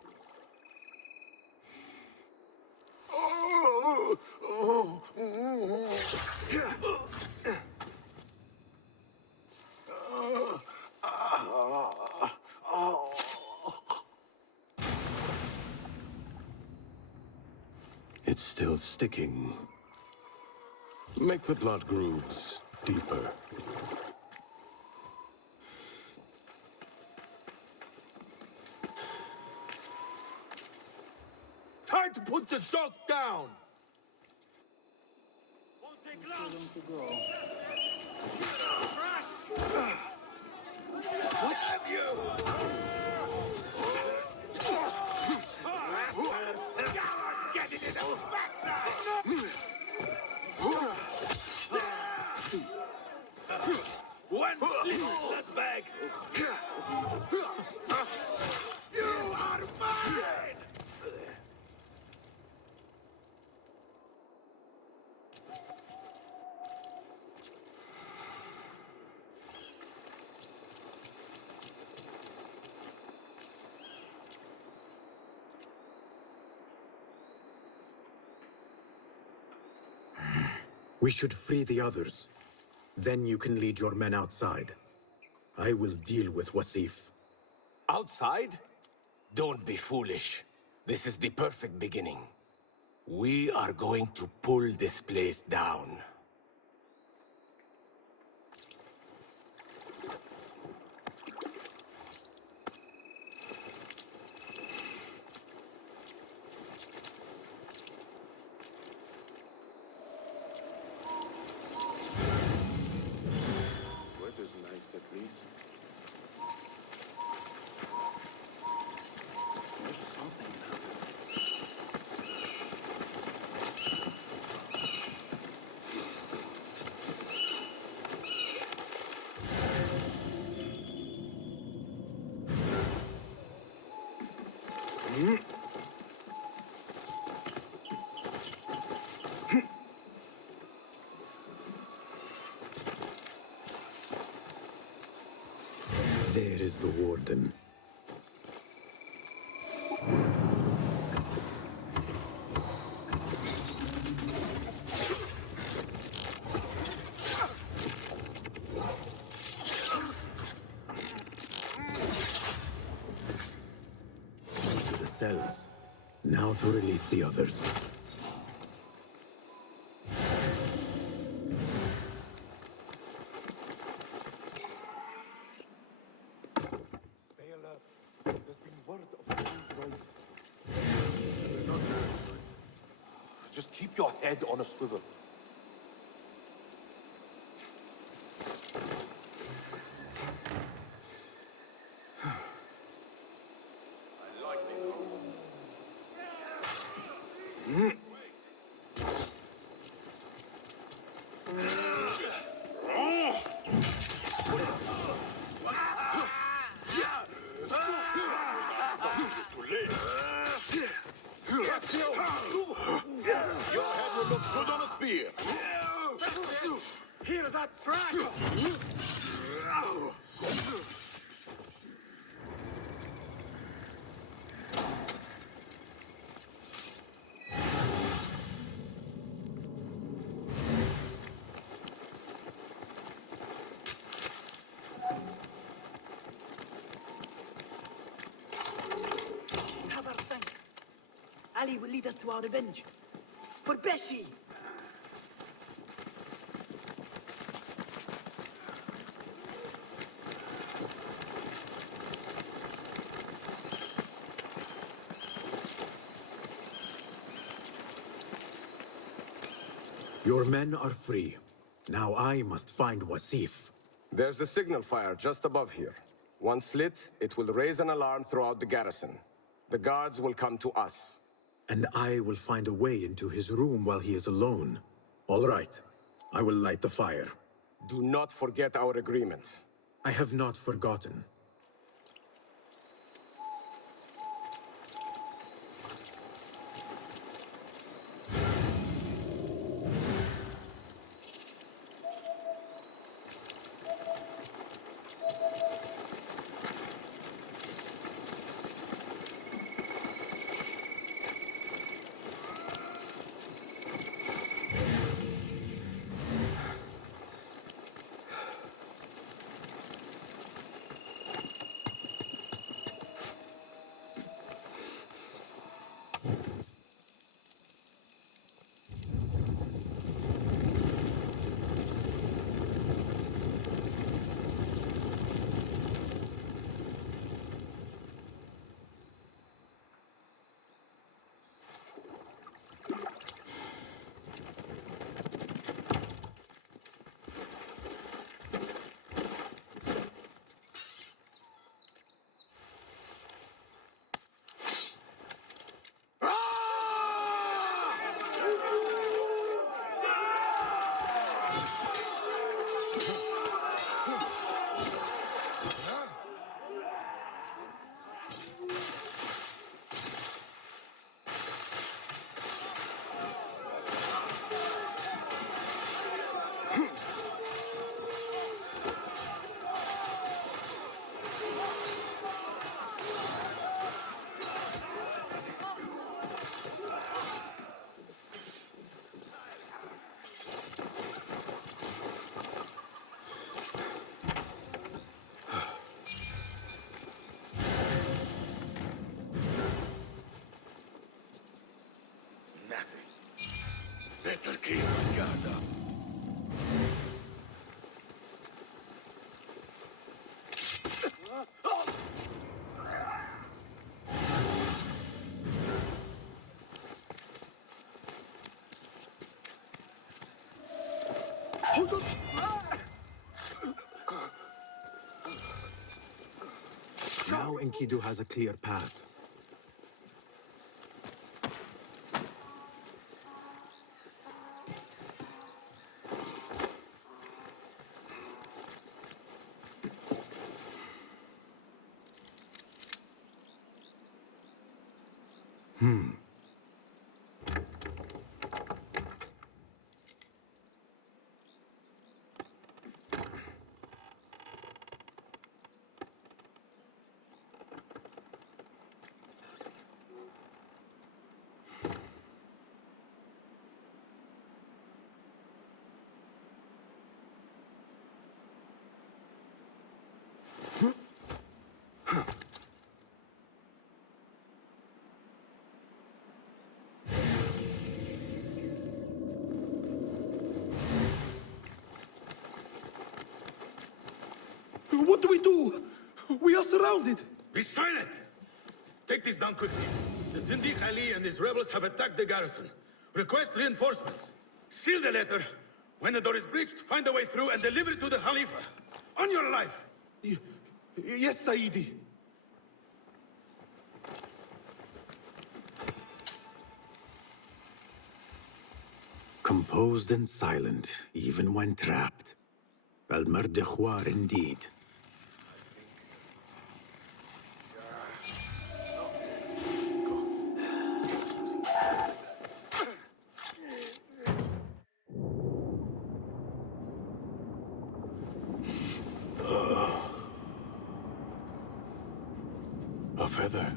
little sticking. Make the blood grooves deeper. Time to put the dog down! What have you? Get it in the backside! One slip bag! You are mine! We should free the others. Then you can lead your men outside. I will deal with Wasif. Outside? Don't be foolish. This is the perfect beginning. We are going to pull this place down. Weather's nice at least. There's something There is the warden. To the cells. Now to release the others. Stay alert. There's been word of strange noises. Just keep your head on a swivel. Your head will look good on a spear. Hear that crack? Have our thanks. Ali will lead us to our revenge. For Beshi! Your men are free. Now I must find Wasif. There's a signal fire just above here. Once lit, it will raise an alarm throughout the garrison. The guards will come to us. And I will find a way into his room while he is alone. All right. I will light the fire. Do not forget our agreement. I have not forgotten. Hold on! Now Enkidu has a clear path. What do we do? We are surrounded. Be silent! Take this down quickly. The Zindiq Ali and his rebels have attacked the garrison. Request reinforcements. Seal the letter. When the door is breached, find a way through and deliver it to the Khalifa. On your life! Yes, Saidi. Composed and silent, even when trapped. Al-Mardikhwar indeed. A feather.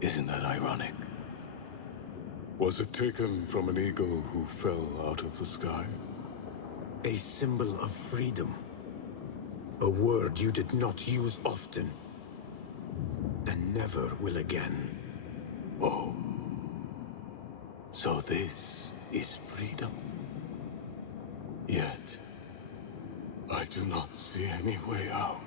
Isn't that ironic? Was it taken from an eagle who fell out of the sky? A symbol of freedom. A word you did not use often. And never will again. Oh. So this is freedom. Yet, I do not see any way out.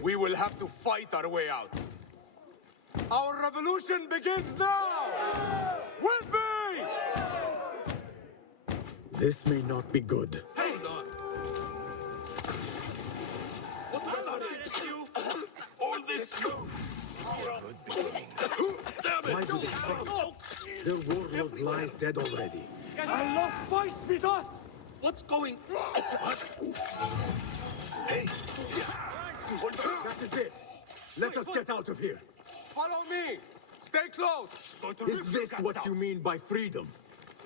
We will have to fight our way out. Our revolution begins now! With me! This may not be good. Hold on. What's going you? All this... Why do they fight? Their warlord lies dead already. Allah fight with us! What's going... Hey! That is it. Let us get out of here. Follow me! Stay close! Is this what you mean by freedom?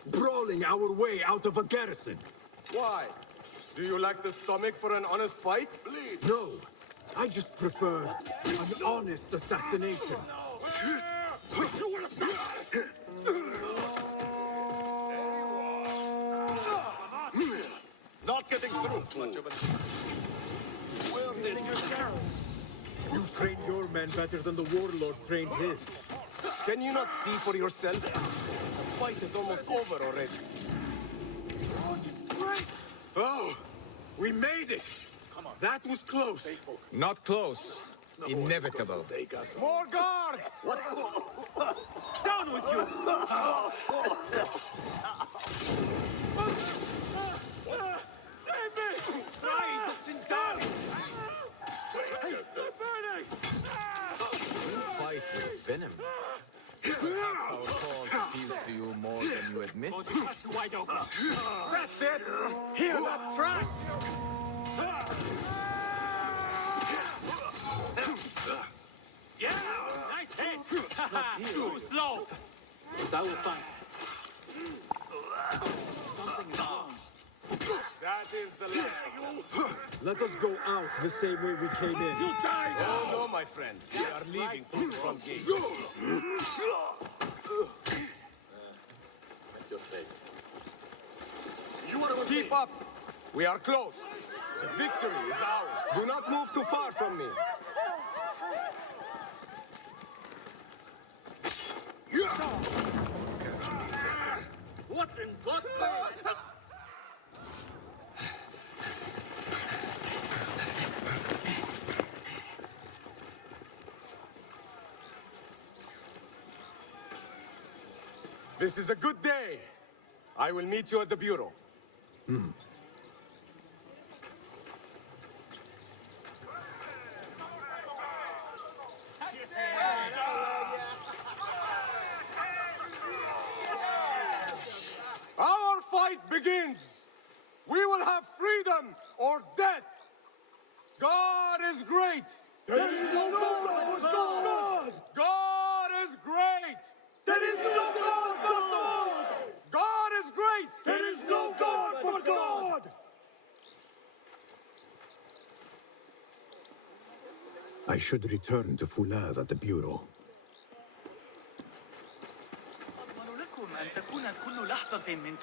Brawling our way out of a garrison? Why? Do you lack the stomach for an honest fight? No. I just prefer an honest assassination. Not getting through. You trained your men better than the warlord trained his. Can you not see for yourself? The fight is almost over already. Oh, we made it! Come on. That was close. Not close. Inevitable. More guards! Down with you! Save me! Trying to sink down! We're burning! Fight with venom. Perhaps our cause appeals to you more than you admit. Wide open. That's it! Hear that track! Yeah! Nice hit! Too slow! But I will find. That is the last. Let us go out the same way we came in. You died! Oh no, my friend. We are leaving through the front gate. Keep up. We are close. The victory is ours. Do not move too far from me. What in God's name? This is a good day. I will meet you at the bureau. Our fight begins! We will have freedom or death! God is great! There is no God but God! God is great! There is no God but God! God is great! There is no God but God! I should return to Fulad at the bureau. أضمن لكم أن تكون كل لحظة من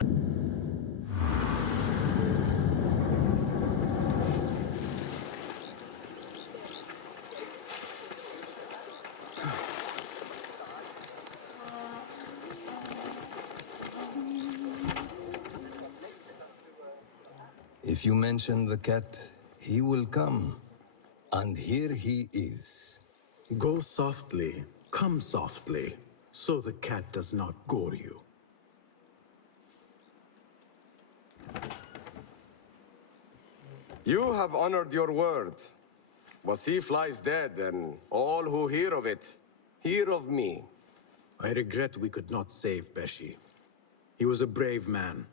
If you mention the cat, he will come. And here he is. Go softly, come softly, so the cat does not gore you. You have honored your word. Wasif lies dead, and all who hear of it, hear of me. I regret we could not save Beshi. He was a brave man.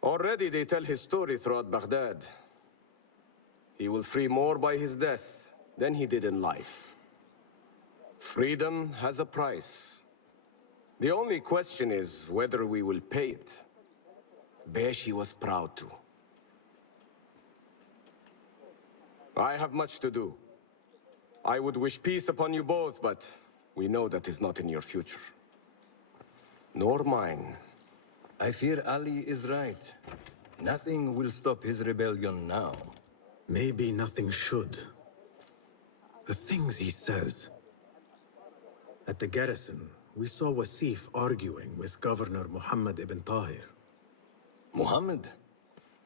Already they tell his story throughout Baghdad. He will free more by his death than he did in life. Freedom has a price. The only question is whether we will pay it. Beshi was proud to. I have much to do. I would wish peace upon you both, but we know that is not in your future. Nor mine. I fear Ali is right. Nothing will stop his rebellion now. Maybe nothing should. The things he says. At the garrison, we saw Wasif arguing with Governor Muhammad ibn Tahir. Muhammad?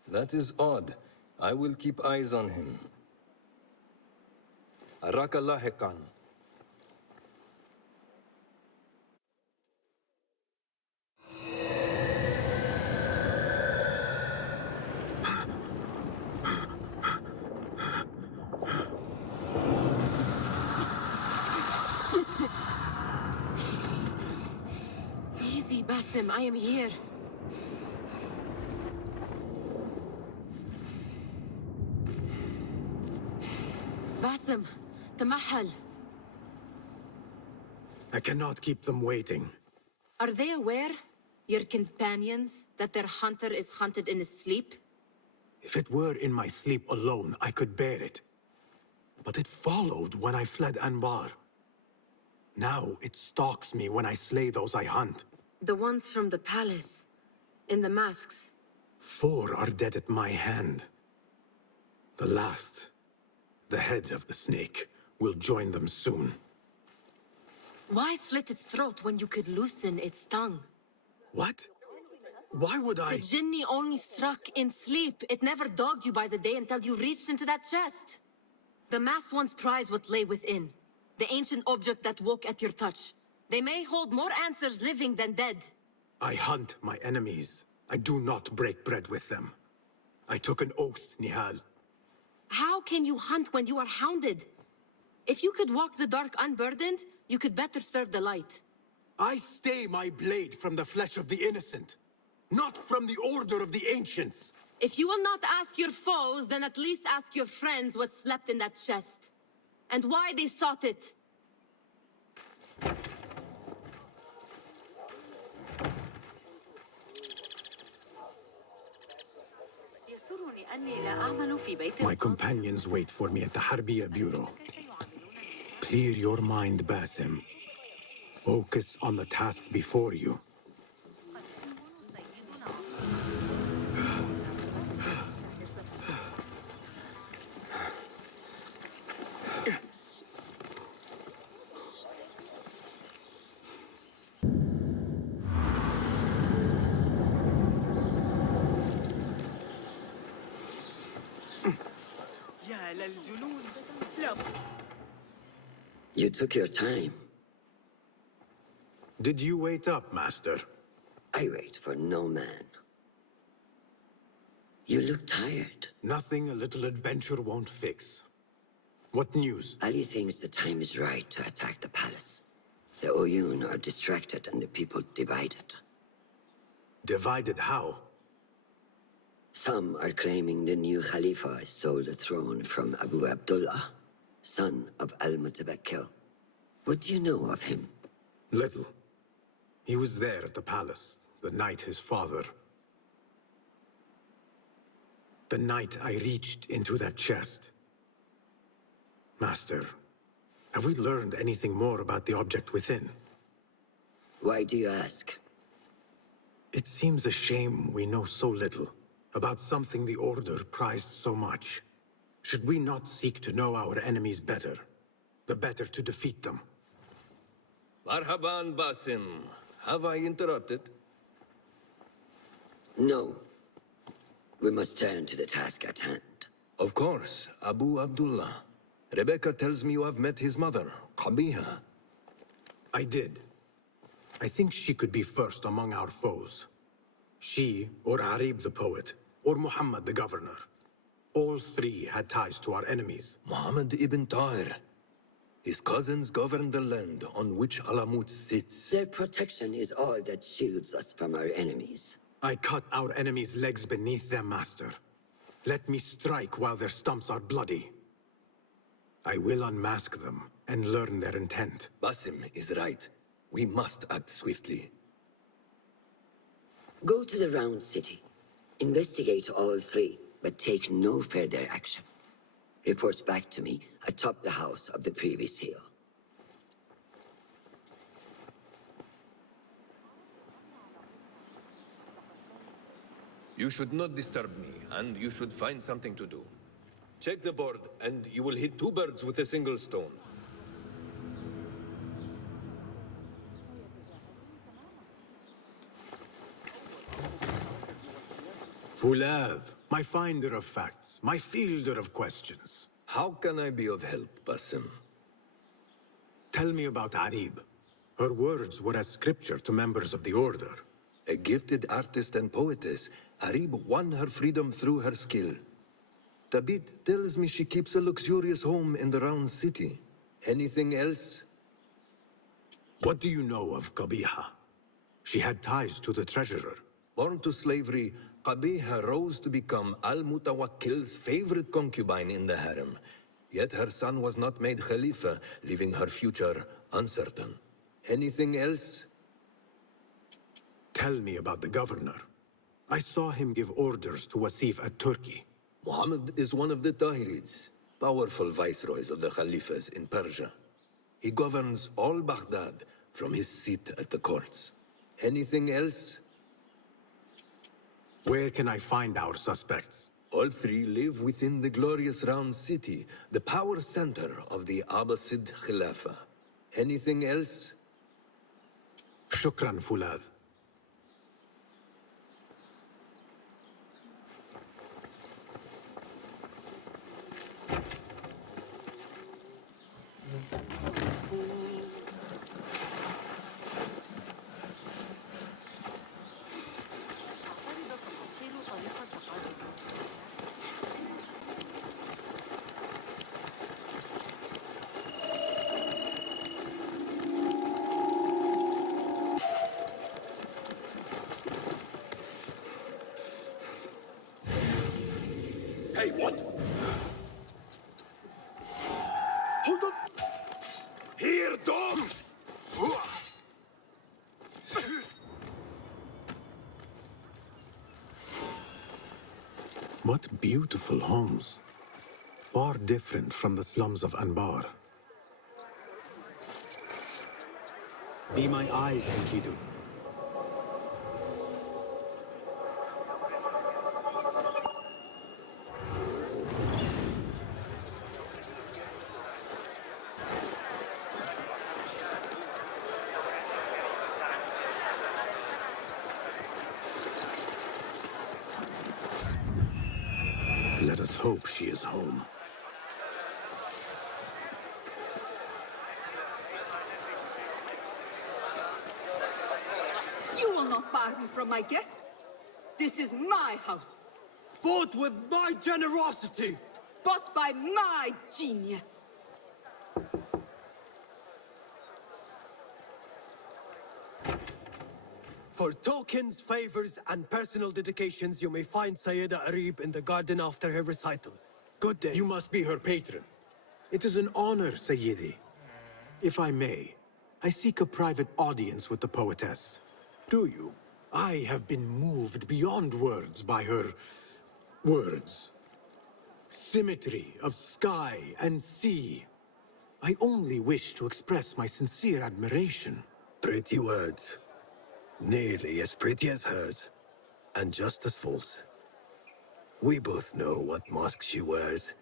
That is odd. I will keep eyes on him. Araka lahiqan. Easy, Basim. I am here. Basim, tamahal. I cannot keep them waiting. Are they aware, your companions, that their hunter is hunted in his sleep? If it were in my sleep alone, I could bear it. But it followed when I fled Anbar. Now it stalks me when I slay those I hunt. The ones from the palace, in the masks. 4 are dead at my hand. The last, the head of the snake, will join them soon. Why slit its throat when you could loosen its tongue? What? Why would I? The Jinni only struck in sleep. It never dogged you by the day until you reached into that chest. The masked ones prize what lay within. The ancient object that woke at your touch. They may hold more answers living than dead. I hunt my enemies. I do not break bread with them. I took an oath, Nihal. How can you hunt when you are hounded? If you could walk the dark unburdened, you could better serve the light. I stay my blade from the flesh of the innocent, not from the order of the ancients. If you will not ask your foes, then at least ask your friends what slept in that chest. And why they sought it. My companions wait for me at the Harbiya Bureau. Clear your mind, Basim. Focus on the task before you. You took your time. Did you wait up, Master? I wait for no man. You look tired. Nothing a little adventure won't fix. What news? Ali thinks the time is right to attack the palace. The Oyun are distracted and the people divided. Divided how? Some are claiming the new Khalifa stole the throne from Abu Abdullah, son of al-Mutawakkil. What do you know of him? Little. He was there at the palace, the night his father... The night I reached into that chest. Master, have we learned anything more about the object within? Why do you ask? It seems a shame we know so little about something the Order prized so much. Should we not seek to know our enemies better, the better to defeat them? Marhaban, Basim. Have I interrupted? No. We must turn to the task at hand. Of course, Abu Abdullah. Rebecca tells me you have met his mother, Kabiha. I did. I think she could be first among our foes. She, or Arib the poet, or Muhammad the governor. All three had ties to our enemies. Muhammad ibn Tahir. His cousins govern the land on which Allamut sits. Their protection is all that shields us from our enemies. I cut our enemies' legs beneath them, Master. Let me strike while their stumps are bloody. I will unmask them and learn their intent. Basim is right. We must act swiftly. Go to the Round City. Investigate all three, but take no further action. Reports back to me atop the house of the previous hill. You should not disturb me, and you should find something to do. Check the board, and you will hit 2 birds with a single stone. Fulad, my finder of facts, my fielder of questions. How can I be of help, Basim? Tell me about Arib. Her words were as scripture to members of the Order. A gifted artist and poetess, Arib won her freedom through her skill. Tabit tells me she keeps a luxurious home in the Round City. Anything else? What do you know of Kabiha? She had ties to the treasurer. Born to slavery, Kabiha rose to become al-Mutawakkil's favorite concubine in the harem. Yet her son was not made Khalifa, leaving her future uncertain. Anything else? Tell me about the governor. I saw him give orders to Wasif at Turkey. Muhammad is one of the Tahirids, powerful viceroys of the Khalifas in Persia. He governs all Baghdad from his seat at the courts. Anything else? Where can I find our suspects? All three live within the glorious Round City, the power center of the Abbasid Khilafah. Anything else? شكرا فولاذ. Hey, what? Hold on! Here, dog! What beautiful homes. Far different from the slums of Anbar. Be my eyes, Enkidu. Let us hope she is home. You will not bar me from my guest. This is my house. Bought with my generosity. Bought by my genius. For tokens, favors, and personal dedications, you may find Sayyida Arib in the garden after her recital. Good day. You must be her patron. It is an honor, Sayyidi. If I may, I seek a private audience with the poetess. Do you? I have been moved beyond words by her words. Symmetry of sky and sea. I only wish to express my sincere admiration. Pretty words. Nearly as pretty as hers, and just as false. We both know what mask she wears,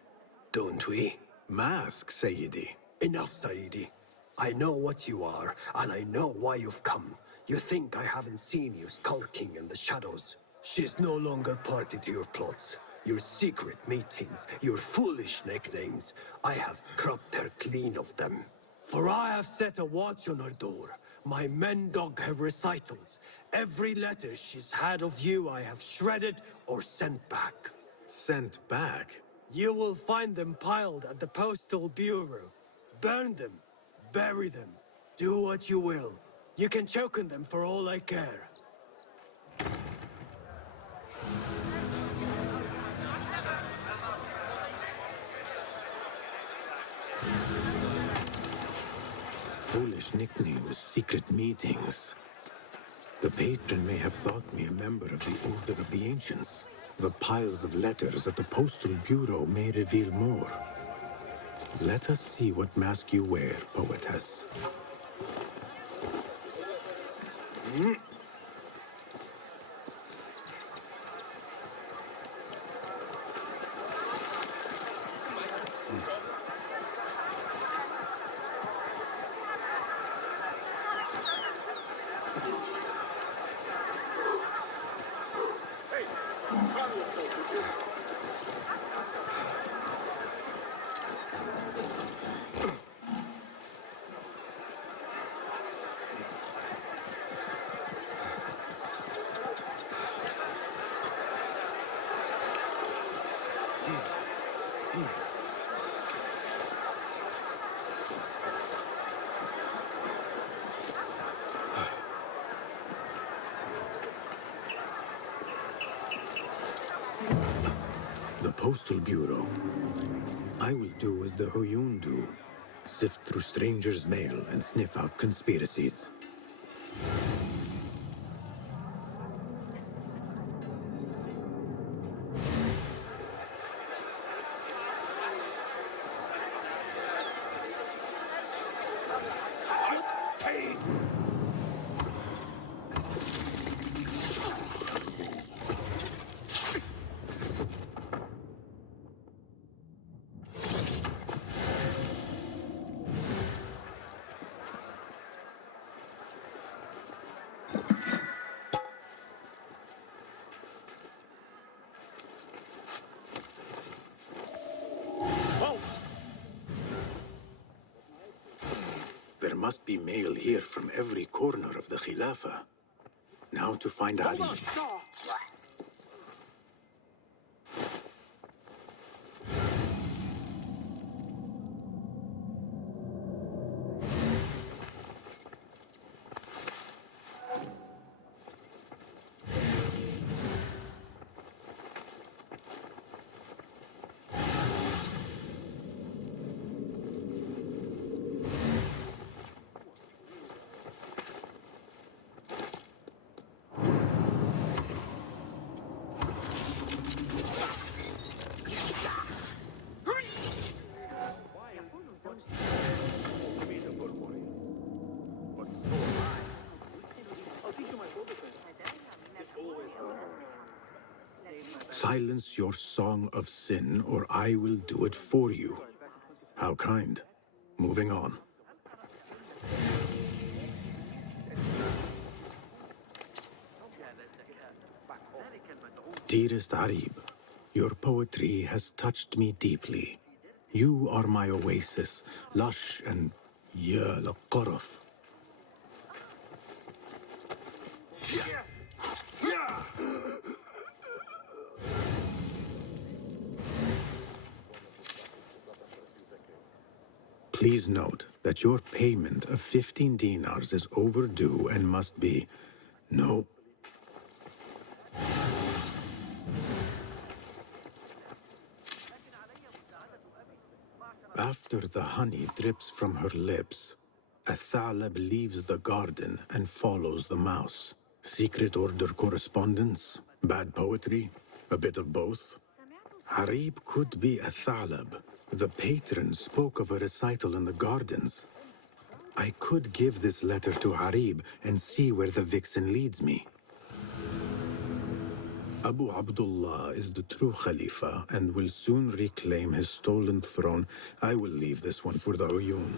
don't we? Mask, Sayyidi. Enough, Sayyidi. I know what you are, and I know why you've come. You think I haven't seen you skulking in the shadows. She's no longer party to your plots, your secret meetings, your foolish nicknames. I have scrubbed her clean of them. For I have set a watch on her door. My men dog her recitals. Every letter she's had of you I have shredded or sent back. Sent back? You will find them piled at the Postal Bureau. Burn them. Bury them. Do what you will. You can choke on them for all I care. Foolish nicknames, secret meetings. The patron may have thought me a member of the Order of the Ancients. The piles of letters at the Postal Bureau may reveal more. Let us see what mask you wear, poetess. The Postal Bureau. I will do as the Huyun do. Sift through strangers' mail and sniff out conspiracies. must be mail here from every corner of the Khilafah. Now to find Ali. Silence your song of sin, or I will do it for you. How kind. Moving on. Dearest Arib, your poetry has touched me deeply. You are my oasis, lush and ya al-qaraf. Please note that your payment of 15 dinars is overdue and must be... No. After the honey drips from her lips, a thalab leaves the garden and follows the mouse. Secret order correspondence? Bad poetry? A bit of both? Harib could be a thalab. The patron spoke of a recital in the gardens. I could give this letter to Harib and see where the vixen leads me. Abu Abdullah is the true Khalifa and will soon reclaim his stolen throne. I will leave this one for the Uyun.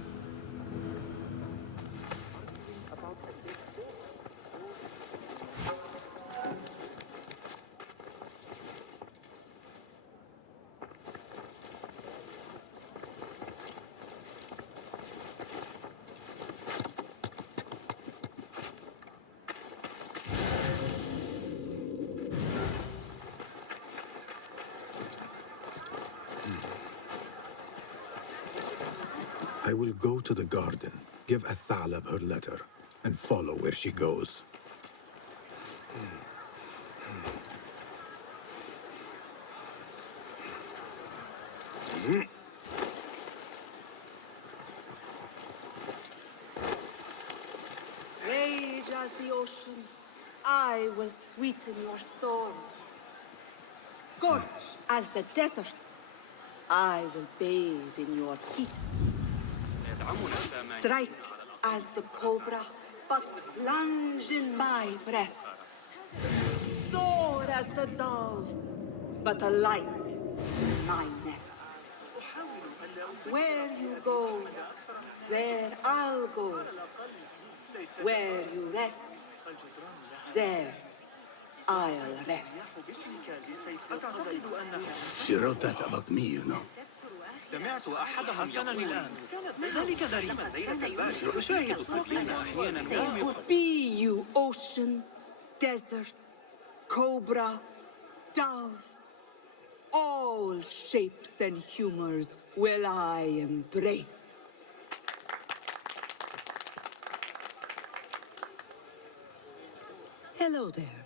I will go to the garden, give a thalab her letter, and follow where she goes. Rage as the ocean, I will sweeten your storm. Scorch as the desert, I will bathe in your heat. Strike as the cobra, but plunge in my breast. Soar as the dove, but alight in my nest. Where you go, there I'll go. Where you rest, there I'll rest. She wrote that about me, you know. سمعت أحدهم يقول ذلك غريب أشاهد الصفين أحيانا Be you ocean, desert, cobra, dove, all shapes and humors will I embrace. Hello there.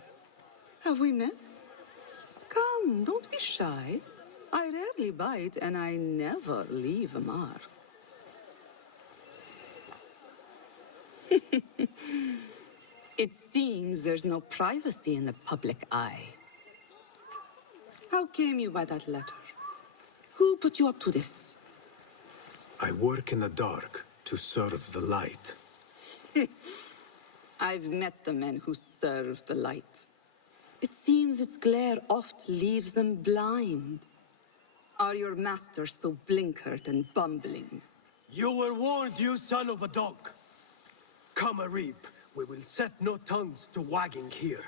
Have we met? Come, don't be shy. I rarely bite and I never leave a mark. It seems there's no privacy in the public eye. How came you by that letter? Who put you up to this? I work in the dark to serve the light. I've met the men who serve the light. It seems its glare oft leaves them blind. Are your masters so blinkered and bumbling? You were warned, you son of a dog. Come, Arib. We will set no tongues to wagging here.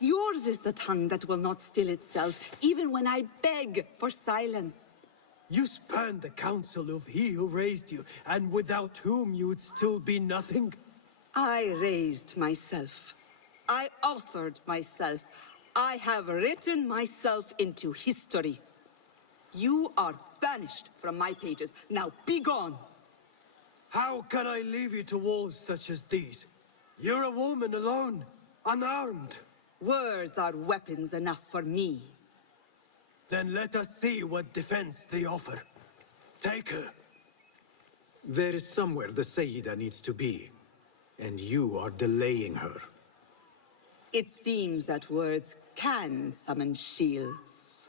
Yours is the tongue that will not still itself, even when I beg for silence. You spurned the counsel of he who raised you, and without whom you would still be nothing? I raised myself. I authored myself. I have written myself into history. You are banished from my pages. Now be gone! How can I leave you to wolves such as these? You're a woman alone, unarmed. Words are weapons enough for me. Then let us see what defense they offer. Take her. There is somewhere the Sayyida needs to be, and you are delaying her. It seems that words can summon shields.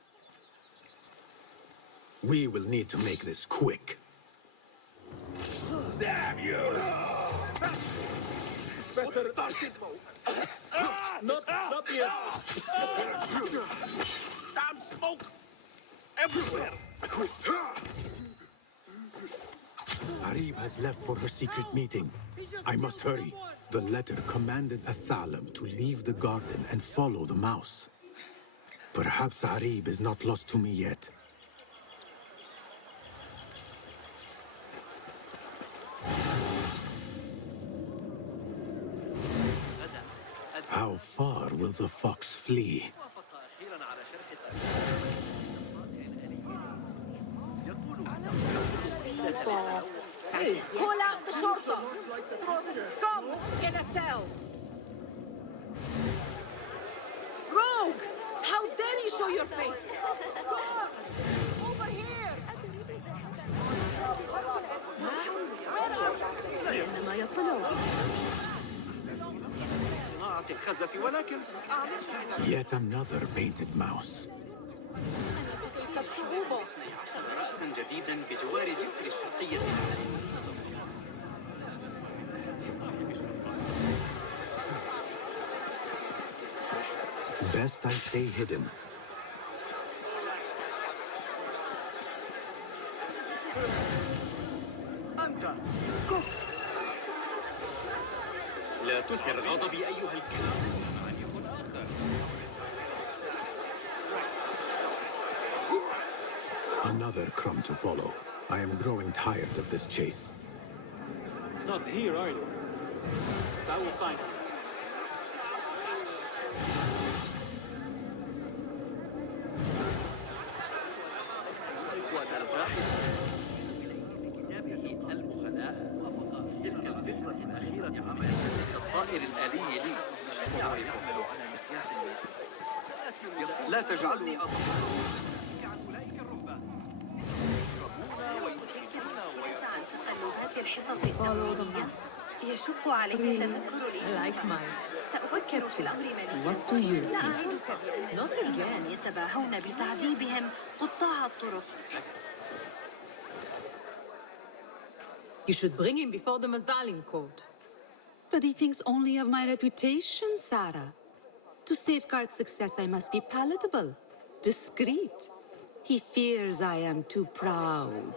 We will need to make this quick. Damn you! Better not yet. Damn smoke everywhere. Harib has left for her secret meeting. I must hurry. The letter commanded Athalab to leave the garden and follow the mouse. Perhaps Harib is not lost to me yet. How far will the fox flee? Hey, call out the shorter! Throw the scum in a cell! Rogue! How dare you show your face? Over here! إنما يطلعون صناعة الخزف ولكن Yet another painted mouse. رأسا جديدا بجوار جسر الشرقية. Best I stay hidden. أنت كف. لا تثر غضبي أيها الكلب. معا يكن آخر. Another crumb to follow. I am growing tired of this chase. Not here, are you? I will find you. الطائر الآلي لي لا تجعلني أضل عن أولئك الرهبان يشق عليك تذكر لي سأفكر في الأمر مليا لا أعدك بأن الرجال يتباهون بتعذيبهم قطاع الطرق. You should bring him before the Medallion court. But he thinks only of my reputation, Sarah. To safeguard success, I must be palatable, discreet. He fears I am too proud.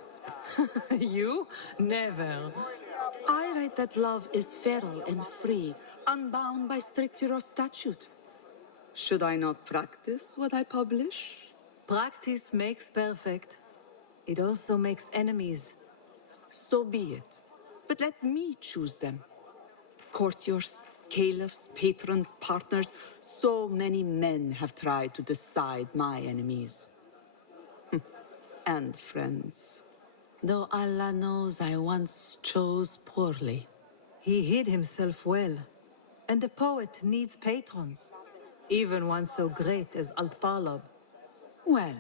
You? Never. I write that love is feral and free, unbound by stricture or statute. Should I not practice what I publish? Practice makes perfect. It also makes enemies. So be it. But let me choose them. Courtiers, caliphs, patrons, partners, so many men have tried to decide my enemies. And friends. Though Allah knows I once chose poorly. He hid himself well. And the poet needs patrons. Even one so great as Al-Talab. Well,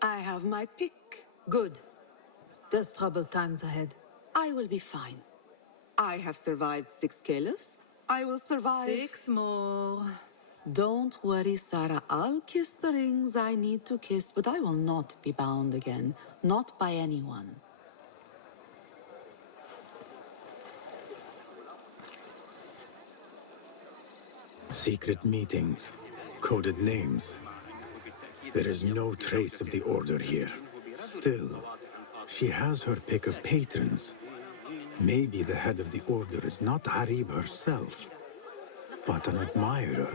I have my pick. Good. There's troubled times ahead. I will be fine. I have survived 6 caliphs. I will survive 6 more. Don't worry, Sarah. I'll kiss the rings I need to kiss, but I will not be bound again. Not by anyone. Secret meetings, coded names. There is no trace of the order here. Still, she has her pick of patrons. Maybe the head of the order is not Harib herself, but an admirer.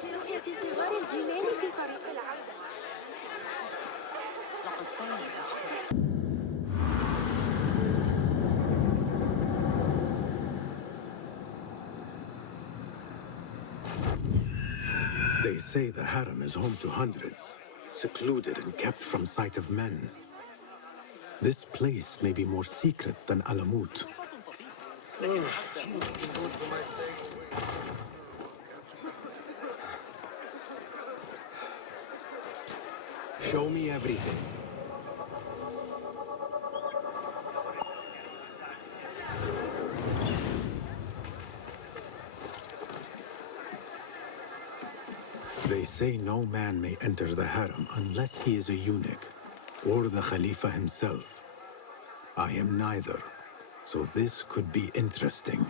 في رؤية صغار الجمال في They say the harem is home to hundreds, secluded and kept from sight of men. This place may be more secret than Allamut. Show me everything. They say no man may enter the harem unless he is a eunuch, or the Khalifa himself. I am neither, so this could be interesting.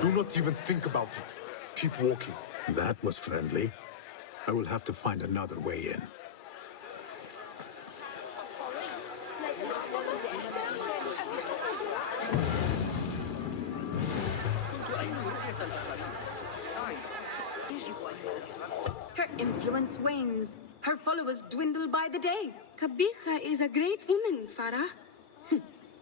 Do not even think about it. Keep walking. That was friendly. I will have to find another way in. Her influence wanes. Her followers dwindle by the day. Kabiha is a great woman, Farah.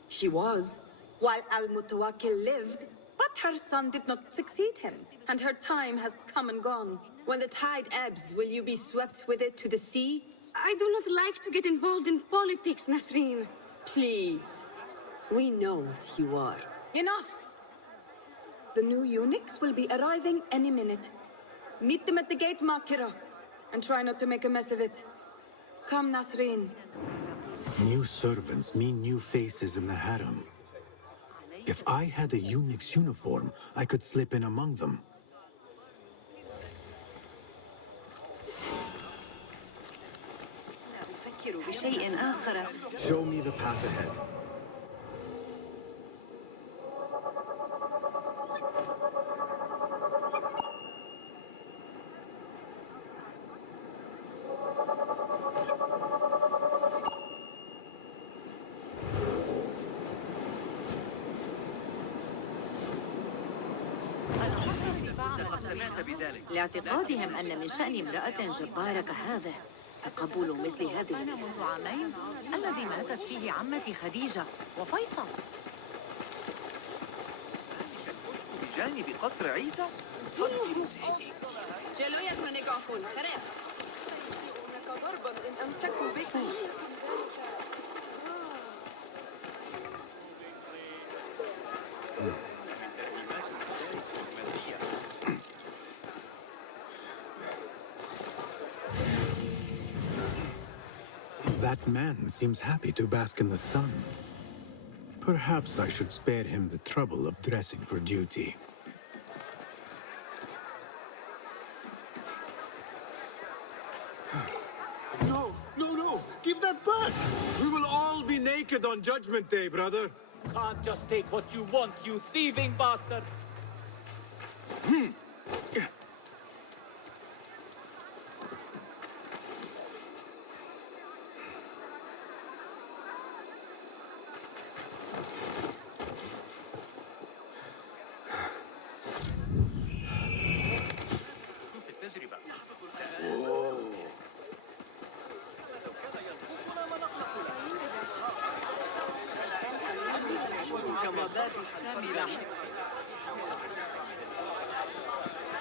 She was, while Al-Mutawakkil lived, but her son did not succeed him, and her time has come and gone. When the tide ebbs, will you be swept with it to the sea? I do not like to get involved in politics, Nasreen. Please. We know what you are. Enough! The new eunuchs will be arriving any minute. Meet them at the gate, Makira, and try not to make a mess of it. Come, Nasreen. New servants mean new faces in the harem. If I had a eunuch's uniform, I could slip in among them. Show me the path ahead. لاعتقادهم أن من شأن امرأة جبارة كهذه تقبل مثل هذه. أنا منذ عامين الذي ماتت فيه عمتي خديجة وفيصل. بجانب قصر عيسى؟ ضربا إن أمسكوا بك. That man seems happy to bask in the sun. Perhaps I should spare him the trouble of dressing for duty. No! Give that back! We will all be naked on Judgment Day, brother. Can't just take what you want, you thieving bastard!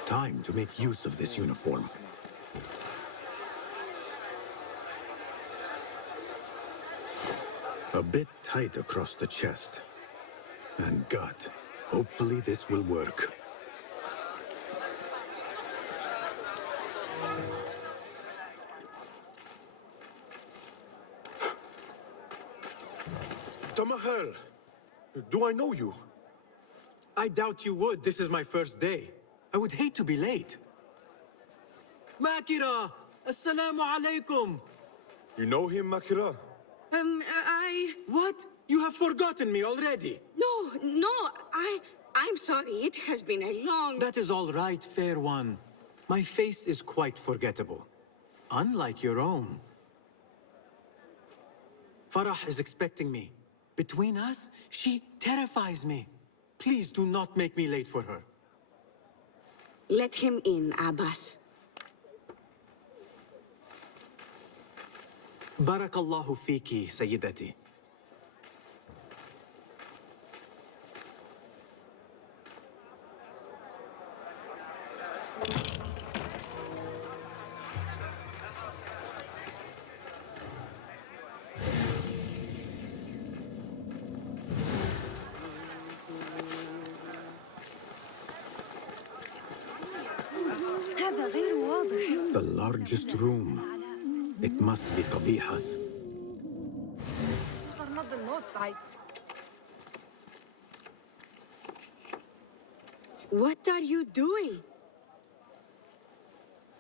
Time to make use of this uniform. A bit tight across the chest. And gut. Hopefully this will work. Tamahel, do I know you? I doubt you would. This is my first day. I would hate to be late. Makira! Assalamu alaikum! You know him, Makira? What? You have forgotten me already? No, I'm sorry. It has been a long... That is all right, fair one. My face is quite forgettable. Unlike your own. Farah is expecting me. Between us, she terrifies me. Please do not make me late for her. Let him in, Abbas. Barakallahu fiki, Sayyidati. هذا غير واضح. The largest room. It must be Qabiha's. Those are not the notes What are you doing?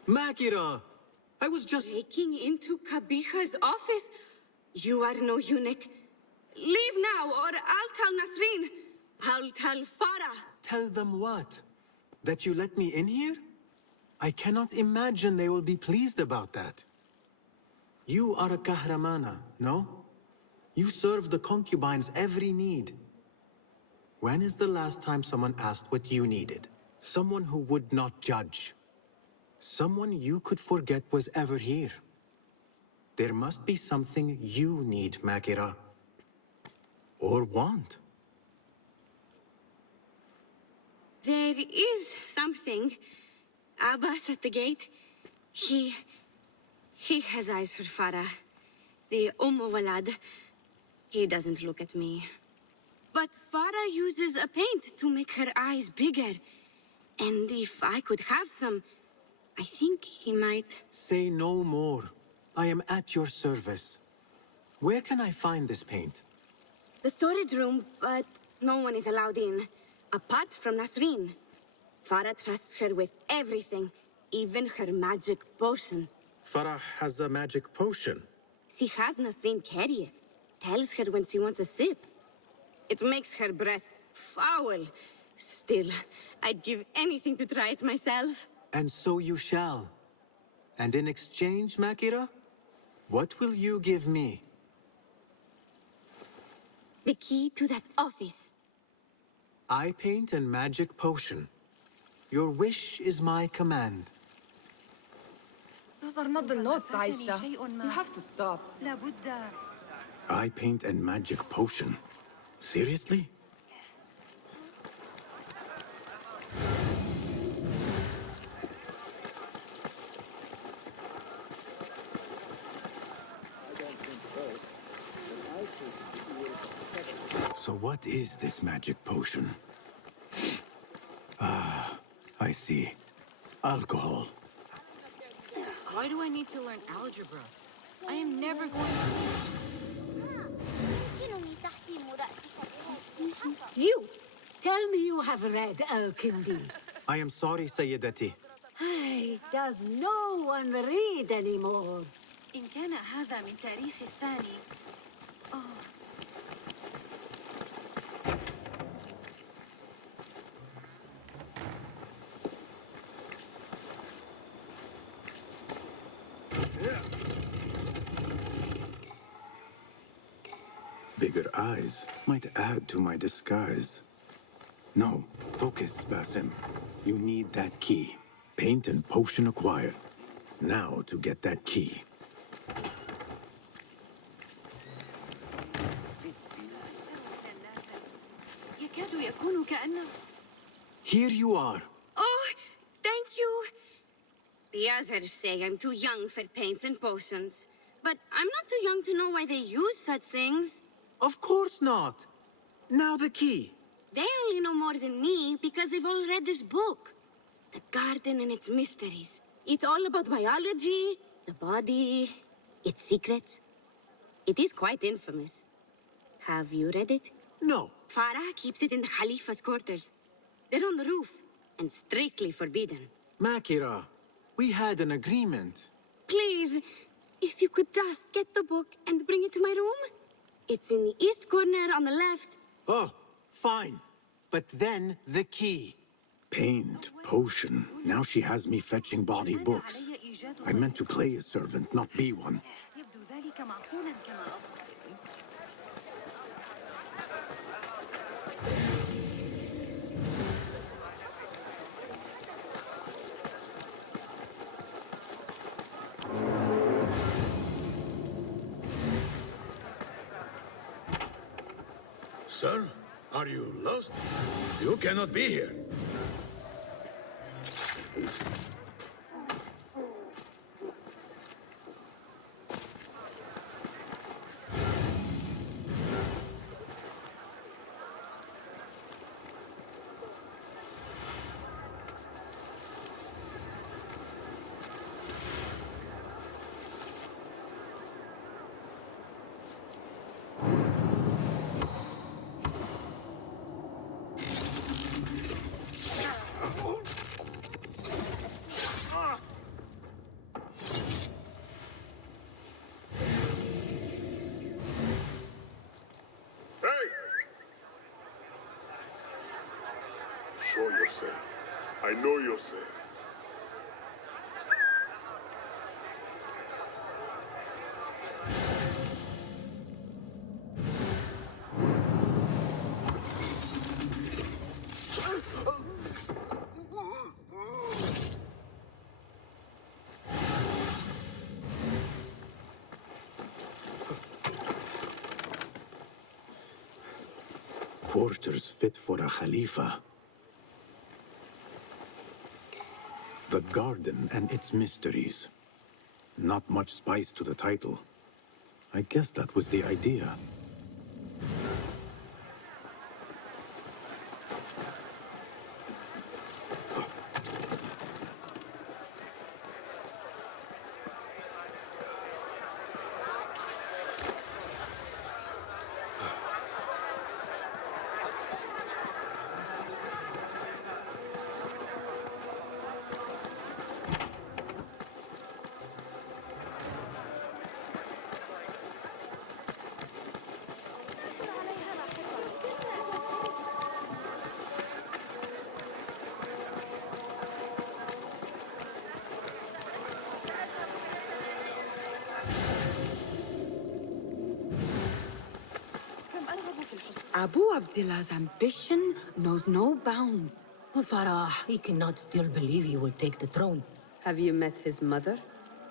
Makira! I was just... Breaking into Kabiha's office? You are no eunuch. Leave now, or I'll tell Nasreen. I'll tell Farah. Tell them what? That you let me in here? I cannot imagine they will be pleased about that. You are a kahramana, no? You serve the concubines every need. When is the last time someone asked what you needed? Someone who would not judge. Someone you could forget was ever here. There must be something you need, Makira. Or want. There is something. Abbas at the gate. He has eyes for Farah. The Walad. He doesn't look at me. But Farah uses a paint to make her eyes bigger. And if I could have some, I think he might... Say no more. I am at your service. Where can I find this paint? The storage room, but no one is allowed in. Apart from Nasreen. Farah trusts her with everything, even her magic potion. Farah has a magic potion. She has Nasreen carry it. Tells her when she wants a sip. It makes her breath foul. Still, I'd give anything to try it myself. And so you shall. And in exchange, Makira, what will you give me? The key to that office. Eye paint and magic potion. Your wish is my command. Those are not the notes, Aisha. You have to stop. Eye paint and magic potion. Seriously? So what is this magic potion? Ah, I see. Alcohol. Why do I need to learn algebra? I am never going to... You! Tell me you have read Al-Kindi. I am sorry, Sayyidati. Does no one read anymore? إن كان هذا من تاريخ الثاني... Bigger eyes might add to my disguise. No, focus, Basim. You need that key. Paint and potion acquired. Now to get that key. يكاد يكون كأنه... Here you are. Oh, thank you. The others say I'm too young for paints and potions. But I'm not too young to know why they use such things. Of course not. Now the key. They only know more than me because they've all read this book. The garden and its mysteries. It's all about biology, the body, its secrets. It is quite infamous. Have you read it? No. Farah keeps it in the Khalifa's quarters. They're on the roof and strictly forbidden. Makira, we had an agreement. Please, if you could just get the book and bring it to my room? It's in the east corner on the left. Oh, fine. But then the key. Paint, potion. Now she has me fetching body books. I meant to play a servant, not be one. Sir, are you lost? You cannot be here. Show yourself. I know yourself. Quarters fit for a Khalifa. The garden and its mysteries. Not much spice to the title. I guess that was the idea. Abu Abdullah's ambition knows no bounds. But Farah, he cannot still believe he will take the throne. Have you met his mother?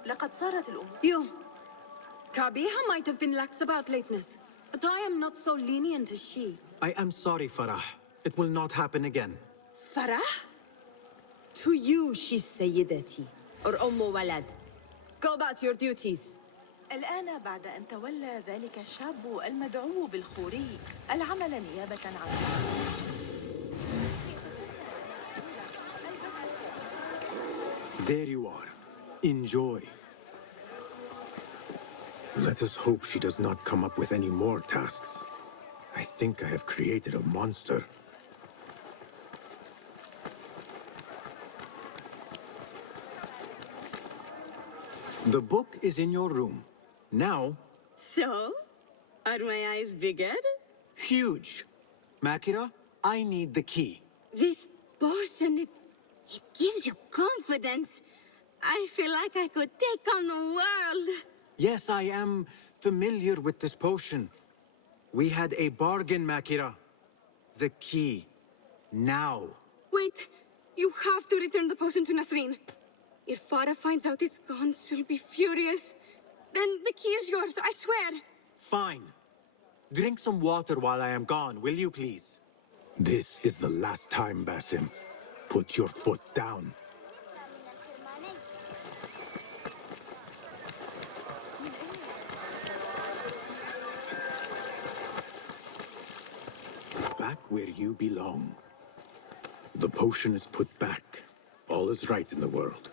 لقد صارت الأمور. You. Kabiha might have been lax about lateness, but I am not so lenient as she. I am sorry, Farah. It will not happen again. Farah? To you, she's Sayyidati, or Walad. Go about your duties. الآن بعد أن تولى ذلك الشاب المدعو بالخوري العمل نيابة عن There you are. Enjoy. Let us hope she does not come up with any more tasks. I think I have created a monster. The book is in your room. Now... So? Are my eyes bigger? Huge. Makira, I need the key. This potion, it gives you confidence. I feel like I could take on the world. Yes, I am familiar with this potion. We had a bargain, Makira. The key. Now. Wait, you have to return the potion to Nasreen. If Farah finds out it's gone, she'll be furious. Then the key is yours, I swear. Fine. Drink some water while I am gone, will you please? This is the last time, Basim. Put your foot down. Back where you belong. The potion is put back. All is right in the world.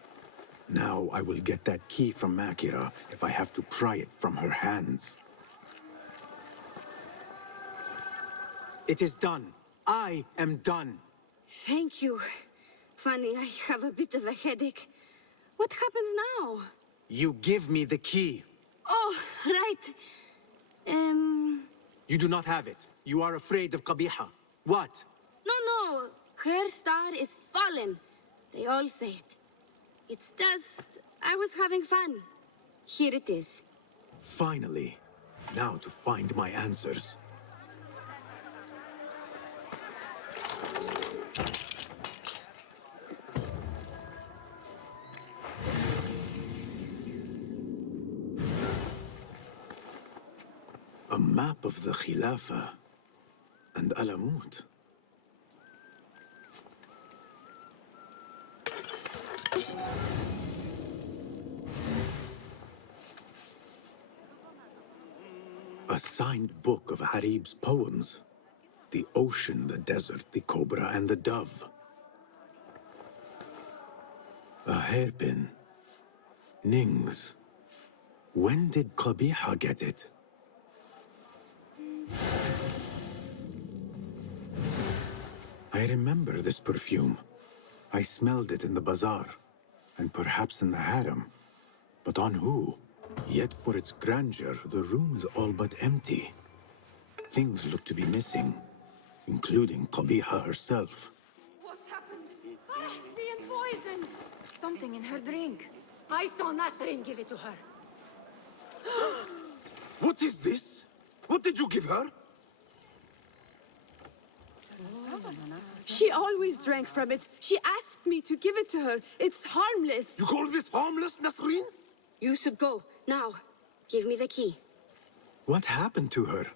Now I will get that key from Makira if I have to pry it from her hands. It is done. I am done. Thank you. Funny, I have a bit of a headache. What happens now? You give me the key. Oh, right. You do not have it. You are afraid of Kabiha. What? No. Her star is fallen. They all say it. It's just... I was having fun. Here it is. Finally. Now to find my answers. A map of the Khilafah. and Allamut. A signed book of Harib's poems. The ocean, the desert, the cobra, and the dove. A hairpin. Nings. When did Kabiha get it? I remember this perfume. I smelled it in the bazaar, and perhaps in the harem. But on who? Yet for its grandeur, the room is all but empty. Things look to be missing, including Kabiha herself. What's happened? She's being poisoned. Something in her drink. I saw Nasrin give it to her. What is this? What did you give her? She always drank from it. She asked me to give it to her. It's harmless. You call this harmless, Nasrin? You should go. Now, give me the key. What happened to her?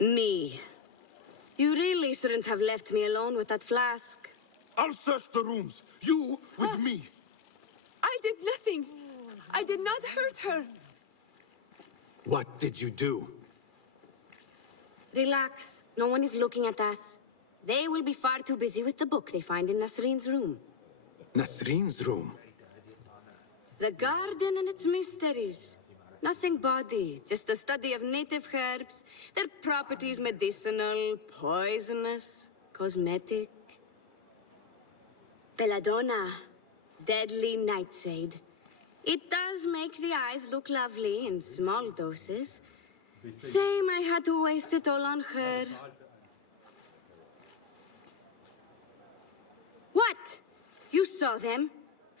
Me. You really shouldn't have left me alone with that flask. I'll search the rooms. You with me. I did nothing. I did not hurt her. What did you do? Relax. No one is looking at us. They will be far too busy with the book they find in Nasrin's room. Nasrin's room? The garden and its mysteries. Nothing bawdy, just a study of native herbs, their properties medicinal, poisonous, cosmetic. Belladonna, deadly nightshade. It does make the eyes look lovely in small doses. Shame I had to waste it all on her. What? You saw them?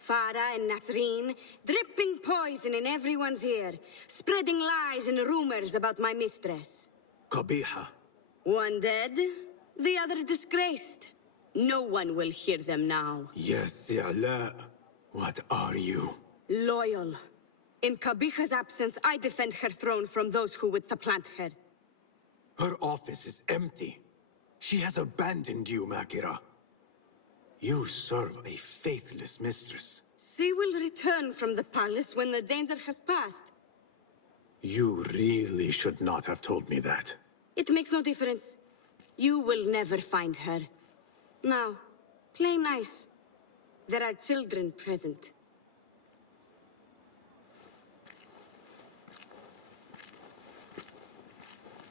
Farah and Nasreen, dripping poison in everyone's ear, spreading lies and rumors about my mistress. Kabiha. One dead, the other disgraced. No one will hear them now. Yes, Ala. What are you? Loyal. In Kabiha's absence, I defend her throne from those who would supplant her. Her office is empty. She has abandoned you, Makira. You serve a faithless mistress. She will return from the palace when the danger has passed. You really should not have told me that. It makes no difference. You will never find her. Now, play nice. There are children present.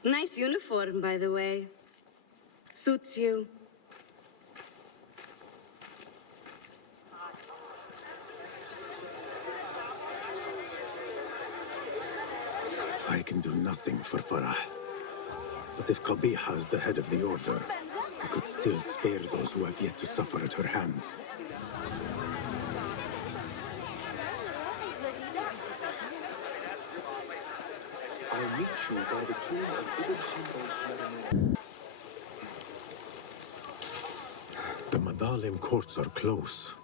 Nice uniform, by the way. Suits you. I can do nothing for Farah. But if Kabiha is the head of the order, I could still spare those who have yet to suffer at her hands. I'll meet you by the tomb of Ibn Hanbal. The Madalim courts are close.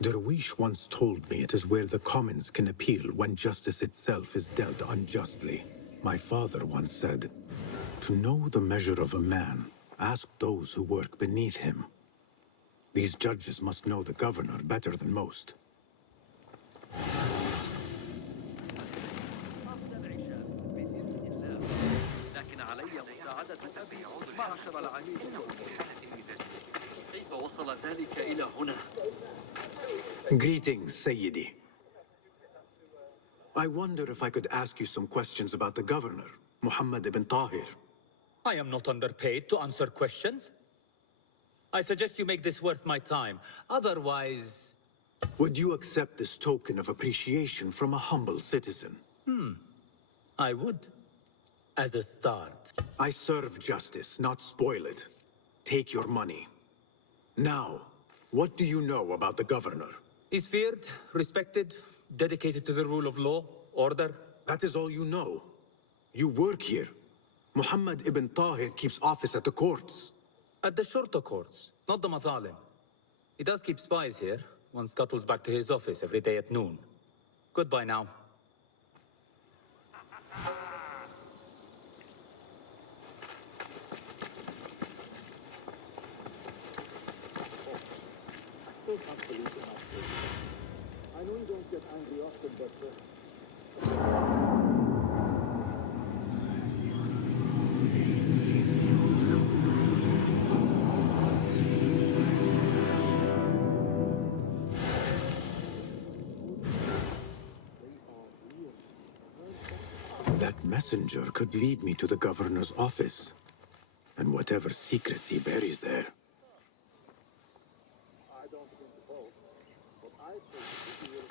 Derwish once told me it is where the commons can appeal when justice itself is dealt unjustly. My father once said, "To know the measure of a man, ask those who work beneath him." These judges must know the governor better than most. لكن علي مساعدة أبي عضو العشر العميد كيف وصل ذلك إلى هنا؟ Greetings, Sayyidi. I wonder if I could ask you some questions about the governor, Muhammad ibn Tahir. I am not underpaid to answer questions. I suggest you make this worth my time. Otherwise... Would you accept this token of appreciation from a humble citizen? I would. As a start. I serve justice, not spoil it. Take your money. Now, what do you know about the governor? He's feared, respected, dedicated to the rule of law, order. That is all you know. You work here. Muhammad ibn Tahir keeps office at the courts. At the shorter courts, not the Mathalim. He does keep spies here. One scuttles back to his office every day at noon. Goodbye now. Don't have to leave the master. I know you don't get angry often, but... That messenger could lead me to the governor's office, and whatever secrets he buries there. I don't think so. But I think you will...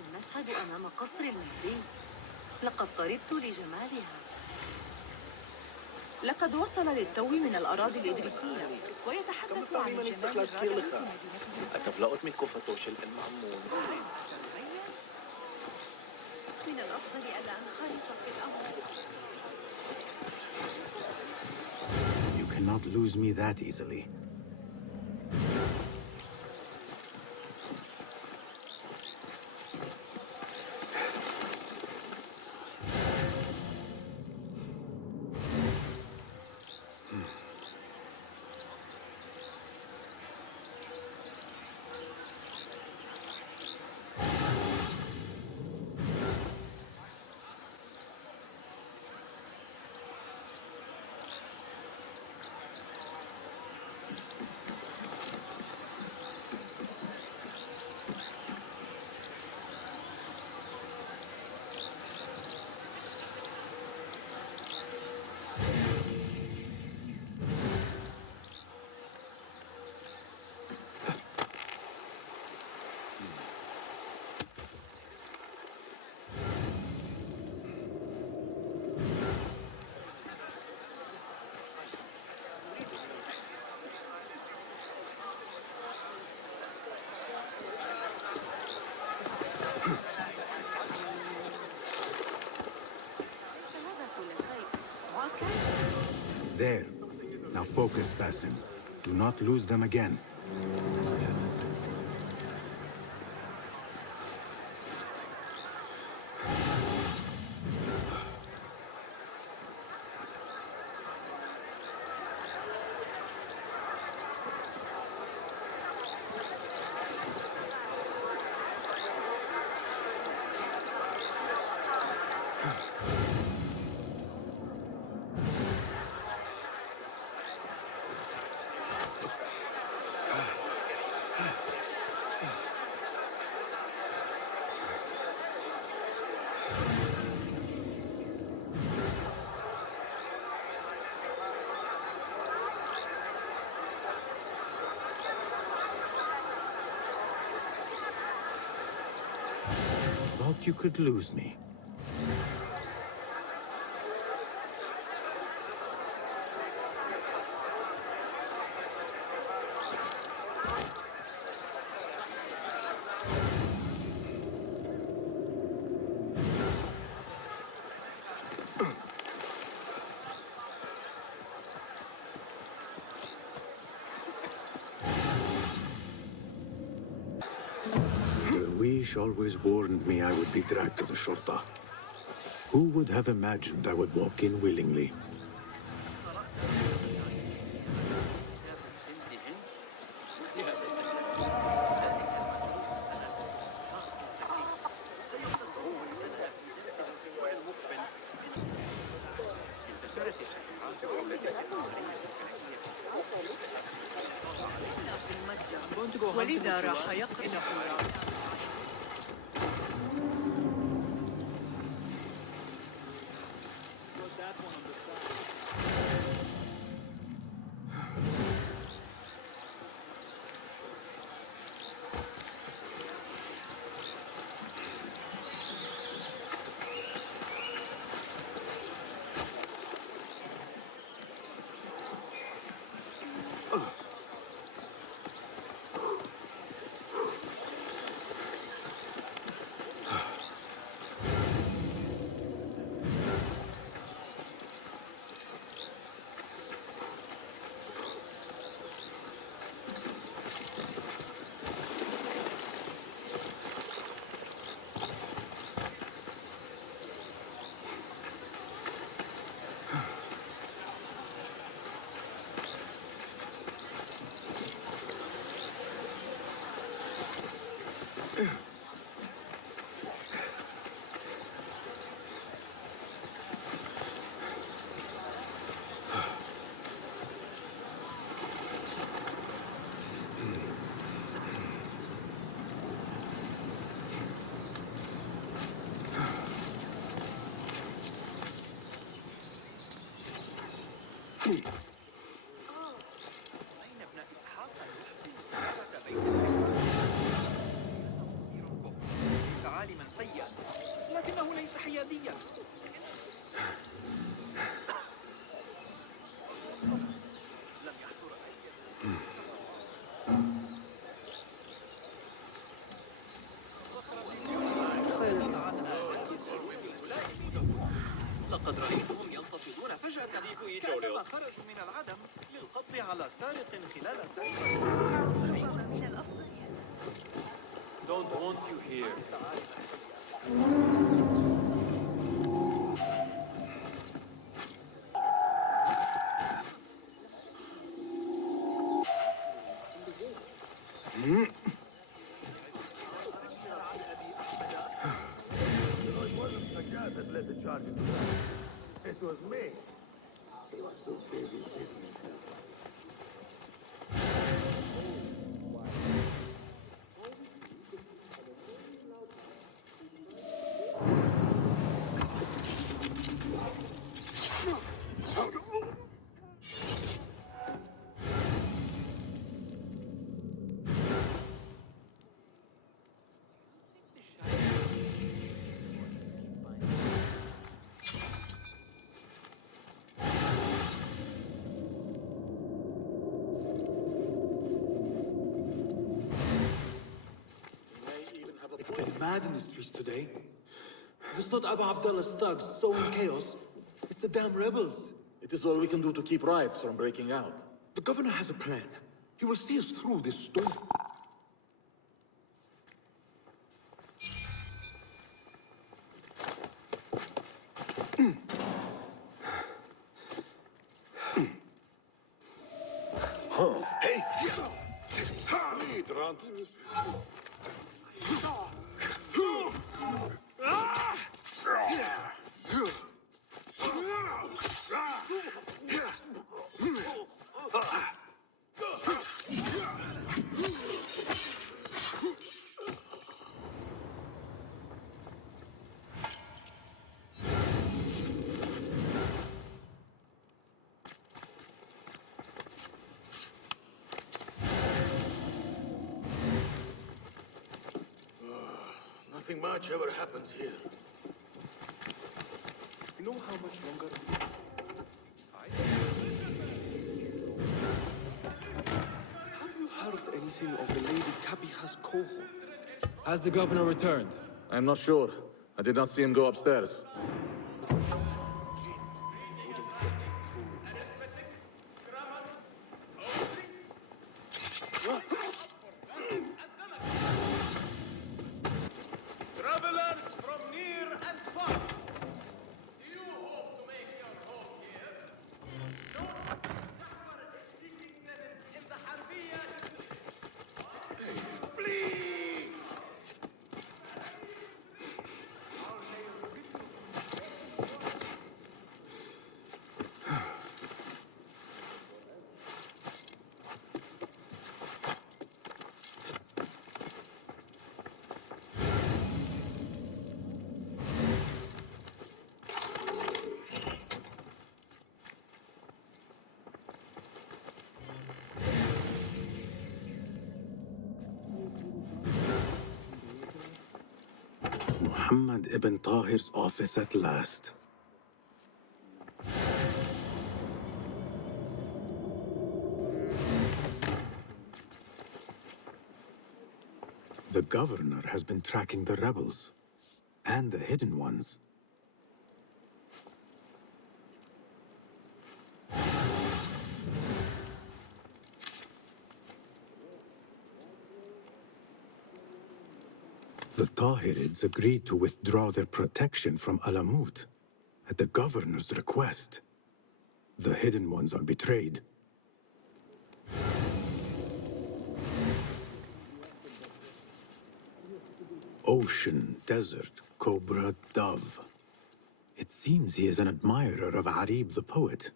المشهد أمام قصر المهدي. لقد طربت لجمالها. لقد وصل للتو من الأراضي الإدريسية ويتحدث عن جمال الرائع. أتبلغت من كفتو شيء المعمول. من الأفضل ألا أنخرط في الأمر. You cannot lose me that easily. There. Now focus, Basim. Do not lose them again. Thought you could lose me. Derwish always warned me I would be dragged to the Shorta. Who would have imagined I would walk in willingly? ولذا راح يقرأ. ليس عالما سيئا لكنه ليس حياديا. لم يحضر لقد رأيتهم ينتفضون فجأة كأنما خرجوا من العدم للقبض على سارق خلال ساعة. من الأفضل Don't want you here. It wasn't Sagat that led the charge into that. It was me. He was too busy. It's been mad in the streets today. It's not Abu Abdullah's thugs sowing chaos. It's the damn rebels. It is all we can do to keep riots from breaking out. The governor has a plan. He will see us through this storm. Hey! Hydrant! Nothing much ever happens here. You know how much longer? Have you heard anything of the lady Kabiha's cohort? Has the governor returned? I'm not sure. I did not see him go upstairs. Travelers from near and far, do you hope to make your home here? Don't Jafar is seeking them in the Harbiya. Please! Muhammad ibn Tahir's office at last. The governor has been tracking the rebels and the hidden ones. The Tahirids agreed to withdraw their protection from Allamut at the governor's request. The hidden ones are betrayed. Ocean, desert, cobra, dove. It seems he is an admirer of Arib the poet.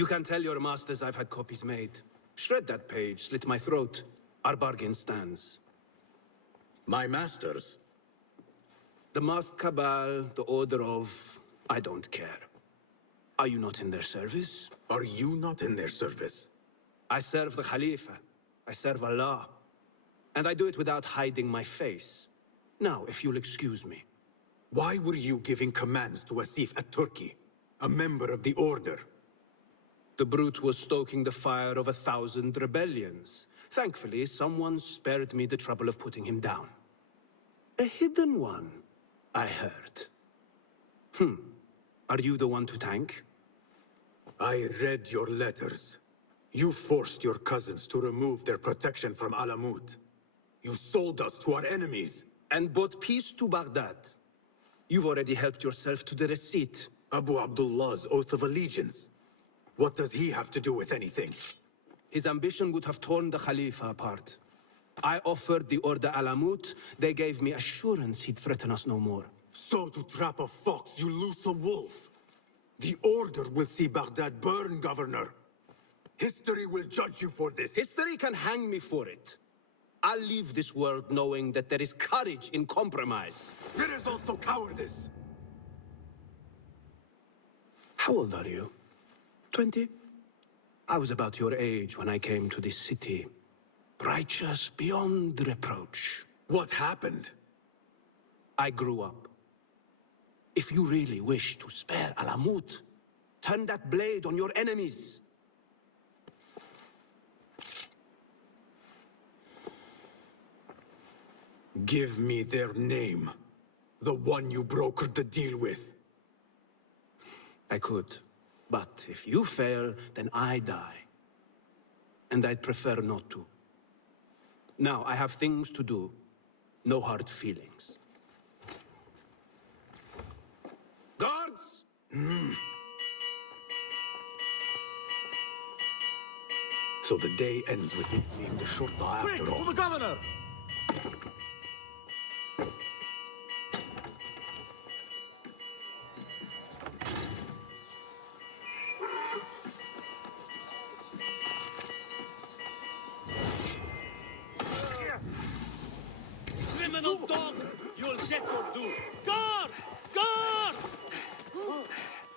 You can tell your masters I've had copies made. Shred that page, slit my throat. Our bargain stands. My masters? The masked cabal, the order of... I don't care. Are you not in their service? Are you not in their service? I serve the Khalifa. I serve Allah. And I do it without hiding my face. Now, if you'll excuse me. Why were you giving commands to Asif at-Turki, a member of the Order? The brute was stoking the fire of 1,000 rebellions. Thankfully, someone spared me the trouble of putting him down. A hidden one, I heard. Are you the one to thank? I read your letters. You forced your cousins to remove their protection from Alamut. You sold us to our enemies. And brought peace to Baghdad. You've already helped yourself to the receipt. Abu Abdullah's oath of allegiance. What does he have to do with anything? His ambition would have torn the Khalifa apart. I offered the Order Alamut. They gave me assurance he'd threaten us no more. So to trap a fox, you loose a wolf. The Order will see Baghdad burn, Governor. History will judge you for this. History can hang me for it. I'll leave this world knowing that there is courage in compromise. There is also cowardice. How old are you? 20? I was about your age when I came to this city. Righteous beyond reproach. What happened? I grew up. If you really wish to spare Alamut, turn that blade on your enemies. Give me their name. The one you brokered the deal with. I could. But if you fail, then I die. And I'd prefer not to. Now, I have things to do. No hard feelings. Guards! So the day ends with me fleeing the Shurta after all. For the governor! Criminal dog! You'll get your due! Guard! Guard!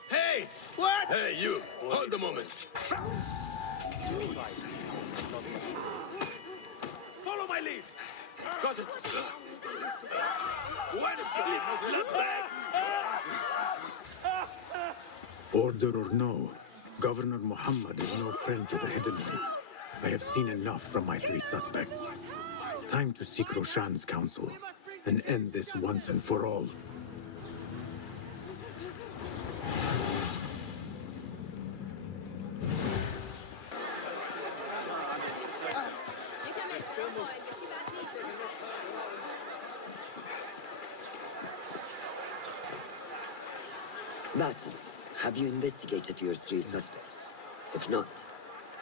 Hey! What? Hey, you! Hold a moment. Follow my lead! Got it! When is the blood Order or no, Governor Muhammad is no friend to the hidden ones. I have seen enough from my 3 suspects. Time to seek Roshan's counsel and end this once and for all. Basil, have you investigated your 3 suspects? If not,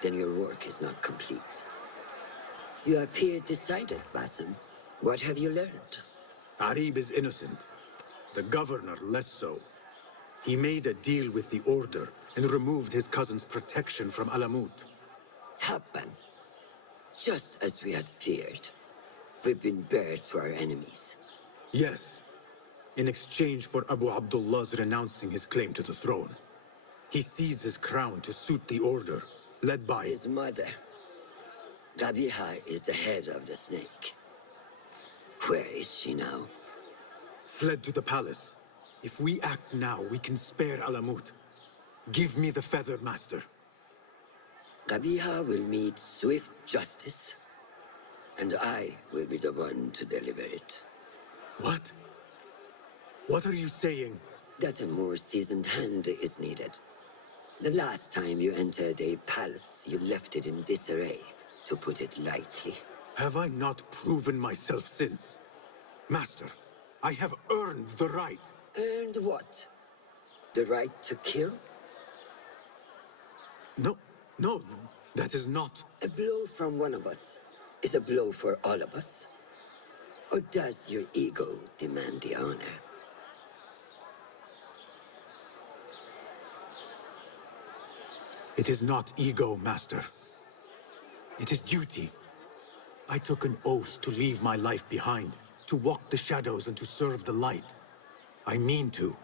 then your work is not complete. You appear decided, Basim. What have you learned? Arib is innocent. The governor less so. He made a deal with the Order and removed his cousin's protection from Alamut. Tabban. Just as we had feared. We've been bared to our enemies. Yes. In exchange for Abu Abdullah's renouncing his claim to the throne. He cedes his crown to suit the Order, led by his mother. Kabihaye is the head of the snake. Where is she now? Fled to the palace. If we act now, we can spare Alamut. Give me the feather, Master. Kabihaye will meet swift justice, and I will be the one to deliver it. What? What are you saying? That a more seasoned hand is needed. The last time you entered a palace, you left it in disarray, to put it lightly. Have I not proven myself since? Master, I have earned the right. Earned what? The right to kill? No, that is not... A blow from one of us is a blow for all of us. Or does your ego demand the honor? It is not ego, Master. It is duty. I took an oath to leave my life behind, to walk the shadows and to serve the light. I mean to.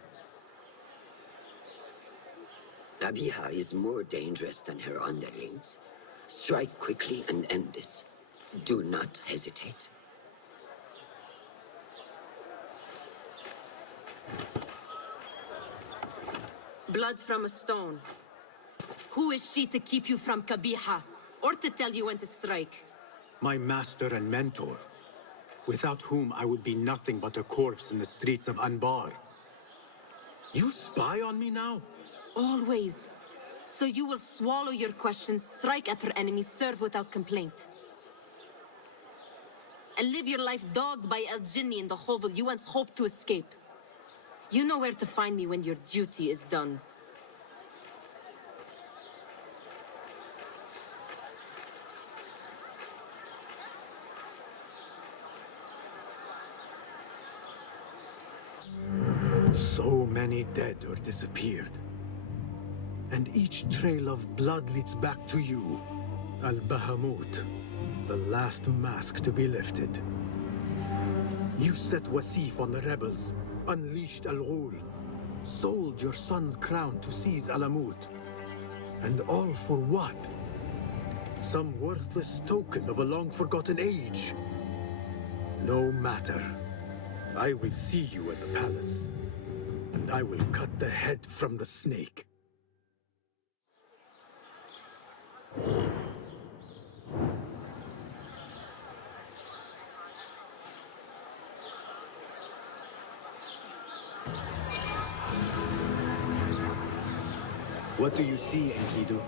Kabiha is more dangerous than her underlings. Strike quickly and end this. Do not hesitate. Blood from a stone. Who is she to keep you from Kabiha, or to tell you when to strike? My master and mentor, without whom I would be nothing but a corpse in the streets of Anbar. You spy on me now? Always. So you will swallow your questions, strike at her enemies, serve without complaint. And live your life dogged by El Jinni in the hovel you once hoped to escape. You know where to find me when your duty is done. So many dead or disappeared. And each trail of blood leads back to you, Al-Bahamut, the last mask to be lifted. You set Wasif on the rebels, unleashed Al-Ghul, sold your son's crown to seize Alamut. And all for what? Some worthless token of a long-forgotten age. No matter. I will see you at the palace, and I will cut the head from the snake. What do you see, Enkidu?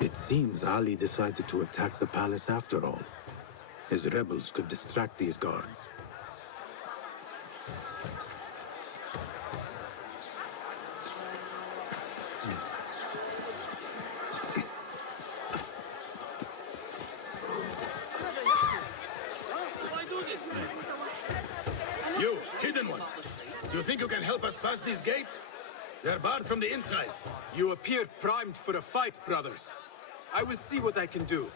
It seems Ali decided to attack the palace after all. His rebels could distract these guards. You, hidden one. Do you think you can help us pass these gates? They're barred from the inside. You appear primed for a fight, brothers. I will see what I can do.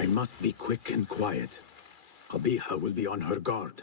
I must be quick and quiet. Kabiha will be on her guard.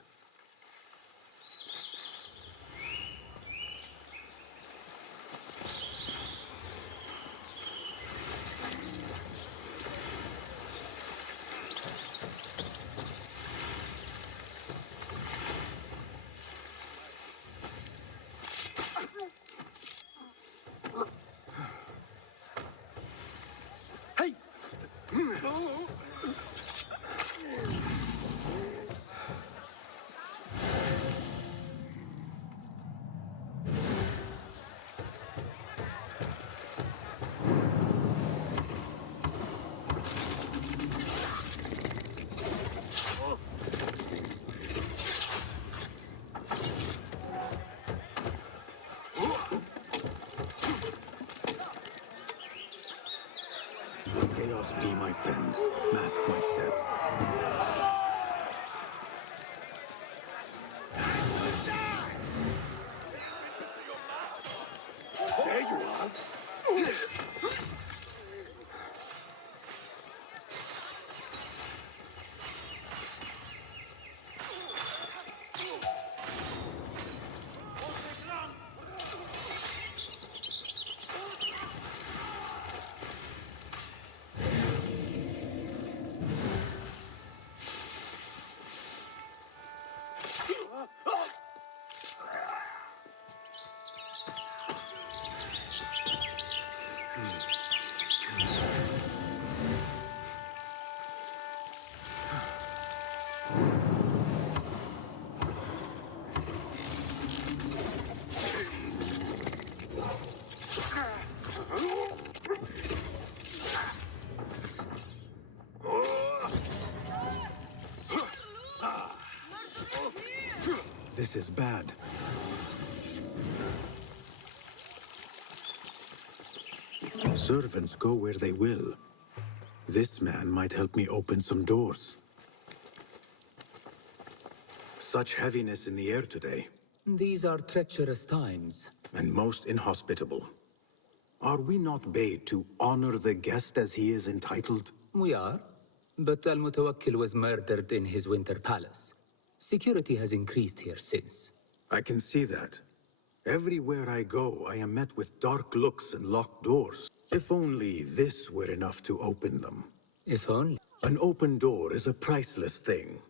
Chaos be my friend. Mask my steps. There you are. This is bad. Servants go where they will. This man might help me open some doors. Such heaviness in the air today. These are treacherous times. And most inhospitable. Are we not bade to honor the guest as he is entitled? We are. But Al-Mutawakkil was murdered in his winter palace. Security has increased here since. I can see that. Everywhere I go, I am met with dark looks and locked doors. If only this were enough to open them. If only. An open door is a priceless thing.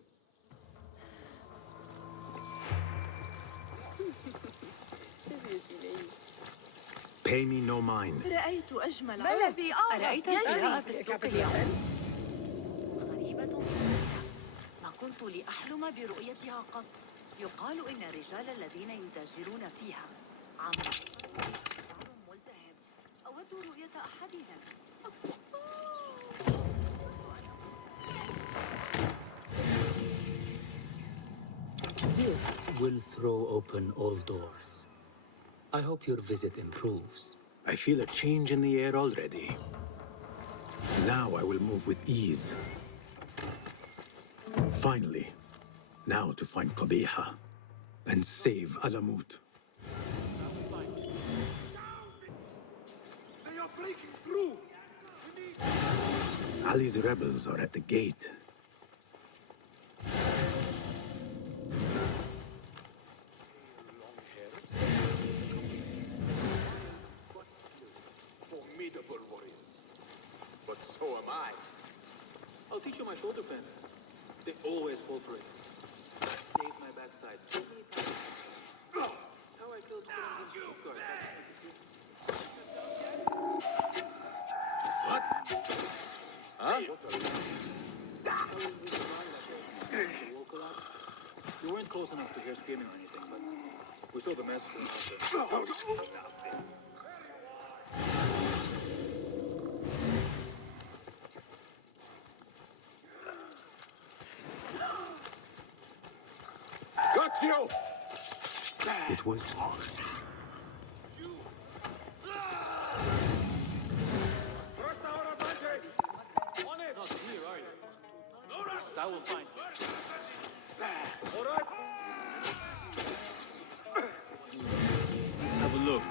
Pay me no mind. رأيت أجمل ما الذي أرأيت الجراء في السوق اليوم؟ غريبة ما كنت لأحلم برؤيتها قط. يقال إن الرجال الذين يتاجرون فيها عاملون شعر ملتهب. أود رؤية أحدهم. This will throw open all doors. I hope your visit improves. I feel a change in the air already. Now I will move with ease. Finally, now to find Kabiha and save Alamut. They are breaking through. Ali's rebels are at the gate. Formidable warriors. But so am I. I'll teach you my shoulder bend. They always fall for it. Saved my backside so many times. That's how I killed guards. What? Huh? You weren't close enough to hear screaming or anything, but we saw the mess from out there. Got you! It was... First our advantage! On it! Not here, are you? No rush! I will find you. All right! Let's have a look.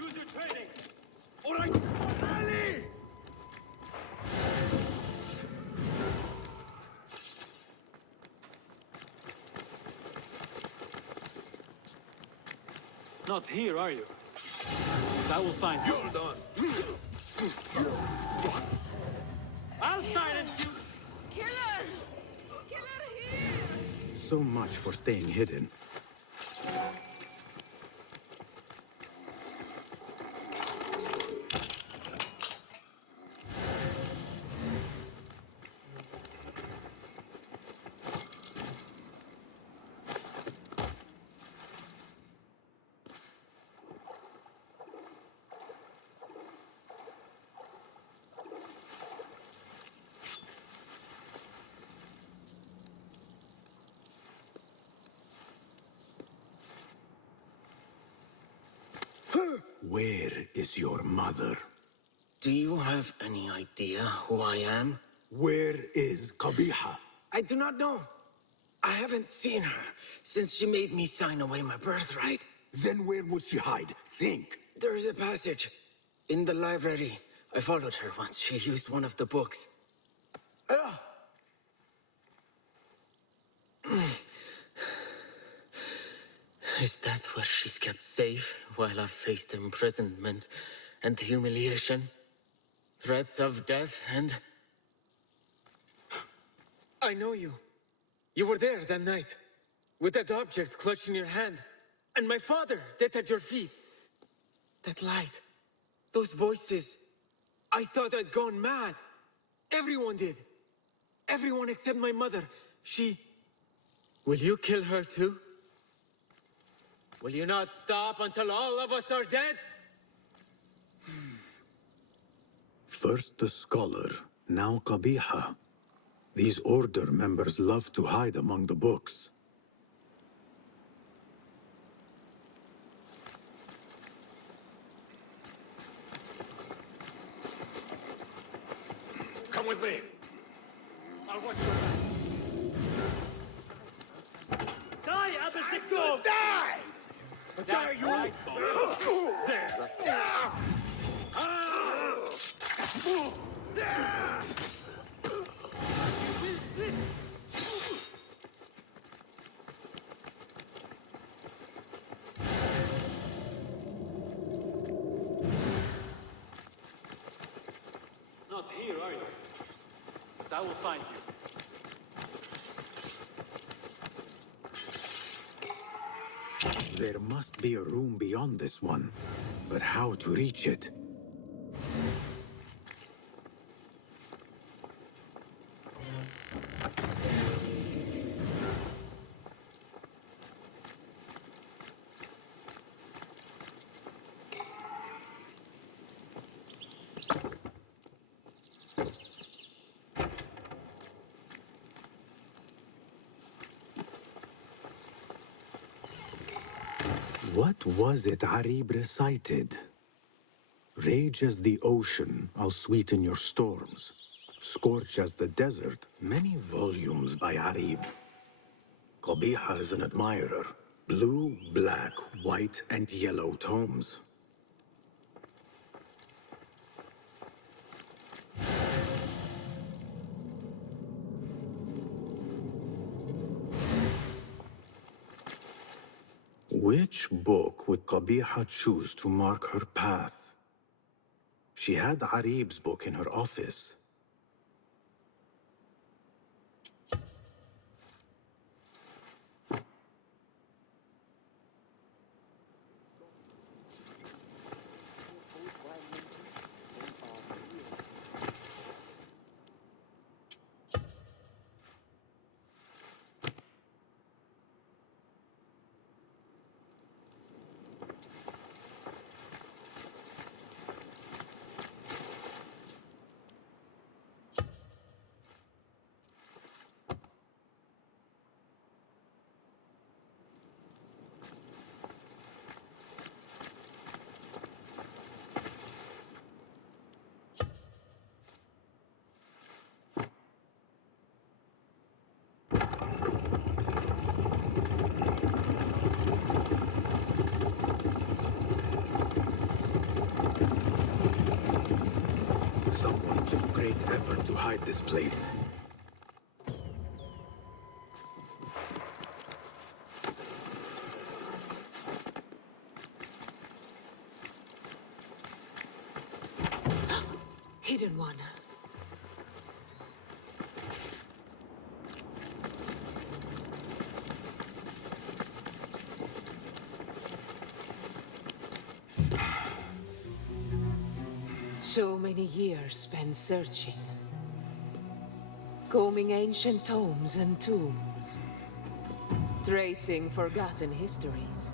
Use your training! All right! Ali! Not here, are you? I will find you. You're done. I'll silence you! Killer! Killer here! So much for staying hidden. Where is your mother? Do you have any idea who I am? Where is Kabiha? I do not know. I haven't seen her since she made me sign away my birthright. Then where would she hide? Think. There is a passage in the library. I followed her once. She used one of the books. Is that where she's kept safe while I've faced imprisonment and humiliation? Threats of death and... I know you. You were there that night, with that object clutched in your hand, and my father dead at your feet. That light, those voices. I thought I'd gone mad. Everyone did. Everyone except my mother. She... Will you kill her too? Will you not stop until all of us are dead? First the scholar, now Kabiha. These Order members love to hide among the books. Come with me. I'll watch your back. Die, Abistikto! Die! Die, you! Right, Not here, are you? But I will find you. There must be a room beyond this one, but how to reach it? What was it Arib recited? Rage as the ocean, I'll sweeten your storms. Scorch as the desert, many volumes by Arib. Kabiha is an admirer. Blue, black, white, and yellow tomes. Which book would Kabiha choose to mark her path? She had Arib's book in her office. Someone took great effort to hide this place. Hidden one. So many years spent searching. Combing ancient tomes and tombs. Tracing forgotten histories.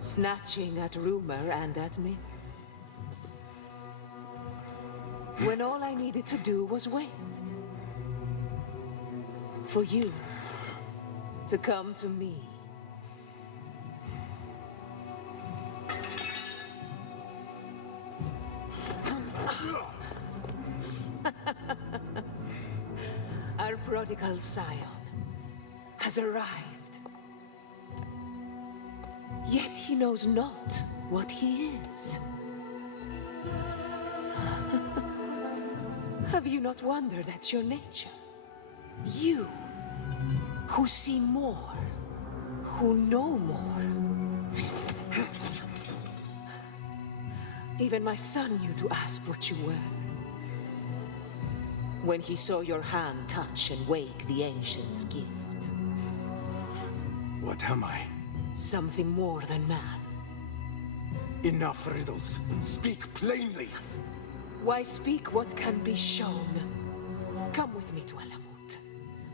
Snatching at rumor and at myth. When all I needed to do was wait. For you to come to me. prodigal scion has arrived. Yet he knows not what he is. Have you not wondered at your nature? You, who see more, who know more. Even my son knew to ask what you were. When he saw your hand touch and wake the ancient's gift. What am I? Something more than man. Enough riddles. Speak plainly. Why speak what can be shown? Come with me to Allamut.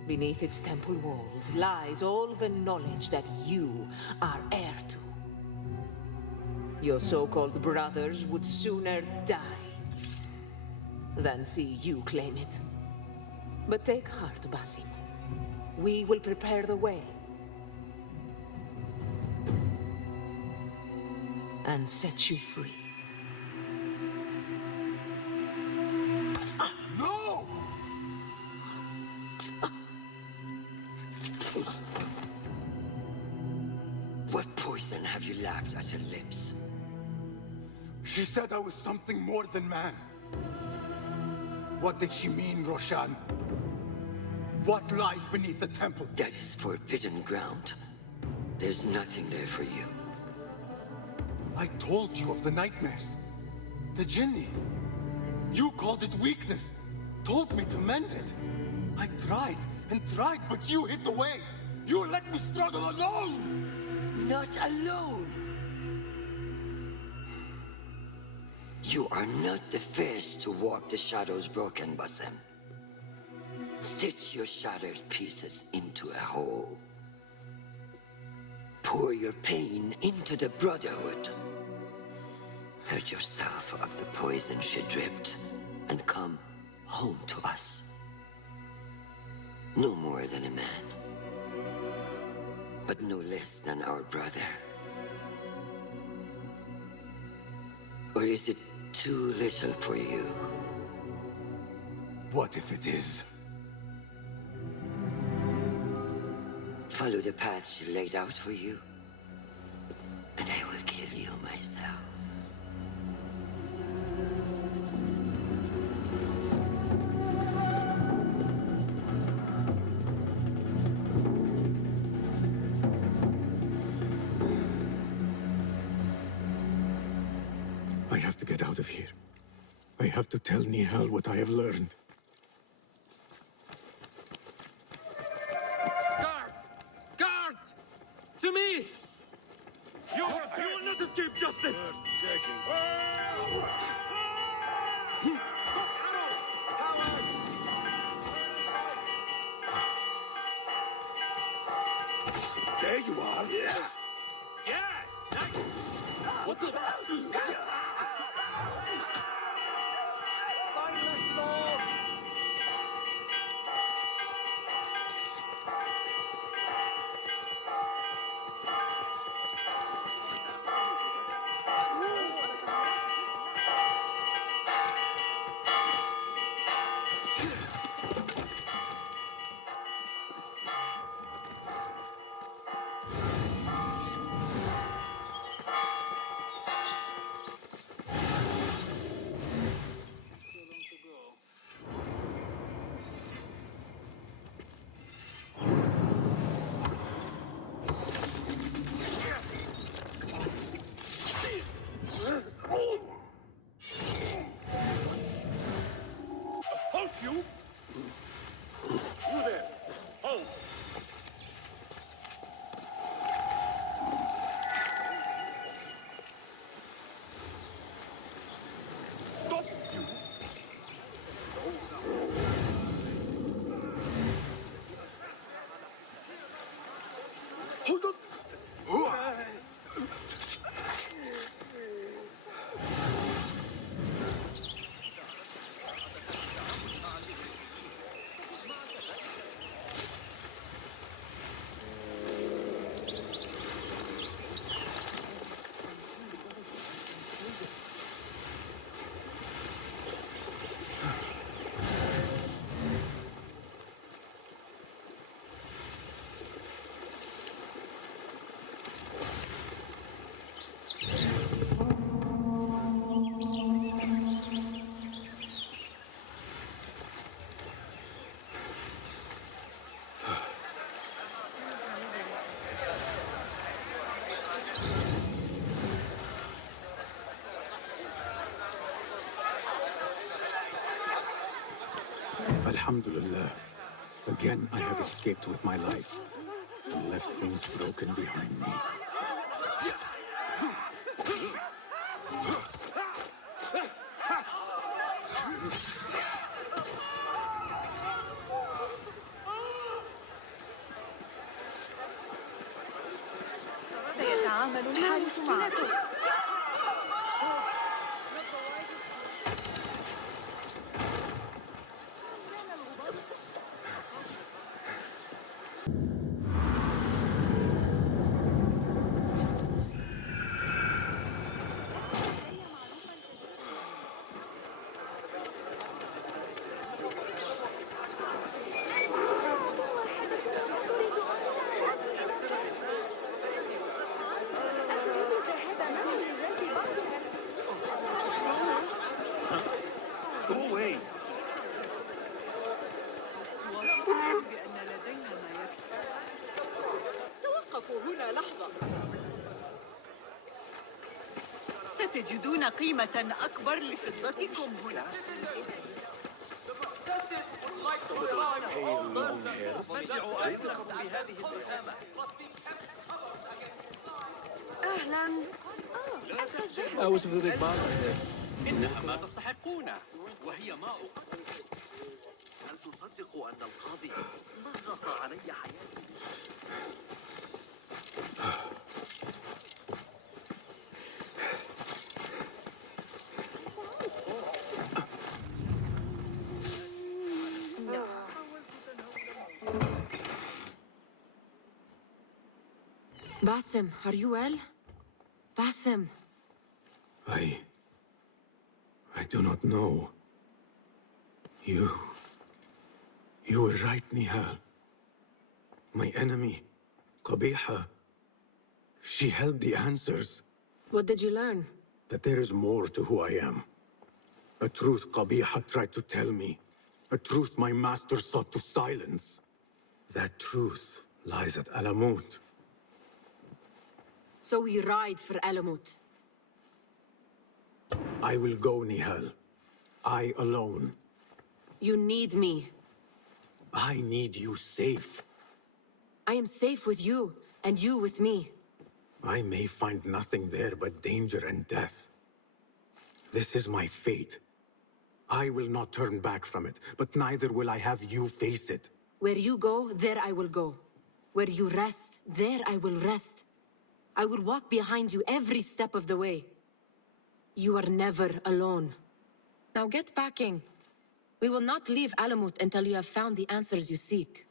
Beneath its temple walls lies all the knowledge that you are heir to. Your so-called brothers would sooner die than see you claim it. But take heart, Basim. We will prepare the way. And set you free. No! What poison have you lapped at her lips? She said I was something more than man. What did she mean, Roshan? What lies beneath the temple? That is forbidden ground. There's nothing there for you. I told you of the nightmares. The jinni. You called it weakness. Told me to mend it. I tried and tried, but you hid the way. You let me struggle alone! Not alone! You are not the first to walk the shadows broken, Basim. Stitch your shattered pieces into a whole. Pour your pain into the Brotherhood. Purge yourself of the poison she dripped, and come home to us. No more than a man, but no less than our brother. Or is it too little for you? What if it is? Follow the path she laid out for you, and I will kill you myself. I have to get out of here. I have to tell Nihal what I have learned. Guards! Guards! To me! You will not escape justice! There you are. Yes! Nice! What the... Alhamdulillah. Again, I have escaped with my life and left things broken behind me. سيتعامل الحارس معكم. Go away. توقفوا هنا لحظة. ستجدون قيمة أكبر لفضتكم هنا. أهلاً. I was with the big bar there. إنها ما تستحقونه وهي ما أقدر. هل تصدق أن القاضي ضغط علي حياتي؟ Basim, are you well? Basim. I do not know. You were right, Nihal. My enemy, Kabiha, she held the answers. What did you learn? That there is more to who I am. A truth Kabiha tried to tell me. A truth my master sought to silence. That truth lies at Allamut. So we ride for Allamut. I will go, Nihal. I alone. You need me. I need you safe. I am safe with you, and you with me. I may find nothing there but danger and death. This is my fate. I will not turn back from it, but neither will I have you face it. Where you go, there I will go. Where you rest, there I will rest. I will walk behind you every step of the way. You are never alone. Now get packing. We will not leave Allamut until you have found the answers you seek.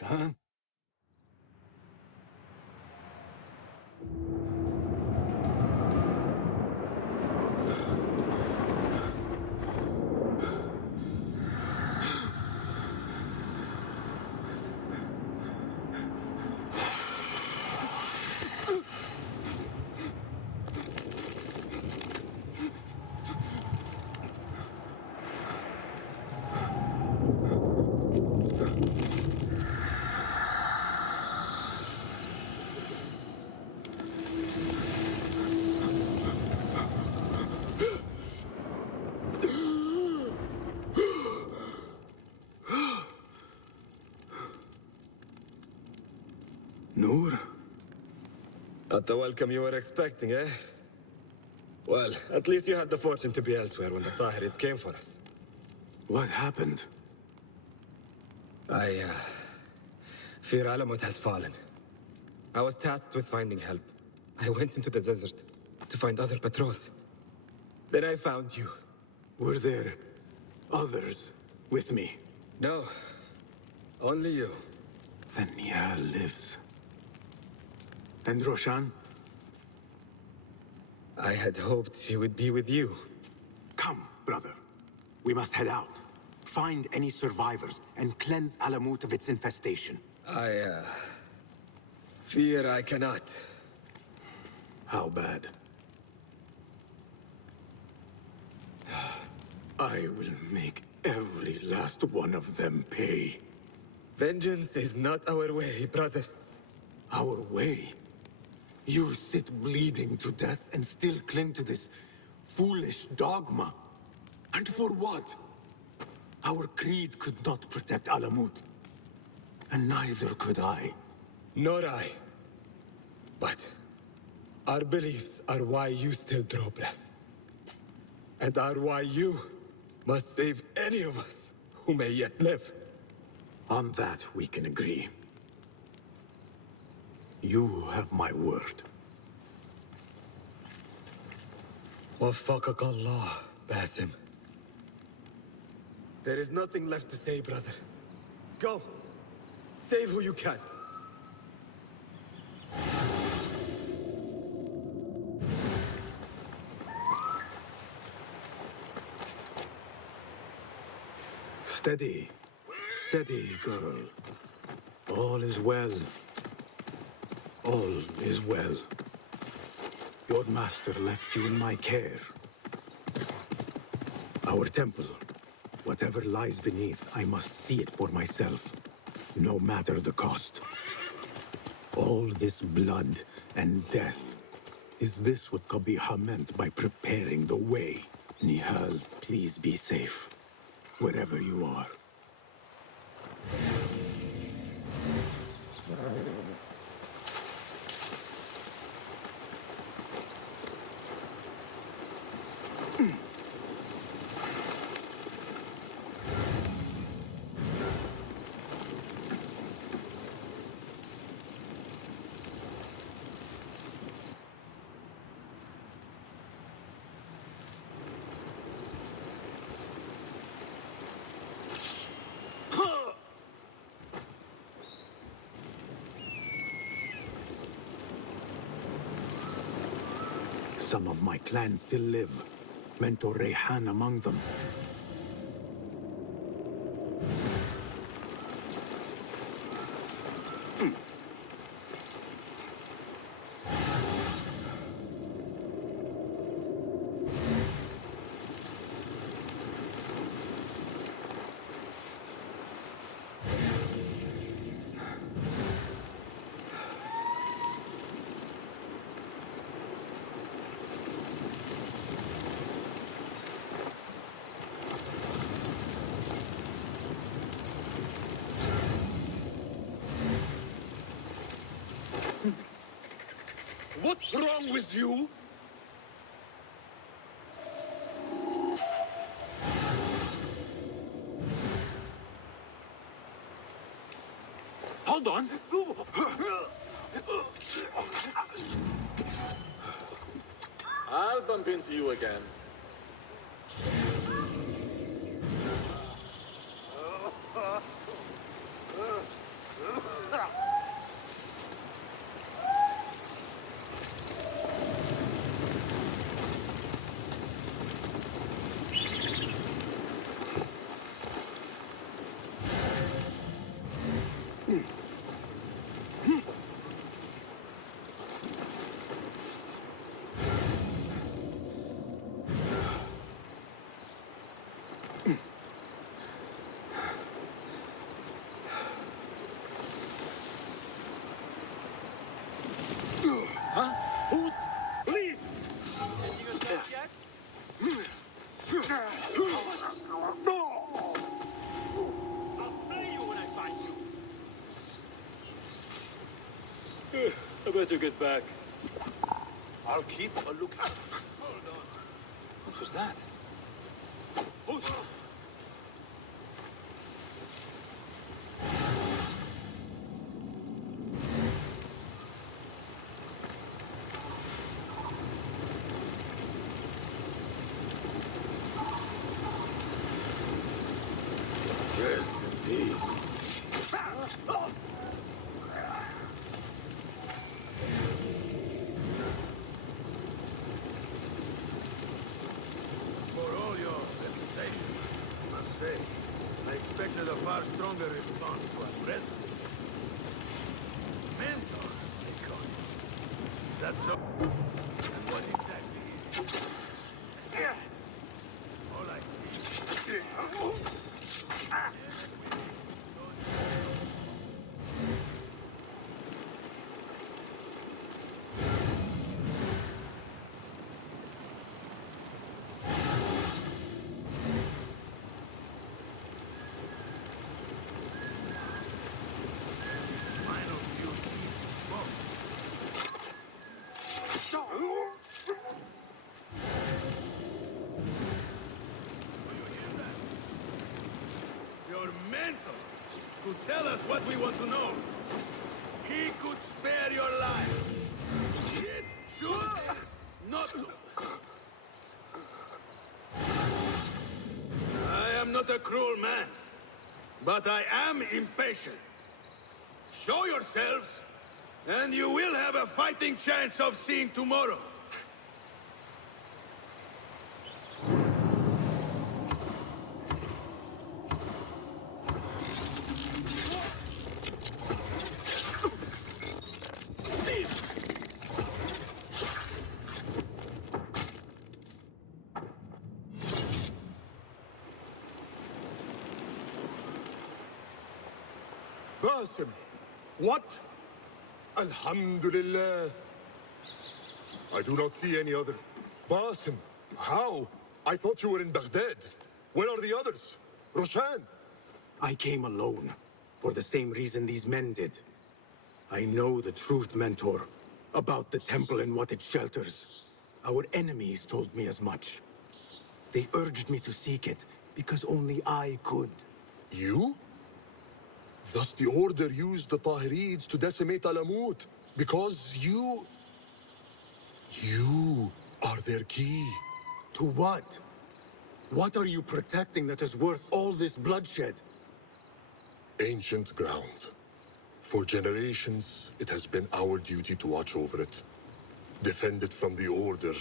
Roshan? Noor? Not the welcome you were expecting, eh? Well, at least you had the fortune to be elsewhere when the Tahirids came for us. What happened? I fear Allamut has fallen. I was tasked with finding help. I went into the desert to find other patrols. Then I found you. Were there others with me? No. Only you. Then Nihal lives. And Roshan? I had hoped she would be with you. Come, brother. We must head out. Find any survivors and cleanse Allamut of its infestation. I fear I cannot. How bad? I will make every last one of them pay. Vengeance is not our way, brother. Our way? You sit bleeding to death and still cling to this foolish dogma. And for what? Our creed could not protect Allamut. And neither could I. Nor I. But our beliefs are why you still draw breath. And are why you must save any of us who may yet live. On that we can agree. You have my word. Waffaqak Allah, Basim. There is nothing left to say, brother. Go. Save who you can. Steady. Steady, girl. All is well. All is well. Your master left you in my care. Our temple. Whatever lies beneath, I must see it for myself. No matter the cost. All this blood and death. Is this what Kabiha meant by preparing the way? Nihal, please be safe. Wherever you are. Some of my clan still live. Mentor Rayhan among them. What's wrong with you? Hold on. I'll bump into you again. Huh? Who's... Please! Can you escape yet? I'll play you when I find you. I better get back. I'll keep a lookout. What was that? Rest in peace. For all your reputation, I must say, I expected a far stronger response to our presence. Mentor, they call it. That's so. And what exactly is it? All I see. Your mentor could tell us what we want to know. He could spare your life. It should not to. I am not a cruel man, but I am impatient. Show yourselves, and you will have a fighting chance of seeing tomorrow. Basim, what? Alhamdulillah. I do not see any other. Basim, how? I thought you were in Baghdad. Where are the others? Roshan? I came alone, for the same reason these men did. I know the truth, Mentor, about the temple and what it shelters. Our enemies told me as much. They urged me to seek it, because only I could. You? Thus the Order used the Tahirids to decimate Allamut, because you are their key. To what? What are you protecting that is worth all this bloodshed? Ancient ground. For generations, it has been our duty to watch over it. Defend it from the Order,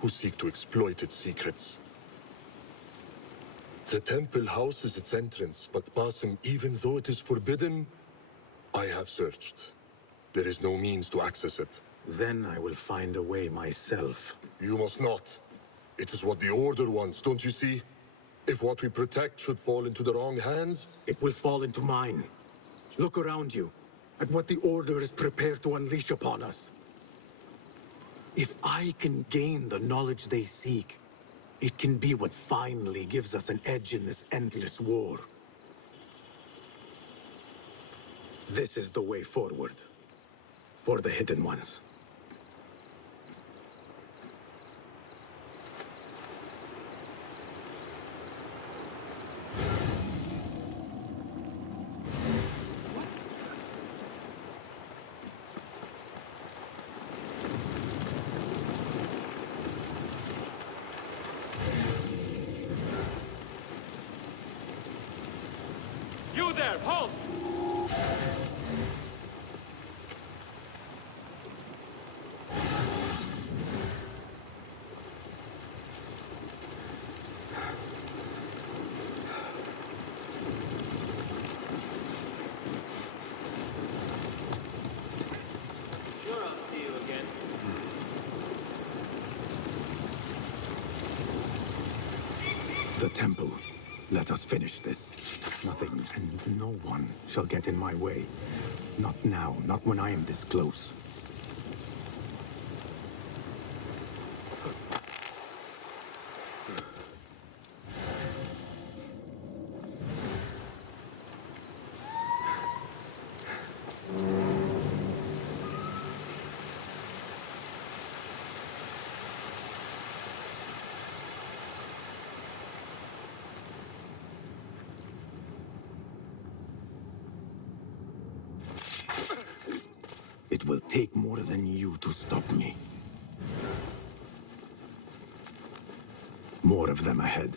who seek to exploit its secrets. The temple houses its entrance, but Basim, even though it is forbidden, I have searched. There is no means to access it. Then I will find a way myself. You must not. It is what the Order wants, don't you see? If what we protect should fall into the wrong hands... It will fall into mine. Look around you, at what the Order is prepared to unleash upon us. If I can gain the knowledge they seek, it can be what finally gives us an edge in this endless war. This is the way forward. For the Hidden Ones. You there, halt! Sure, I'll see you again. The temple. Let us finish this. Nothing and no one shall get in my way. Not now, not when I am this close. It will take more than you to stop me. More of them ahead.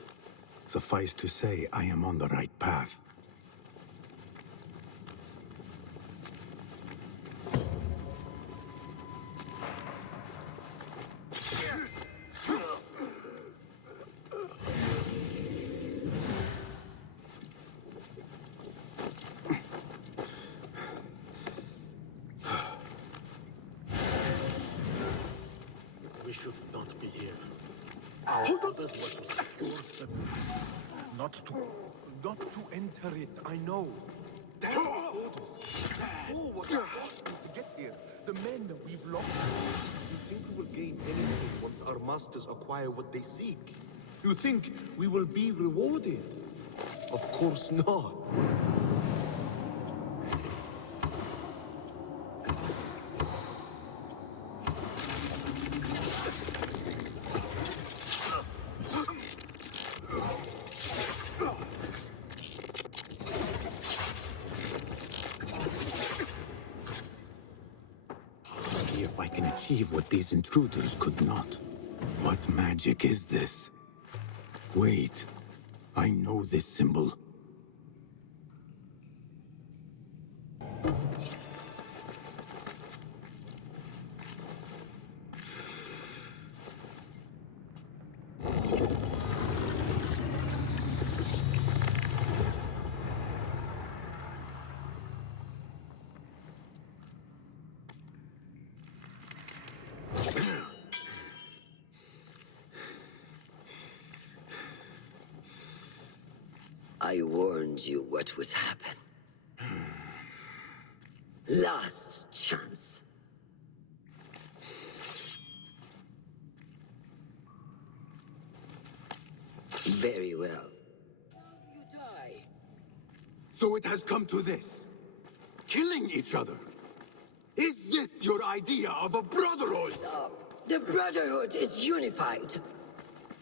Suffice to say, I am on the right path. We should not be here. Our orders were to secure the... Not to enter it, I know. That's our orders. Oh, what cost me to get here. The men we've lost. You think we will gain anything once our masters acquire what they seek? You think we will be rewarded? Of course not. See if I can achieve what these intruders could not. What magic is this? Wait, I know this symbol. I warned you what would happen. Last chance. Very well. You die. So it has come to this. Killing each other. Is this your idea of a brotherhood? Stop. The Brotherhood is unified.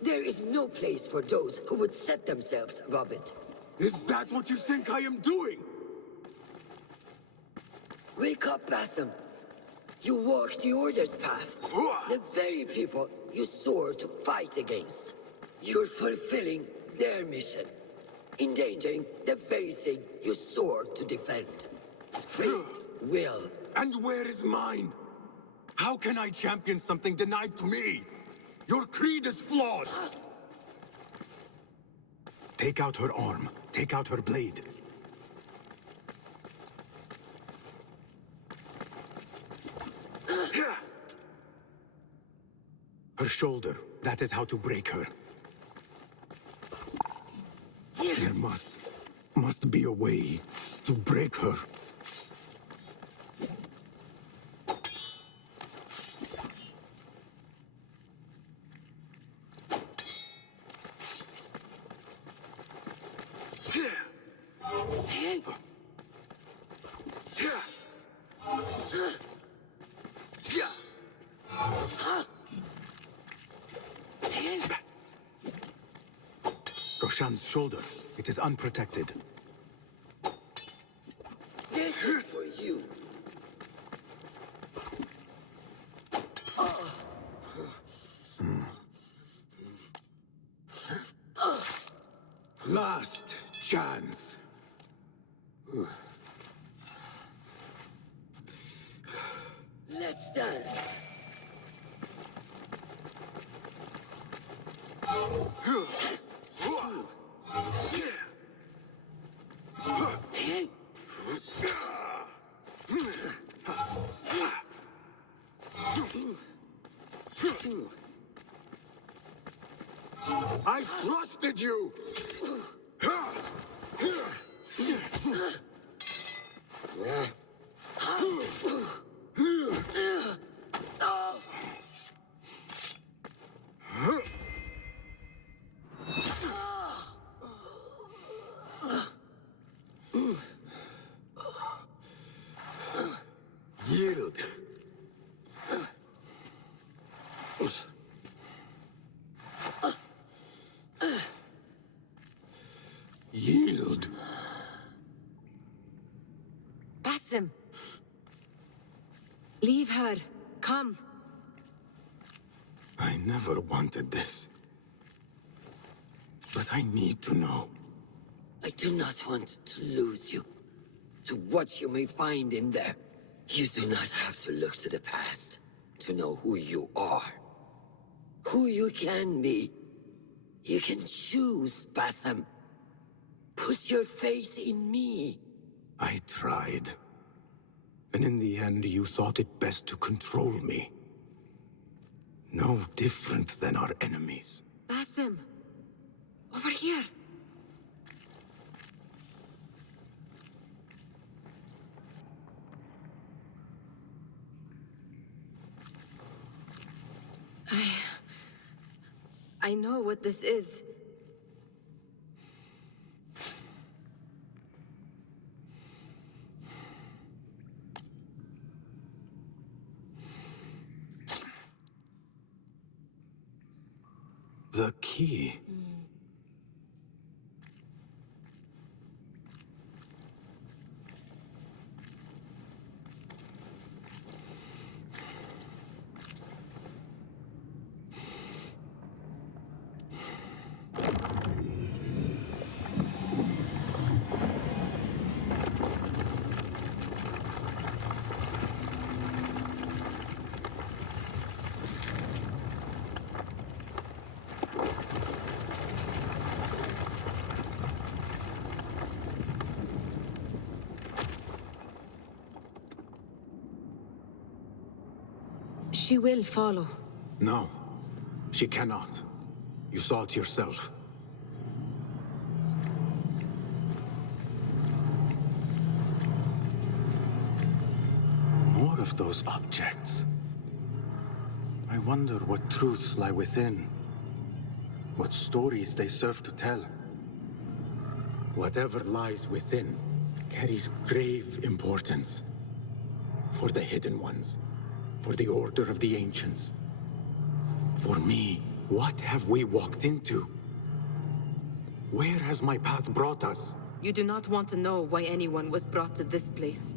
There is no place for those who would set themselves above it. Is that what you think I am doing? Wake up, Basim. You walk the Order's path. The very people you swore to fight against. You're fulfilling their mission. Endangering the very thing you swore to defend. Free will. And where is mine? How can I champion something denied to me? Your creed is flawed. Take out her arm. Take out her blade. Her shoulder. That is how to break her. There must be a way to break her. Roshan's shoulder. It is unprotected. This is for you. Last chance. Let's dance. I trusted you! Yield. Yield. Basim. Leave her. Come. I never wanted this. But I need to know. I do not want to lose you to what you may find in there. You do not have to look to the past to know who you are, who you can be. You can choose, Bassam. Put your faith in me. I tried. And in the end, you thought it best to control me. No different than our enemies. Bassam. Over here. I know what this is. The key. She will follow. No, she cannot. You saw it yourself. More of those objects. I wonder what truths lie within. What stories they serve to tell. Whatever lies within carries grave importance. For the hidden ones. For the order of the ancients. For me, what have we walked into? Where has my path brought us? You do not want to know why anyone was brought to this place.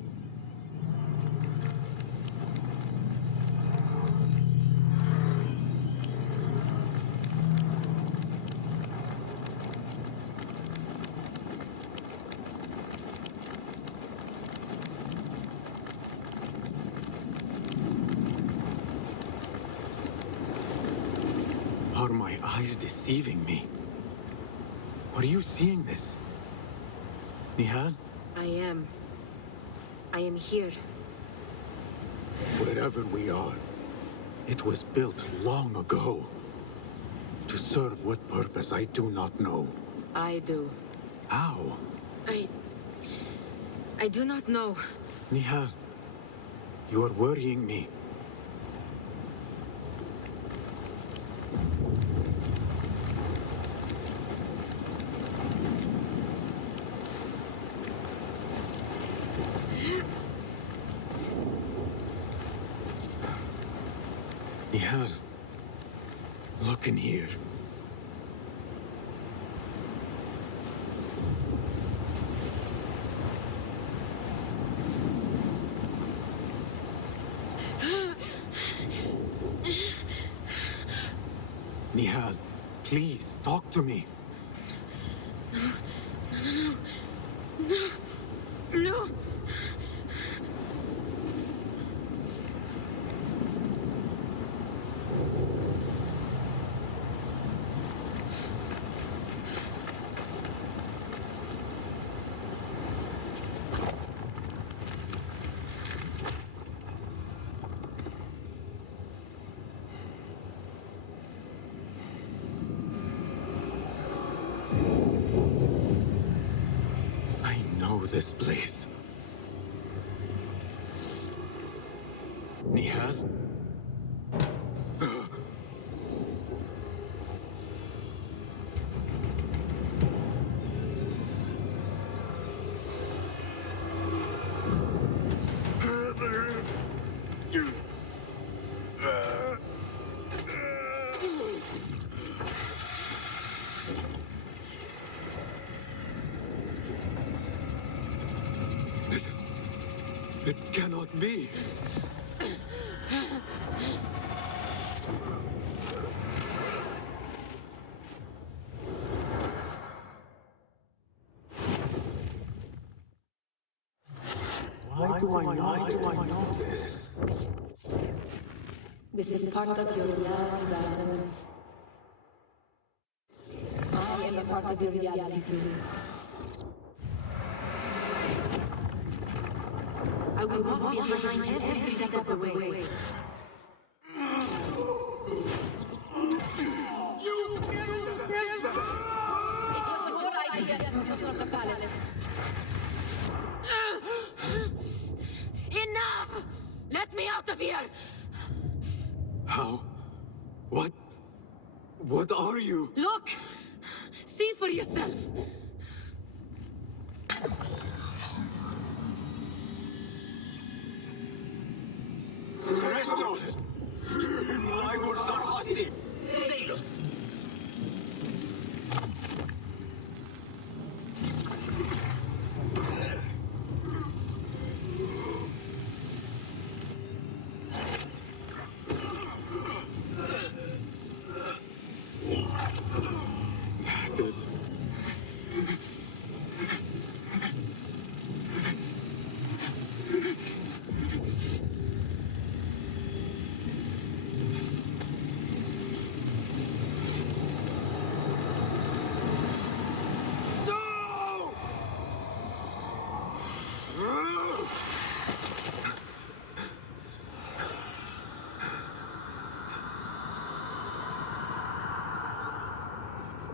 Are my eyes deceiving me? Are you seeing this? Nihal? I am here. Wherever we are, it was built long ago. To serve what purpose, I do not know. I do. How? I do not know. Nihal, you are worrying me. Nihal, look in here. Nihal, please, talk to me. No. I know this place. Nihal? It cannot be. do I know this? This is part of your reality, Basim. I am a part of your reality too. I will walk behind you every step of the way. From the palace. Enough! Let me out of here! How? What? What are you? Look! See for yourself!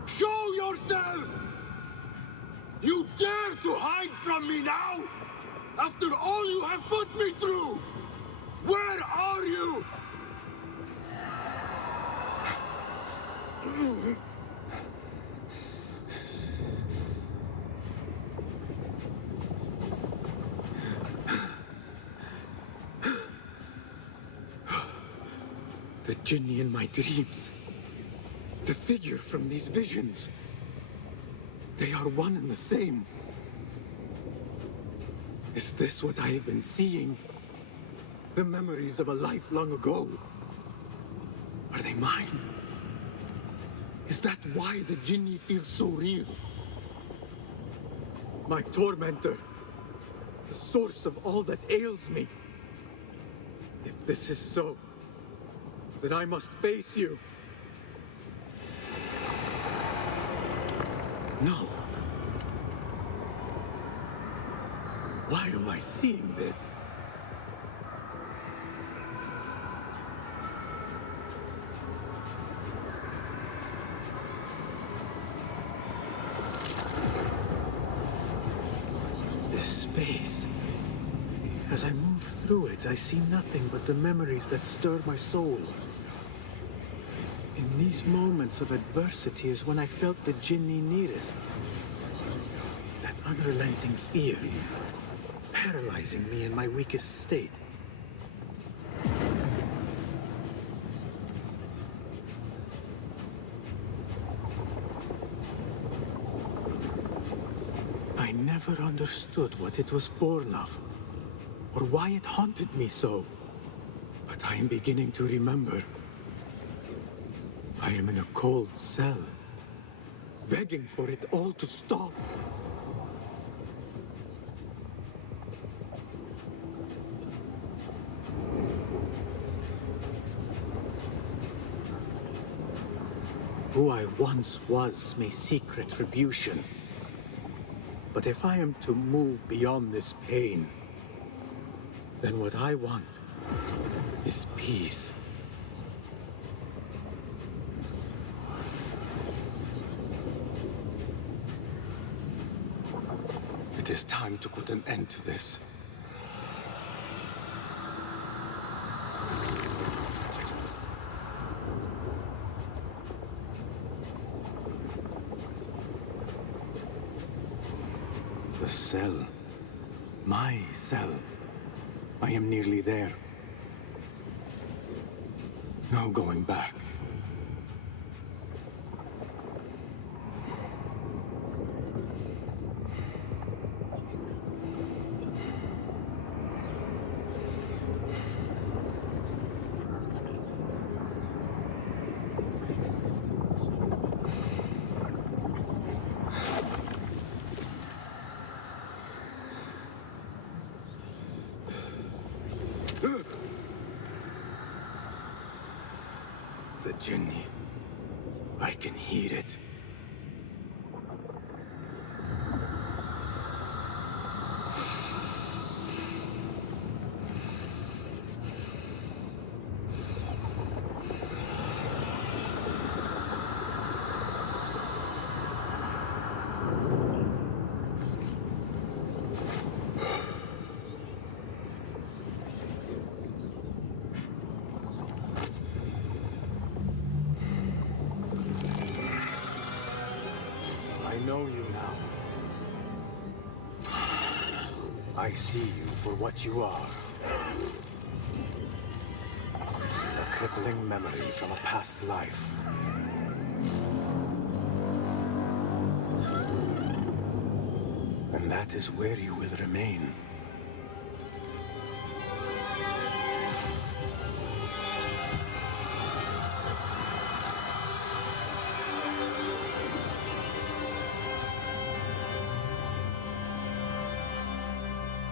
Show yourself! You dare to hide from me now? After all you have put me through? Where are you? The Jinni in my dreams. The figure from these visions. They are one and the same. Is this what I have been seeing? The memories of a life long ago? Are they mine? Is that why the Jinni feels so real? My tormentor. The source of all that ails me. If this is so, then I must face you. No. Why am I seeing this? This space. As I move through it, I see nothing but the memories that stir my soul. In these moments of adversity is when I felt the Jinni nearest. That unrelenting fear, paralyzing me in my weakest state. I never understood what it was born of, or why it haunted me so. But I am beginning to remember. I am in a cold cell, begging for it all to stop. Who I once was may seek retribution. But if I am to move beyond this pain, then what I want is peace. It is time to put an end to this. The cell. My cell. I am nearly there. No going back. Jinni. I can hear it. I know you now. I see you for what you are. A crippling memory from a past life. And that is where you will remain.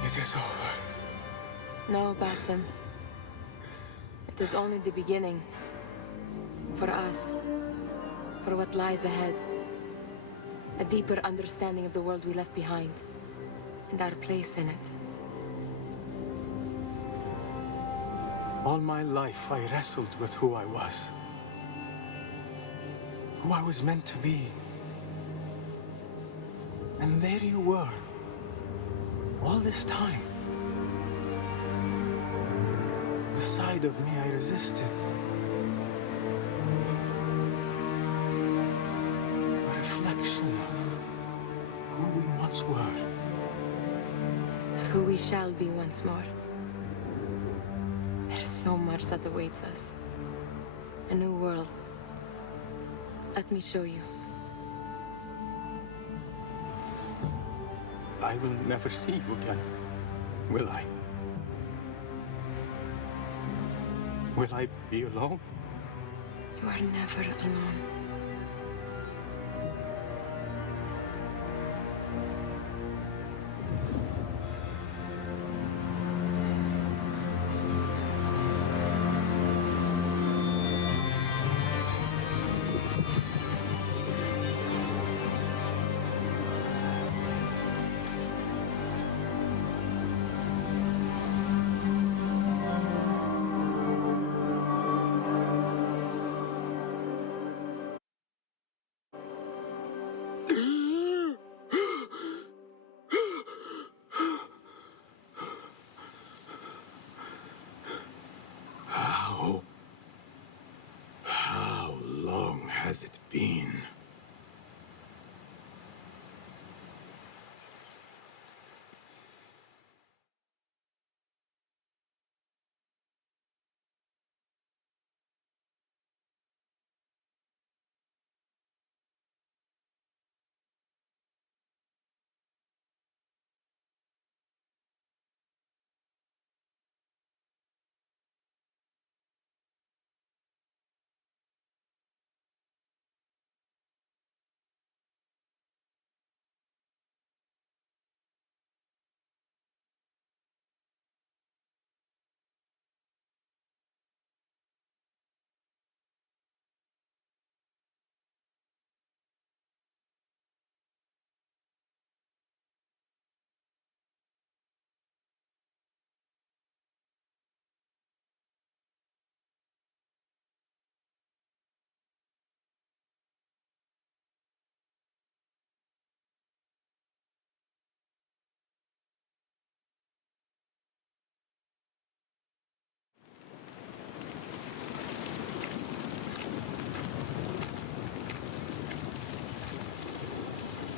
It is over. No, Basim. It is only the beginning. For us. For what lies ahead. A deeper understanding of the world we left behind. And our place in it. All my life, I wrestled with who I was. Who I was meant to be. And there you were. All this time. The side of me I resisted. A reflection of who we once were. Of who we shall be once more. There is so much that awaits us. A new world. Let me show you. I will never see you again, will I? Will I be alone? You are never alone. How long has it been?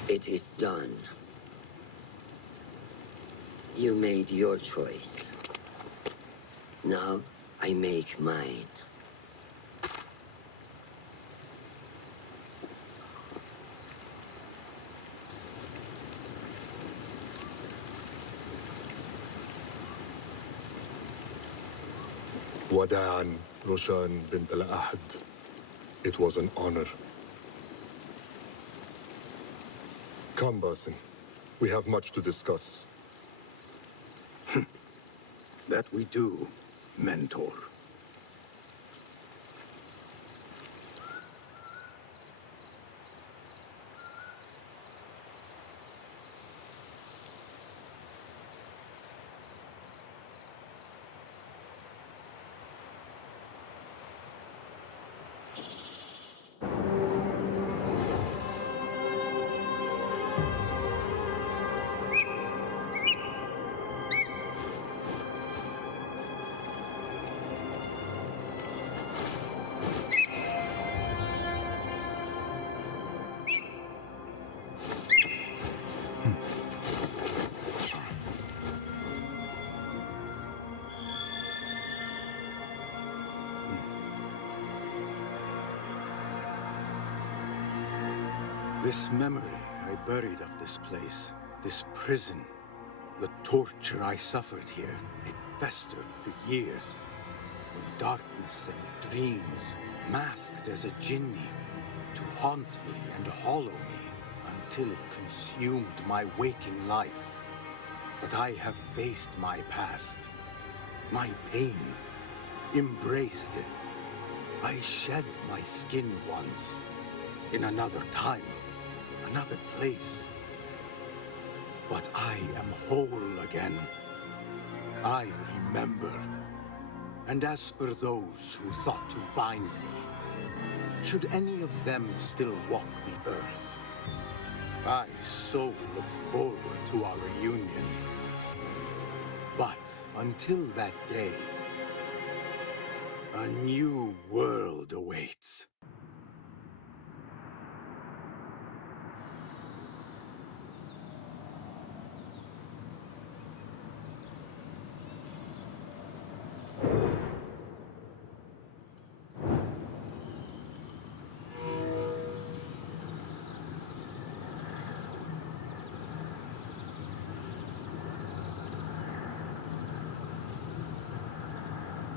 It is done. You made your choice. Now, I make mine. وداعا روشان بنت الأحد. It was an honor. Come, Basim. We have much to discuss. That we do, Mentor. This memory I buried of this place, this prison, the torture I suffered here, it festered for years. In darkness and dreams, masked as a jinni, to haunt me and hollow me until it consumed my waking life. But I have faced my past, my pain, embraced it. I shed my skin once, in another time, another place. But I am whole again. I remember. And as for those who thought to bind me, should any of them still walk the earth, I so look forward to our reunion. But until that day, a new world awaits.